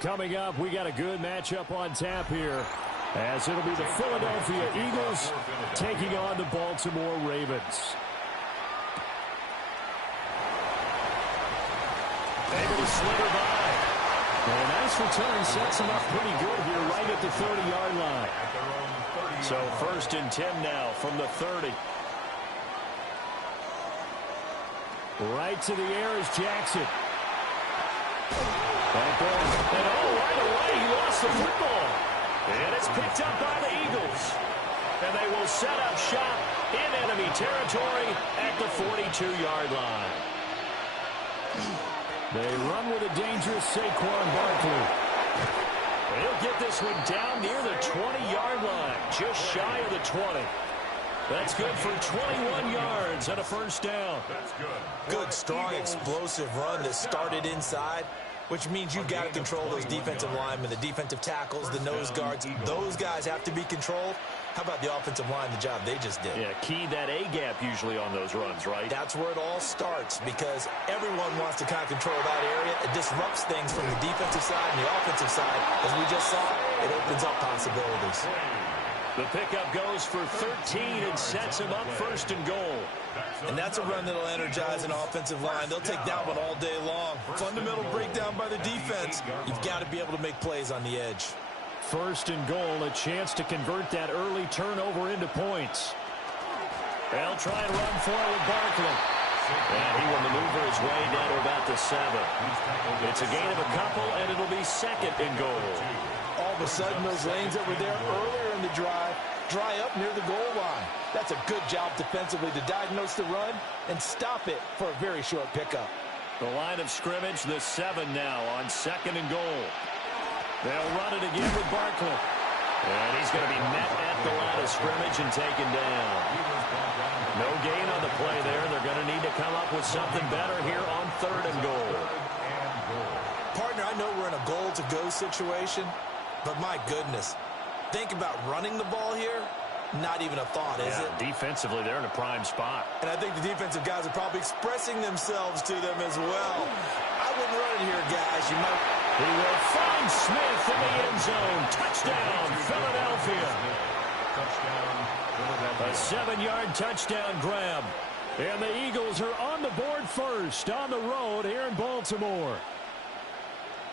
Coming up, we got a good matchup on tap here, as it'll be the Philadelphia Eagles taking on the Baltimore Ravens. Able to slither by. And a nice return sets him up pretty good here right at the 30-yard line. So 1st and 10 now from the 30. Right to the air is Jackson. And right away he lost the football. And it's picked up by the Eagles. And they will set up shop in enemy territory at the 42-yard line. They run with a dangerous Saquon Barkley. He'll get this one down near the 20-yard line, just shy of the 20. That's good for 21 yards and a first down. That's good. Good, strong, explosive run that started inside, which means you've got to control those defensive linemen, the defensive tackles, the nose guards. Those guys have to be controlled. How about the offensive line, the job they just did? Yeah, key that A-gap usually on those runs, right? That's where it all starts, because everyone wants to kind of control that area. It disrupts things from the defensive side and the offensive side. As we just saw, it opens up possibilities. The pickup goes for 13 and sets him up 1st and goal. And that's a run that'll energize an offensive line. They'll take that one all day long. Fundamental breakdown by the defense. You've got to be able to make plays on the edge. 1st and goal, a chance to convert that early turnover into points. They'll try and run for it with Barkley. And he will maneuver his way down to about the 7. It's a gain of a couple, and it'll be 2nd and goal. All of a sudden, those lanes that were there earlier in the drive dry up near the goal line. That's a good job defensively to diagnose the run and stop it for a very short pickup. The line of scrimmage, the 7 now on 2nd and goal. They'll run it again with Barkley. And he's going to be met at the line of scrimmage and taken down. No gain on the play there. They're going to need to come up with something better here on 3rd and goal. Partner, I know we're in a goal-to-go situation, but my goodness, think about running the ball here. Not even a thought, is it? Defensively, they're in a prime spot. And I think the defensive guys are probably expressing themselves to them as well. I wouldn't run it here, guys. You might... He will find Smith in the end zone. Touchdown, Philadelphia. A 7-yard touchdown grab. And the Eagles are on the board first on the road here in Baltimore.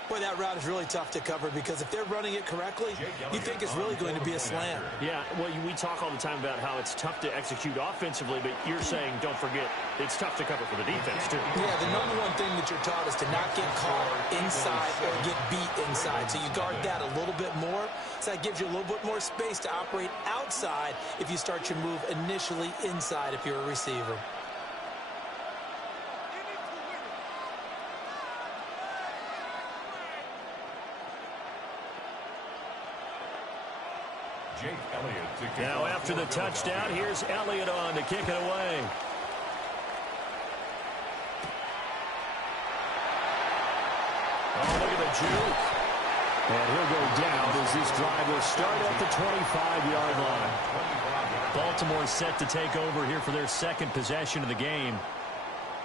Boy, that route is really tough to cover, because if they're running it correctly, you think it's really going to be a slant. Yeah, well, we talk all the time about how it's tough to execute offensively, but you're saying, don't forget, it's tough to cover for the defense, too. Yeah, the number one thing that you're taught is to not get caught inside or get beat inside. So you guard that a little bit more. So that gives you a little bit more space to operate outside if you start your move initially inside if you're a receiver. Now after the touchdown, here's Elliott on to kick it away. Oh, look at the juke. And he'll go down as this drive will start at the 25-yard line. Baltimore set to take over here for their 2nd possession of the game.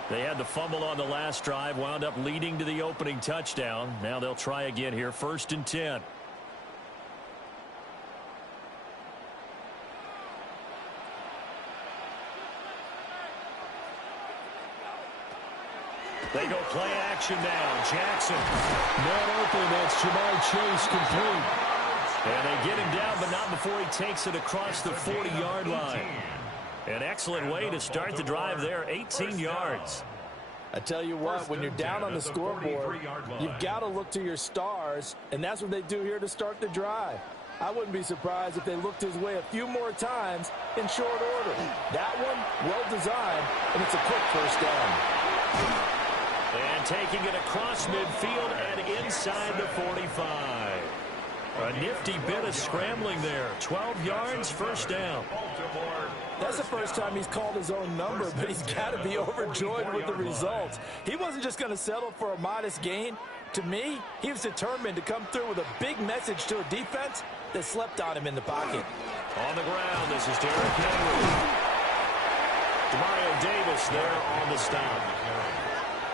They had the fumble on the last drive, wound up leading to the opening touchdown. Now they'll try again here, 1st and 10. They go play action now. Jackson. Not open. That's Jamar Chase complete. And they get him down, but not before he takes it across the 40-yard line. An excellent way to start the drive there. 18 yards. I tell you what, when you're down on the scoreboard, you've got to look to your stars, and that's what they do here to start the drive. I wouldn't be surprised if they looked his way a few more times in short order. That one, well designed, and it's a quick first down. And taking it across midfield and inside the 45. A nifty bit of scrambling there. 12 yards, first down. That's the first time he's called his own number, but he's got to be overjoyed with the results. He wasn't just going to settle for a modest gain. To me, he was determined to come through with a big message to a defense that slept on him in the pocket. On the ground, this is Derrick Henry. Davis there on the stop.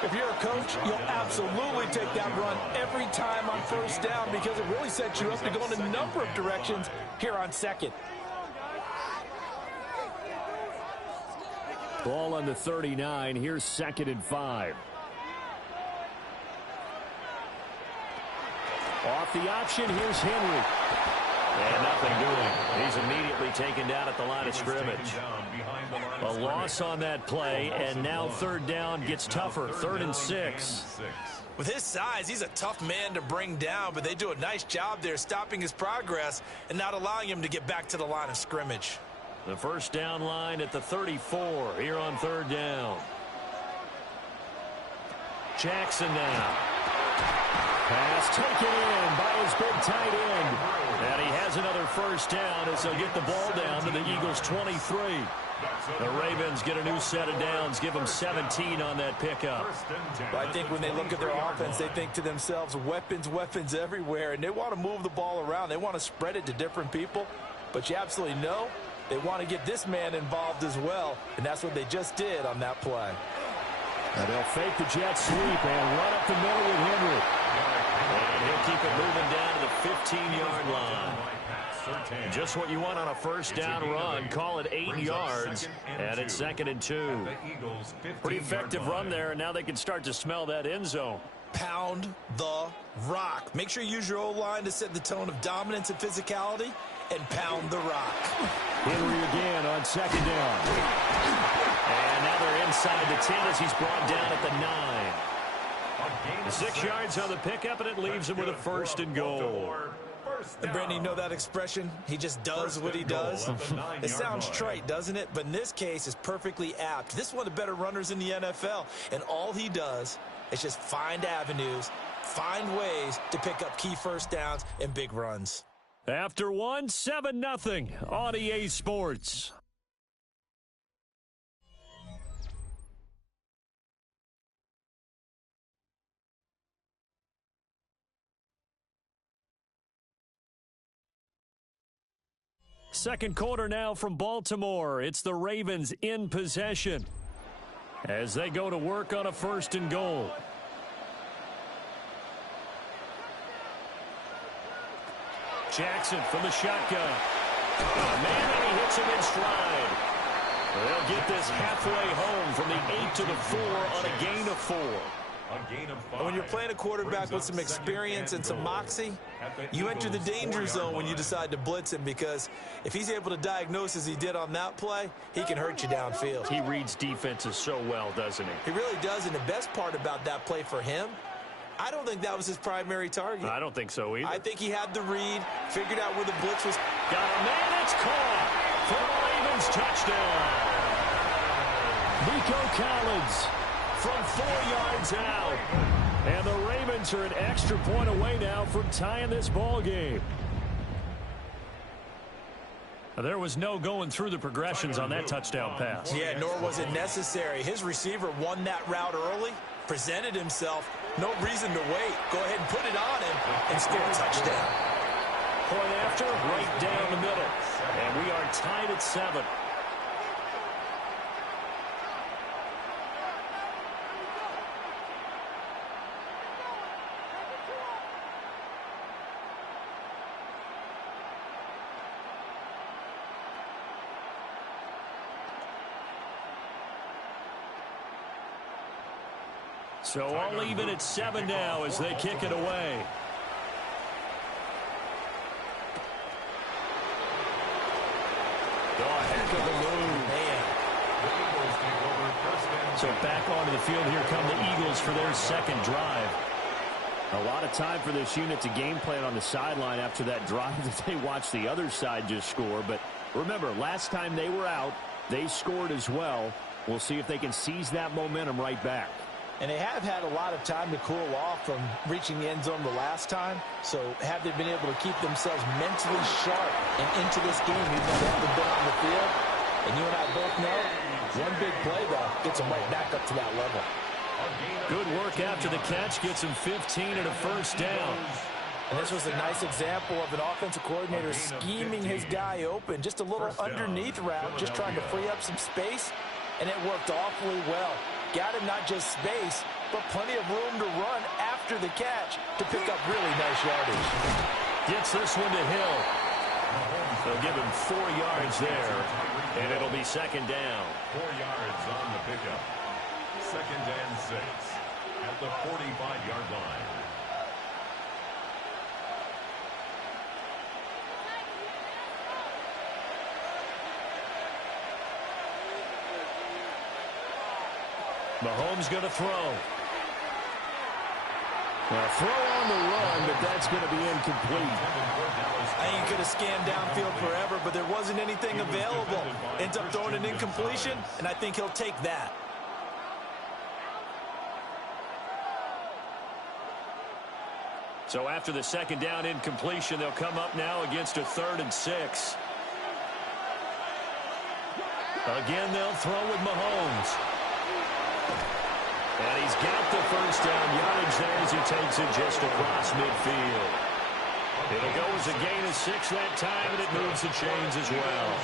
If you're a coach, you'll absolutely take that run every time on first down because it really sets you up to go in a number of directions here on second. Ball on the 39. Here's 2nd and 5. Off the option, here's Henry. And nothing doing. He's immediately taken down at the line of scrimmage. A loss on that play, and now 3rd down gets tougher. 3rd and 6. With his size, he's a tough man to bring down, but they do a nice job there stopping his progress and not allowing him to get back to the line of scrimmage. The first down line at the 34 here on 3rd down. Jackson now. Pass taken in by his big tight end. And he has another first down as they'll get the ball down to the Eagles' 23. The Ravens get a new set of downs, give them 17 on that pickup. But I think when they look at their offense, they think to themselves, weapons, weapons everywhere, and they want to move the ball around. They want to spread it to different people, but you absolutely know they want to get this man involved as well, and that's what they just did on that play. And they'll fake the jet sweep and run up the middle with Henry. And he'll keep it moving down to the 15-yard line. Just what you want on a first down run. Call it 8 yards, and it's 2nd and 2. Pretty effective run there, and now they can start to smell that end zone. Pound the rock. Make sure you use your O-line to set the tone of dominance and physicality, and pound the rock. Henry again on 2nd down. And now they're inside the 10 as he's brought down at the 9. 6 yards on the pickup, and it leaves him with a 1st and goal. And Brandon, you know that expression? He just does what he does. It sounds trite, doesn't it? But in this case, it's perfectly apt. This is one of the better runners in the NFL, and all he does is just find avenues, find ways to pick up key first downs and big runs. After 1, 7-0 on EA Sports. Second quarter now from Baltimore. It's the Ravens in possession as they go to work on a 1st and goal. Jackson from the shotgun. Man, and he hits him in stride. They'll get this halfway home from the 8 to the 4 on a gain of 4. When you're playing a quarterback with some experience and some moxie, you enter the danger zone when you decide to blitz him, because if he's able to diagnose as he did on that play, he can hurt you downfield. He reads defenses so well, doesn't he? He really does, and the best part about that play for him, I don't think that was his primary target. I don't think so either. I think he had the read, figured out where the blitz was. Got a man, it's caught for the Ravens touchdown. Nico Collins from 4 yards out. And the Ravens are an extra point away now from tying this ball game. There was no going through the progressions on that touchdown pass. Yeah, nor was it necessary. His receiver won that route early, presented himself. No reason to wait. Go ahead and put it on him and score a touchdown. Point after, right down the middle. And we are tied at 7. So all even at 7 now as they kick it away. Oh, heck of a move. Man. So back onto the field, here come the Eagles for their second drive. A lot of time for this unit to game plan on the sideline after that drive that they watched the other side just score. But remember, last time they were out, they scored as well. We'll see if they can seize that momentum right back. And they have had a lot of time to cool off from reaching the end zone the last time. So have they been able to keep themselves mentally sharp and into this game, even though they haven't been on the field? And you and I both know, one big play, though, gets them right back up to that level. Good work after the catch, gets him 15 and a first down. And this was a nice example of an offensive coordinator scheming his guy open. Just a little underneath route, just trying to free up some space. and it worked awfully well. Got him not just space, but plenty of room to run after the catch to pick up really nice yardage. Gets this one to Hill. They'll give him 4 yards there, and it'll be second down. 4 yards on the pickup. Second and 6 at the 45-yard line. Mahomes going to throw. Well, throw on the run, but that's going to be incomplete. I ain't could have scanned downfield forever, but there wasn't anything available. Ends up throwing an incompletion, and I think he'll take that. So after the second down incompletion, they'll come up now against a 3rd and 6. Again, they'll throw with Mahomes. And he's got the first down yardage there as he takes it just across midfield. It'll go as a gain of 6 that time, and it moves the chains as well.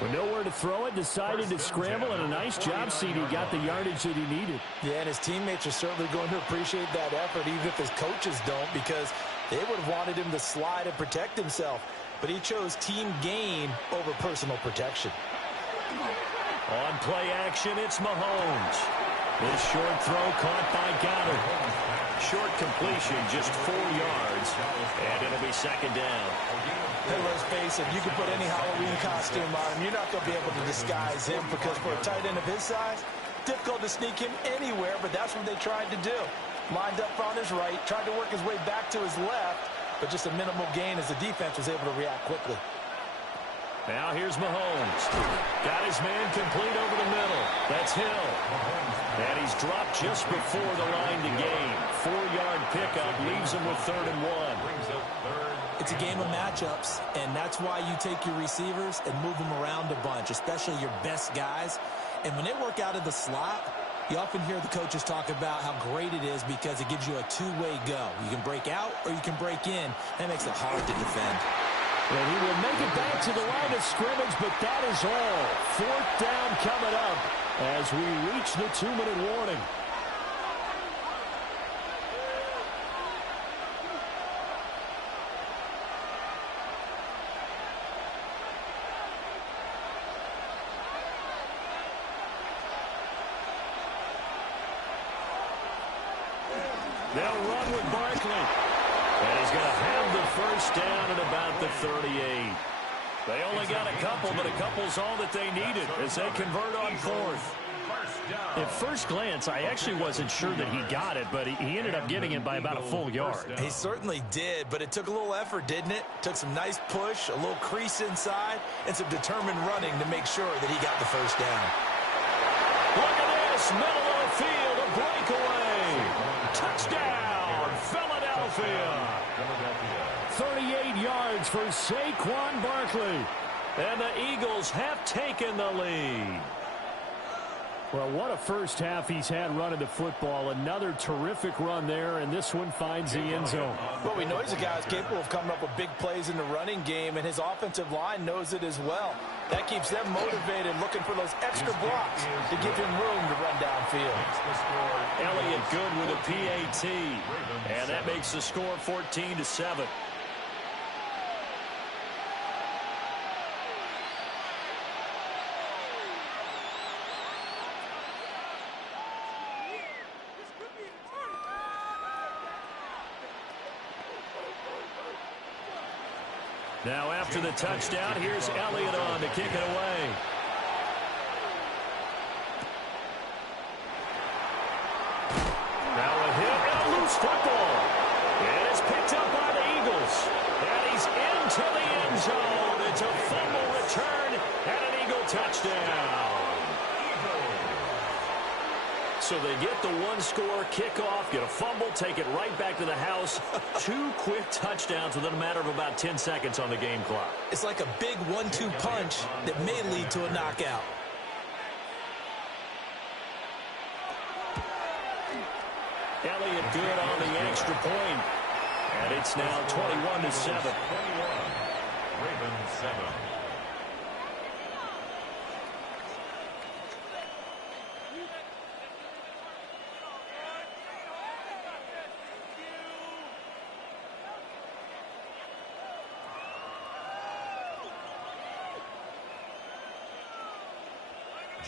With nowhere to throw it, decided to scramble, and a nice job, CD. Got the yardage that he needed. Yeah, and his teammates are certainly going to appreciate that effort, even if his coaches don't, because they would have wanted him to slide and protect himself. But he chose team gain over personal protection. On play action, it's Mahomes. This short throw caught by Goddard. Short completion, just 4 yards, and it'll be second down. Hey, let's face it, you can put any Halloween costume on him. You're not going to be able to disguise him because for a tight end of his size, difficult to sneak him anywhere, but that's what they tried to do. Lined up on his right, tried to work his way back to his left, but just a minimal gain as the defense was able to react quickly. Now here's Mahomes. Got his man complete over the middle. That's Hill. And he's dropped just before the line to gain. 4-yard pickup leaves him with 3rd and 1. It's a game of matchups, and that's why you take your receivers and move them around a bunch, especially your best guys. And when they work out of the slot, you often hear the coaches talk about how great it is because it gives you a two-way go. You can break out or you can break in. That makes it hard to defend. And he will make it back to the line of scrimmage, but that is all. 4th down coming up as we reach the 2-minute warning. They'll run with Barkley. And he's going to have the first down at about the 38. They only got a couple, but a couple's all that they needed as they convert on 4th. At first glance, I actually wasn't sure that he got it, but he ended up getting it by about a full yard. He certainly did, but it took a little effort, didn't it? Took some nice push, a little crease inside, and some determined running to make sure that he got the first down. Look at this, middle of the field, a breakaway. Touchdown, Philadelphia. 38 yards for Saquon Barkley. And the Eagles have taken the lead. Well, what a first half he's had running the football. Another terrific run there, and this one finds the end zone. Well, we know he's a guy who's capable of coming up with big plays in the running game, and his offensive line knows it as well. That keeps them motivated, looking for those extra blocks to give him room to run downfield. Elliott good with a PAT, and that makes the score 14-7. Now after the touchdown, here's Elliott on to kick it away. Now a hit and a loose football. It is picked up by the Eagles. And he's into the end zone. It's a fumble return and an Eagle touchdown. So they get the one-score kickoff, get a fumble, take it right back to the house. 2 quick touchdowns within a matter of about 10 seconds on the game clock. It's like a big 1-2 punch that may lead to a knockout. Elliott good on the extra point. And it's now 21-7. Ravens 7.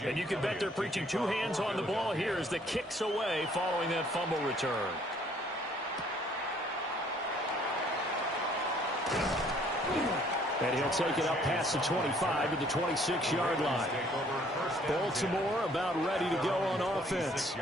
And you can bet they're preaching two hands on the ball here as the kick's away following that fumble return. And he'll take it up past the 25 to the 26-yard line. Baltimore about ready to go on offense.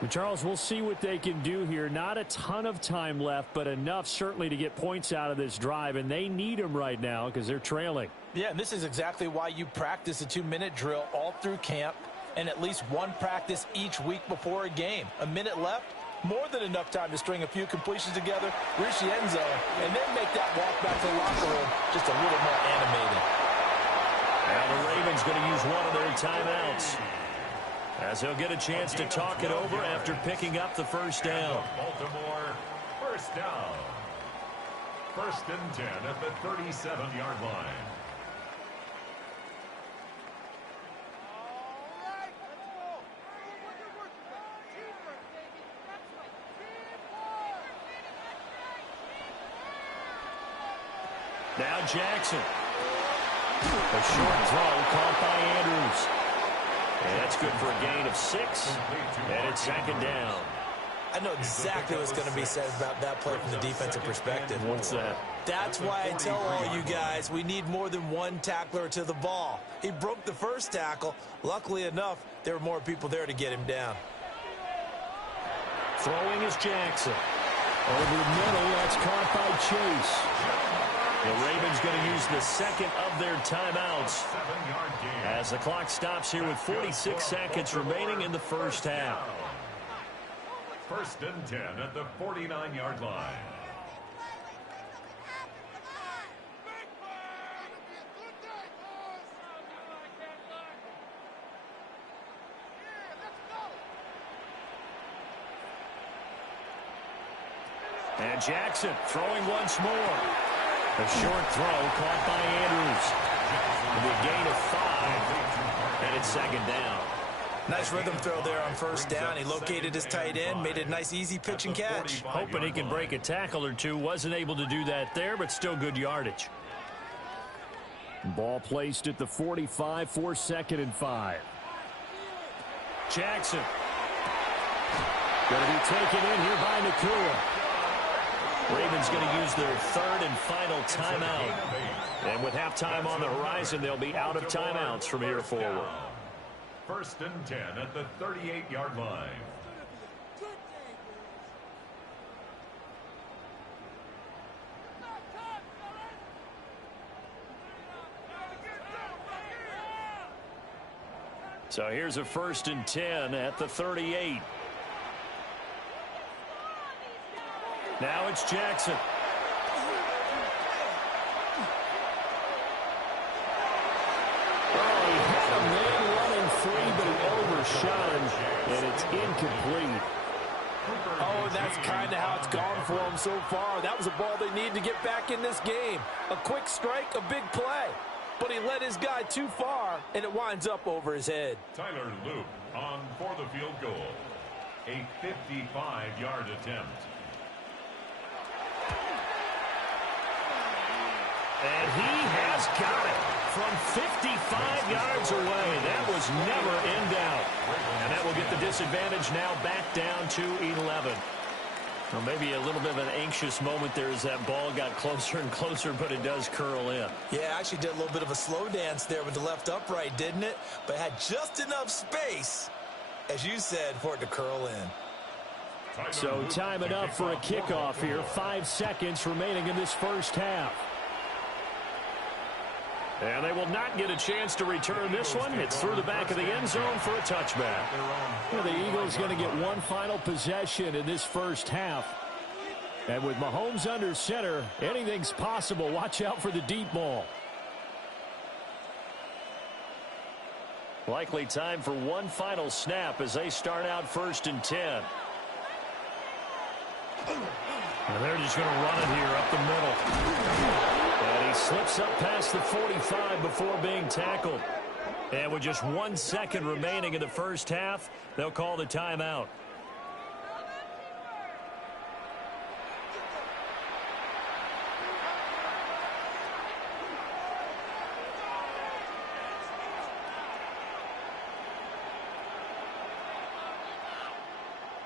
Well, Charles, we'll see what they can do here. Not a ton of time left, but enough certainly to get points out of this drive, and they need them right now because they're trailing. Yeah, and this is exactly why you practice a 2-minute drill all through camp and at least one practice each week before a game. A minute left, more than enough time to string a few completions together, reach the end zone, and then make that walk back to the locker room just a little more animated. Now the Ravens going to use one of their timeouts, as he'll get a chance to talk it over after picking up the first down. Baltimore, first down. First and 10 at the 37-yard line. Now Jackson. A short throw caught by Andrews. And that's good for a gain of 6. And it's second down. I know exactly what's going to be said about that play from the defensive perspective. What's that? That's why I tell all you guys we need more than one tackler to the ball. He broke the first tackle. Luckily enough, there were more people there to get him down. Throwing is Jackson. Over the middle, that's caught by Chase. The Ravens going to use the second of their timeouts as the clock stops here with 46 seconds remaining in the first half. First and 10 at the 49-yard line. And Jackson throwing once more. A short throw caught by Andrews. With a gain of 5, and it's second down. Nice rhythm throw there on first down. He located his tight end, made a nice easy pitch and catch. Hoping he can break a tackle or two. Wasn't able to do that there, but still good yardage. Ball placed at the 45 for second and 5. Jackson. Going to be taken in here by Nakua. Ravens going to use their third and final timeout. And with halftime on the horizon, they'll be out of timeouts from here forward. First and 10 at the 38-yard line. So here's a first and 10 at the 38. Now it's Jackson. Oh, he had a man running free, but he overshot him, and it's incomplete. Oh, and that's kind of how it's gone for him so far. That was a ball they need to get back in this game. A quick strike, a big play. But he led his guy too far, and it winds up over his head. Tyler Loop on for the field goal. A 55-yard attempt. And he has got it from 55 yards away. That was never in doubt. And that will get the disadvantage now back down to 11. Well, maybe a little bit of an anxious moment there as that ball got closer and closer, but it does curl in. Yeah, actually did a little bit of a slow dance there with the left upright, didn't it? But had just enough space, as you said, for it to curl in. So time enough for a kickoff here. 5 seconds remaining in this first half. And they will not get a chance to return this one. It's through the back of the end zone for a touchback. Well, the Eagles going to get one final possession in this first half. And with Mahomes under center, anything's possible. Watch out for the deep ball. Likely time for one final snap as they start out first and 10. And they're just going to run it here up the middle. And he slips up past the 45 before being tackled. And with just 1 second remaining in the first half, they'll call the timeout.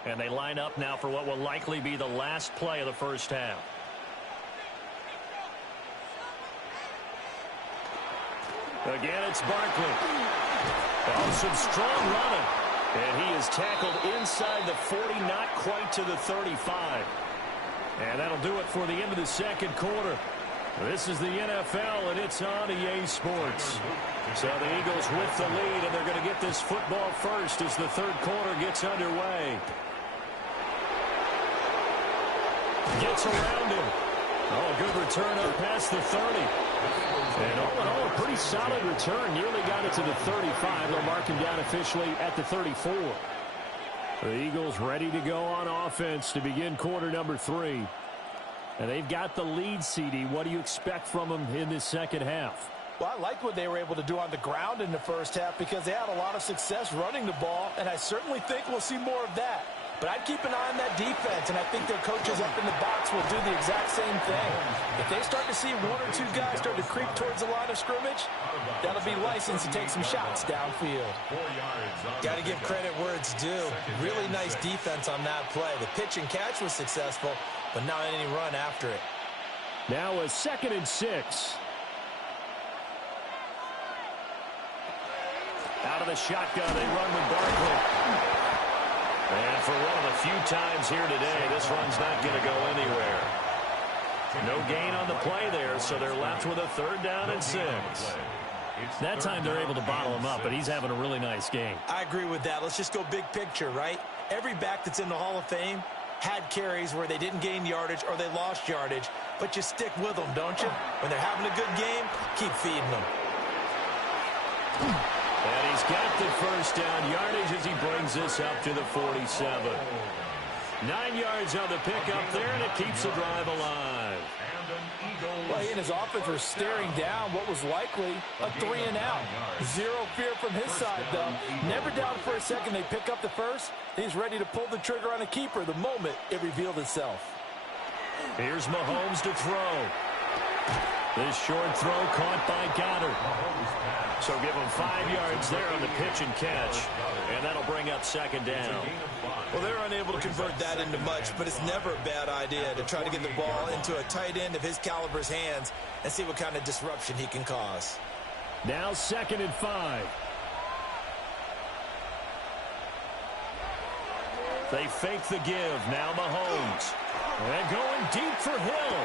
And they line up now for what will likely be the last play of the first half. Again, it's Barkley. Oh, some strong running. And he is tackled inside the 40, not quite to the 35. And that'll do it for the end of the second quarter. This is the NFL, and it's on EA Sports. So the Eagles with the lead, and they're going to get this football first as the third quarter gets underway. Gets around him. Oh, good return up past the 30. And all in all, a pretty solid return. Nearly got it to the 35. They'll mark him down officially at the 34. The Eagles ready to go on offense to begin quarter number 3. And they've got the lead, CD. What do you expect from them in this second half? Well, I like what they were able to do on the ground in the first half because they had a lot of success running the ball, and I certainly think we'll see more of that. But I'd keep an eye on that defense, and I think their coaches up in the box will do the exact same thing. If they start to see one or two guys start to creep towards the line of scrimmage, that'll be licensed to take some shots downfield. Got to give credit where it's due. Really nice defense on that play. The pitch and catch was successful, but not any run after it. Now a 2nd and 6. Out of the shotgun, they run with Barkley. And for one of the few times here today, this run's not going to go anywhere. No gain on the play there, so they're left with a 3rd down and 6. That time they're able to bottle him up, but he's having a really nice game. I agree with that. Let's just go big picture, right? Every back that's in the Hall of Fame had carries where they didn't gain yardage or they lost yardage, but you stick with them, don't you? When they're having a good game, keep feeding them. And he's got the 1st down yardage as he brings this up to the 47. 9 yards on the pickup there, and it keeps the drive alive. Well, he and his offense were staring down what was likely a 3-and-out. Zero fear from his side, though. Never doubted for a second they pick up the first. He's ready to pull the trigger on a keeper the moment it revealed itself. Here's Mahomes to throw. This short throw caught by Goddard. So give him 5 yards there on the pitch and catch. And that'll bring up 2nd down. Well, they're unable to convert that into much, but it's never a bad idea to try to get the ball into a tight end of his caliber's hands and see what kind of disruption he can cause. Now 2nd and 5. They fake the give. Now Mahomes. And going deep for Hill.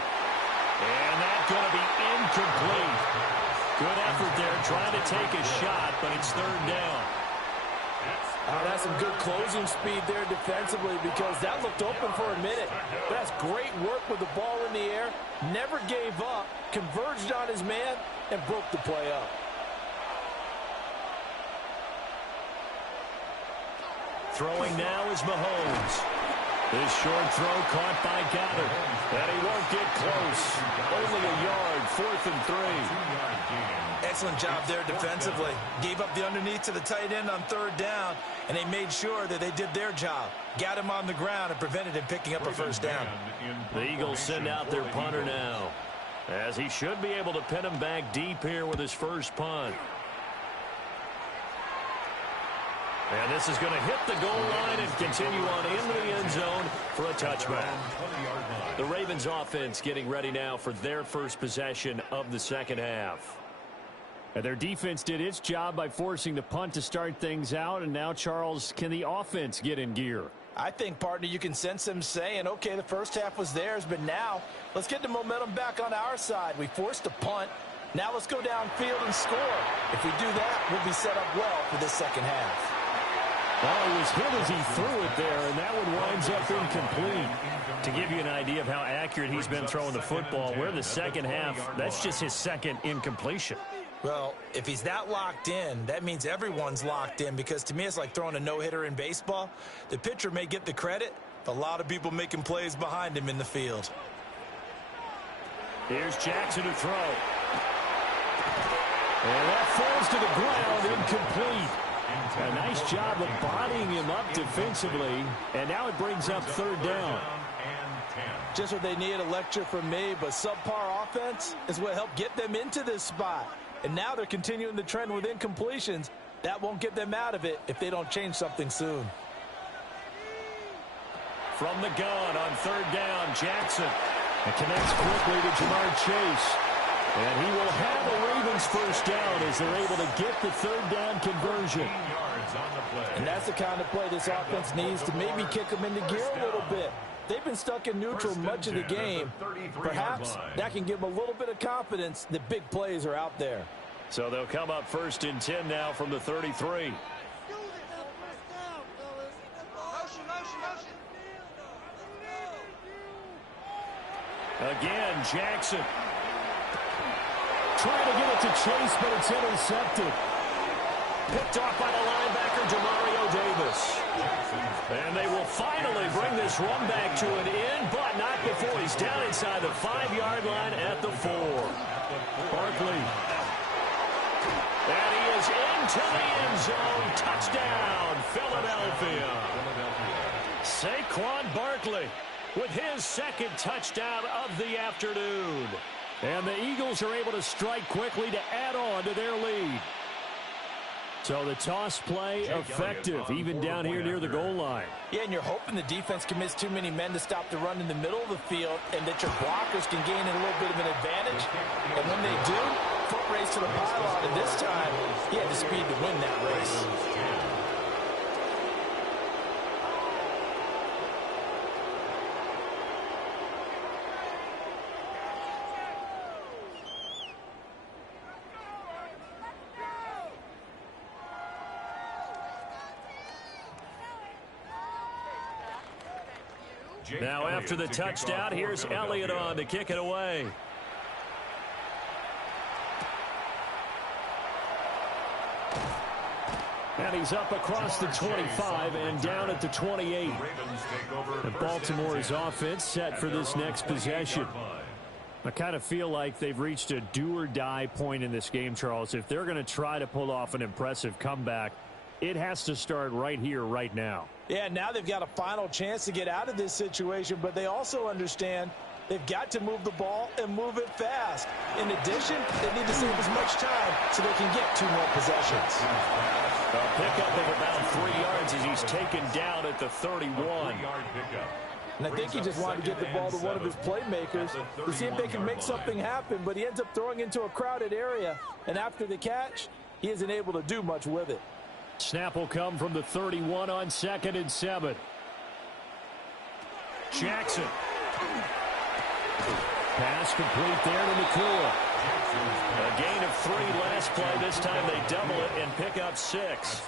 And that's going to be incomplete. Good effort there trying to take a shot, but it's 3rd down. That's some good closing speed there defensively because that looked open for a minute. But that's great work with the ball in the air. Never gave up, converged on his man, and broke the play up. Throwing now is Mahomes. This short throw caught by Goddard. And he won't get close. Only a yard, 4th and 3. Excellent job there defensively. Gave up the underneath to the tight end on 3rd down, and they made sure that they did their job. Got him on the ground and prevented him picking up a 1st down. The Eagles send out their punter now, as he should be able to pin him back deep here with his first punt. And this is going to hit the goal line and continue on into the end zone for a touchback. The Ravens offense getting ready now for their first possession of the second half. And their defense did its job by forcing the punt to start things out. And now, Charles, can the offense get in gear? I think, partner, you can sense them saying, okay, the first half was theirs, but now let's get the momentum back on our side. We forced a punt. Now let's go downfield and score. If we do that, we'll be set up well for this second half. Well, he was hit as he threw it there, and that one winds up incomplete. To give you an idea of how accurate he's been throwing the football, we're the second half. That's just his 2nd incompletion. Well, if he's that locked in, that means everyone's locked in, because to me it's like throwing a no-hitter in baseball. The pitcher may get the credit, but a lot of people making plays behind him in the field. Here's Jackson to throw. And that falls to the ground, incomplete. A nice job of bodying him up defensively, and now it brings up 3rd down. Just what they need, a lecture from me, but subpar offense is what helped get them into this spot. And now they're continuing the trend with incompletions. That won't get them out of it if they don't change something soon. from the gun on third down. Jackson. And connects quickly to Jamar Chase. And he will have a Ravens first down as they're able to get the third down conversion. And that's the kind of play this offense needs to maybe kick them into gear a little bit. They've been stuck in neutral much of the game. Perhaps that can give them a little bit of confidence that big plays are out there. So they'll come up first and 10 now from the 33. Again, Jackson. Trying to get it to Chase, but it's intercepted. Picked off by the linebacker, Demario Davis. And they will finally bring this run back to an end, but not before he's down inside the 5-yard line at the 4. Barkley. And he is into the end zone. Touchdown, Philadelphia. Saquon Barkley with his second touchdown of the afternoon. And the Eagles are able to strike quickly to add on to their lead. So the toss play effective, even down here near the goal line. Yeah, and you're hoping the defense commits too many men to stop the run in the middle of the field and that your blockers can gain a little bit of an advantage. And when they do, foot race to the pylon. And this time, he had the speed to win that race. Now after the touchdown, here's Elliott on to kick it away. And he's up across the 25 and down at the 28. And Baltimore's offense set for this next possession. I kind of feel like they've reached a do-or-die point in this game, Charles. If they're going to try to pull off an impressive comeback, it has to start right here, right now. Yeah, now they've got a final chance to get out of this situation, but they also understand they've got to move the ball and move it fast. In addition, they need to save as much time so they can get 2 more possessions. A pickup of about 3 yards as he's taken down at the 31. And I think he just wanted to get the ball to one of his playmakers to see if they can make something happen, but he ends up throwing into a crowded area, and after the catch, he isn't able to do much with it. Snap will come from the 31 on 2nd and 7. Jackson. Pass complete there to Nakua. A gain of 3 last play. This time they double it and pick up 6.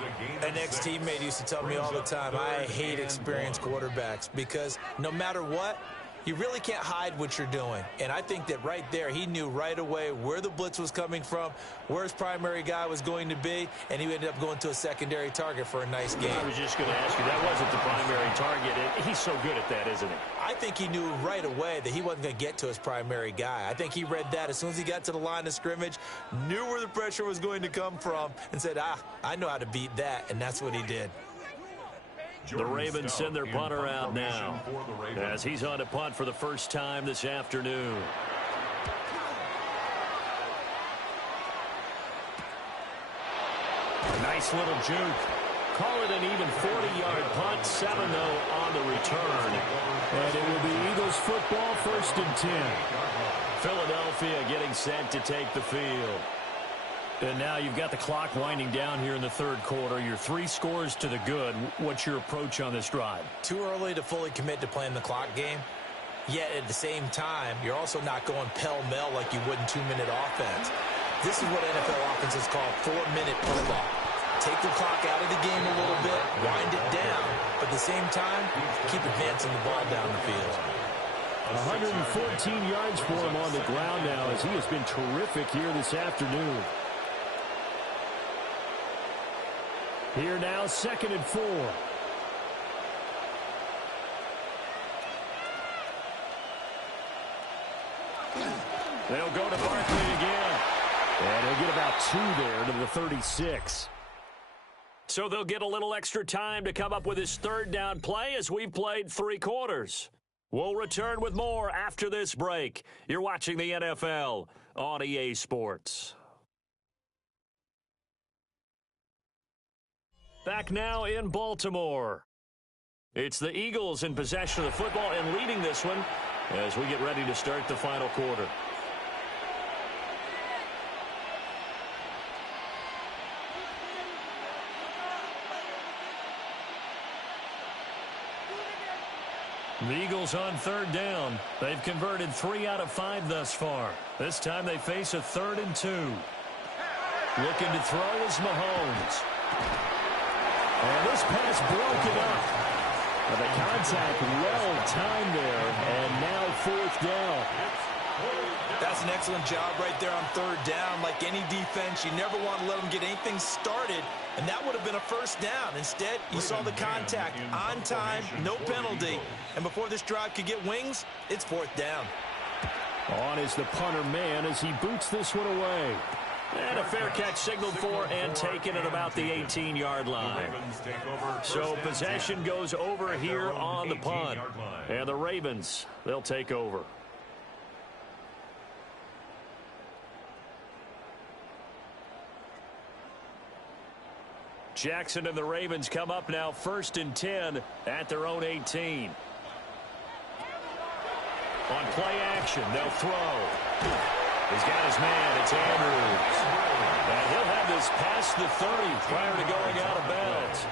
An ex-teammate used to tell me all the time, I hate experienced quarterbacks because no matter what, you really can't hide what you're doing. And I think that right there, he knew right away where the blitz was coming from, where his primary guy was going to be, and he ended up going to a secondary target for a nice game. I was just going to ask you, that wasn't the primary target. He's so good at that, isn't he? I think he knew right away that he wasn't going to get to his primary guy. I think he read that as soon as he got to the line of scrimmage, knew where the pressure was going to come from, and said, I know how to beat that, and that's what he did. The Ravens send their punter out now as he's on to punt for the first time this afternoon. Nice little juke. Call it an even 40-yard punt. 7, though, on the return. And it will be Eagles football, 1st and 10. Philadelphia getting set to take the field. And now you've got the clock winding down here in the 3rd quarter. You're 3 scores to the good. What's your approach on this drive? Too early to fully commit to playing the clock game. Yet at the same time, you're also not going pell-mell like you would in 2-minute offense. This is what NFL offenses call 4-minute football. Take the clock out of the game a little bit, wind it down, but at the same time, keep advancing the ball down the field. 114 yards for him on the ground now as he has been terrific here this afternoon. Here now, 2nd and 4. They'll go to Barkley again. And he'll get about 2 there to the 36. So they'll get a little extra time to come up with his 3rd down play as we've played 3 quarters. We'll return with more after this break. You're watching the NFL on EA Sports. Back now in Baltimore. It's the Eagles in possession of the football and leading this one as we get ready to start the final quarter. The Eagles on third down. They've converted 3 out of 5 thus far. This time they face a 3rd and 2. Looking to throw is Mahomes. And this pass broken up. But the contact well timed there, and now 4th down. That's an excellent job right there on 3rd down. Like any defense, you never want to let them get anything started, and that would have been a 1st down. Instead, you saw the contact on time, no penalty, and before this drive could get wings, it's 4th down. On is the punter man as he boots this one away. And a fair catch signaled for and taken at about the 18-yard line. So possession goes over here on the punt. And the Ravens, they'll take over. Jackson and the Ravens come up now 1st and 10 at their own 18. On play action, they'll throw. He's got his man. It's Andrews. And he'll have this past the 30 prior to going out of bounds.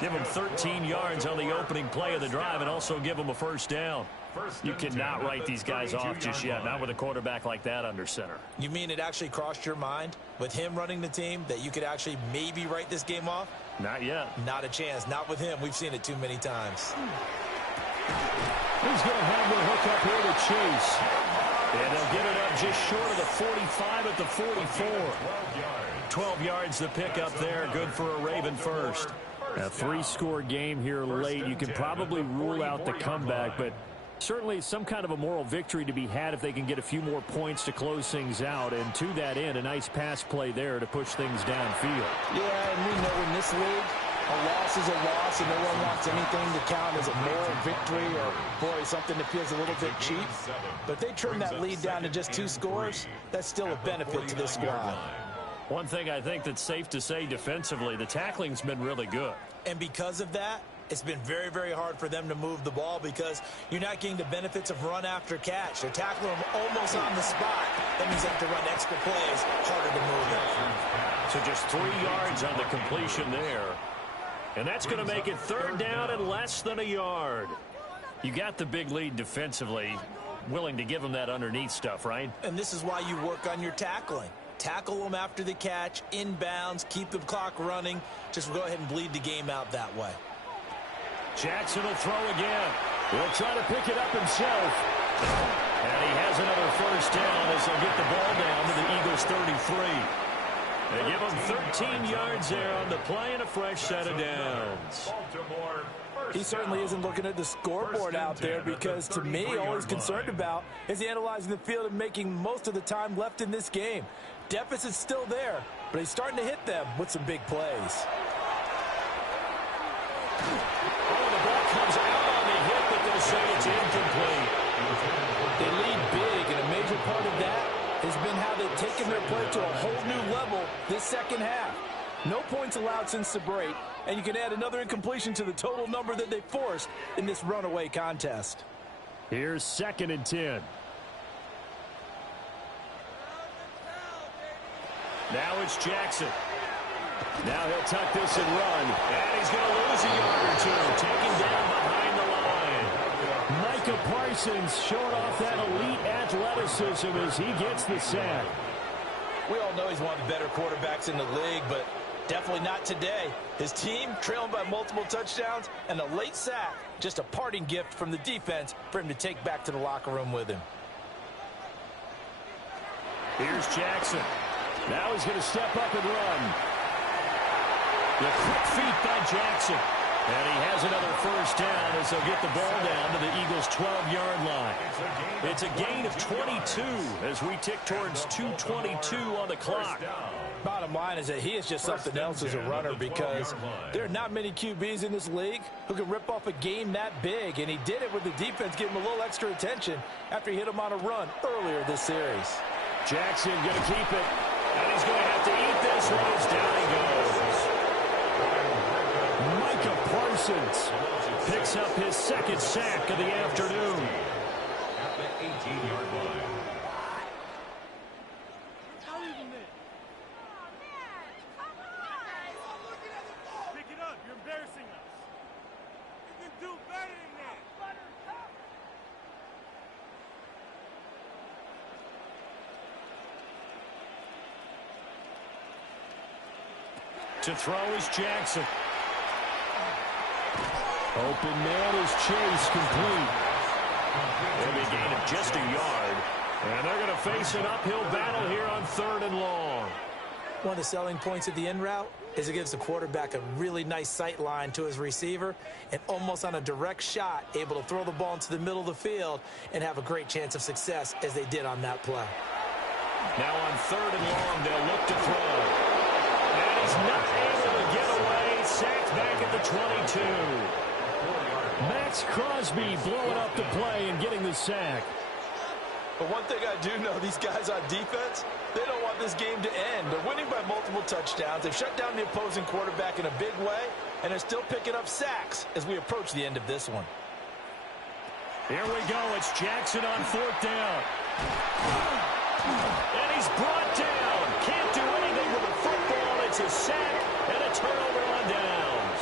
Give him 13 yards on the opening play of the drive and also give him a 1st down. You cannot write these guys off just yet, not with a quarterback like that under center. You mean it actually crossed your mind with him running the team that you could actually maybe write this game off? Not yet. Not a chance. Not with him. We've seen it too many times. He's going to have the hook up here to Chase. And they'll get it up just short of the 45 at the 44. 12 yards the pickup there. Good for a Raven first. A 3-score game here late. You can probably rule out the comeback, but certainly some kind of a moral victory to be had if they can get a few more points to close things out. And to that end, a nice pass play there to push things downfield. Yeah, and we know in this league, a loss is a loss, and no one wants anything to count as a moral victory or, boy, something that feels a little bit cheap. But if they trim that lead down to just 2 scores, that's still a benefit to this squad. One thing I think that's safe to say defensively, the tackling's been really good. And because of that, it's been very, very hard for them to move the ball because you're not getting the benefits of run after catch. They're tackling them almost on the spot. That means they have to run extra plays, harder to move them. So just 3 yards on the completion there. And that's going to make it 3rd down and less than a yard. You got the big lead defensively, willing to give them that underneath stuff, right? And this is why you work on your tackling. Tackle them after the catch, inbounds, keep the clock running. Just go ahead and bleed the game out that way. Jackson will throw again. He'll try to pick it up himself. And he has another 1st down as they'll get the ball down to the Eagles 33. They give him 13 yards there on the play and a fresh set of downs. He certainly isn't looking at the scoreboard out there because, to me, all he's concerned about is analyzing the field and making most of the time left in this game. Deficit's still there, but he's starting to hit them with some big plays. Oh, the ball comes out on the hit, but they'll say it's incomplete. They lead big, and a major part of that has been how they've taken their play to a whole new level this second half. No points allowed since the break, and you can add another incompletion to the total number that they forced in this runaway contest. Here's 2nd and 10. Now it's Jackson. Now he'll tuck this and run. And he's going to lose a yard or 2. Taken down behind the line. Micah Parsons showing off that elite athleticism as he gets the sack. We all know he's one of the better quarterbacks in the league, but definitely not today. His team trailing by multiple touchdowns and a late sack. Just a parting gift from the defense for him to take back to the locker room with him. Here's Jackson. Now he's going to step up and run. The quick feet by Jackson. And he has another 1st down as they'll get the ball down to the Eagles' 12-yard line. It's a gain of 22 as we tick towards 2:22 on the clock. Bottom line is that he is just something else as a runner because there are not many QBs in this league who can rip off a game that big, and he did it with the defense giving him a little extra attention after he hit him on a run earlier this series. Jackson going to keep it, and he's going to have to eat this one as down he goes. Micah Parsons picks up his second sack of the afternoon. At the 18-yard line. Pick it up. You're embarrassing us. You can do better than that. To throw is Jackson. Open man is Chase, complete. They'll be a gain of just a yard. And they're going to face an uphill battle here on 3rd and long. One of the selling points of the in route is it gives the quarterback a really nice sight line to his receiver and almost on a direct shot able to throw the ball into the middle of the field and have a great chance of success as they did on that play. Now on 3rd and long, they'll look to throw. And he's not able to get away. Sacked back at the 22. Max Crosby blowing up the play and getting the sack. But one thing I do know, these guys on defense, they don't want this game to end. They're winning by multiple touchdowns. They've shut down the opposing quarterback in a big way, and they're still picking up sacks as we approach the end of this one. Here we go. It's Jackson on 4th down. And he's brought down. Can't do anything with the football. It's a sack and a turnover on downs.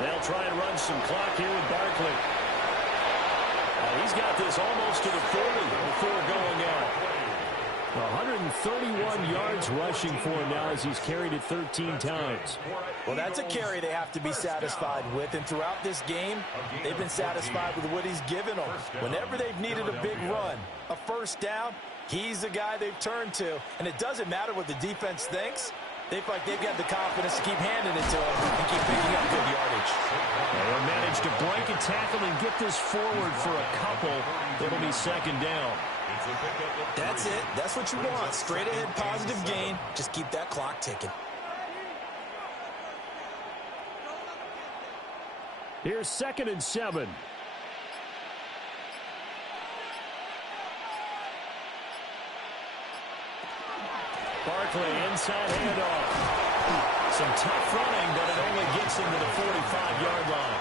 They'll try and run some clock here with Barkley. He's got this almost to the 40 before going out. 131 yards rushing for him now as he's carried it 13 times. Well, that's a carry they have to be satisfied with. And throughout this game, they've been satisfied with what he's given them. Whenever they've needed a big run, a first down, he's the guy they've turned to. And it doesn't matter what the defense thinks. They feel like they've got the confidence to keep handing it to him and keep picking up good yardage. They'll manage to break a tackle and get this forward for a couple. It'll be 2nd down. That's it. That's what you want. Straight ahead, positive gain. Just keep that clock ticking. Here's 2nd and 7. Barkley, inside handoff. Some tough running, but it only gets him to the 45-yard line.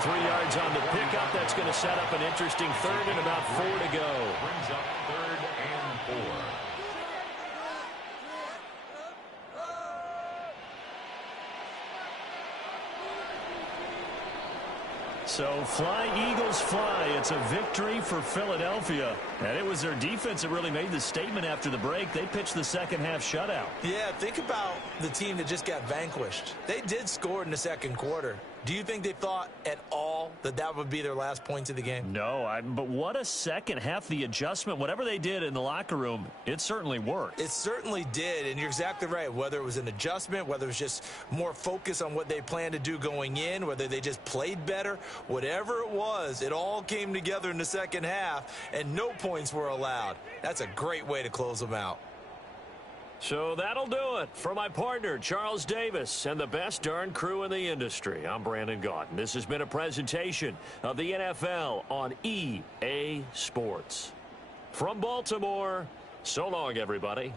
3 yards on the pickup. That's going to set up an interesting 3rd and about 4 to go. Brings up 3rd and 4. So fly, Eagles, fly. It's a victory for Philadelphia. And it was their defense that really made the statement after the break. They pitched the second-half shutout. Yeah, think about the team that just got vanquished. They did score in the second quarter. Do you think they thought at all that that would be their last points of the game? No, but what a second half. The adjustment, whatever they did in the locker room, it certainly worked. It certainly did, and you're exactly right. Whether it was an adjustment, whether it was just more focus on what they planned to do going in, whether they just played better, whatever it was, it all came together in the second half, and no points were allowed. That's a great way to close them out. So that'll do it. For my partner, Charles Davis, and the best darn crew in the industry, I'm Brandon Gaudin. This has been a presentation of the NFL on EA Sports. From Baltimore, so long, everybody.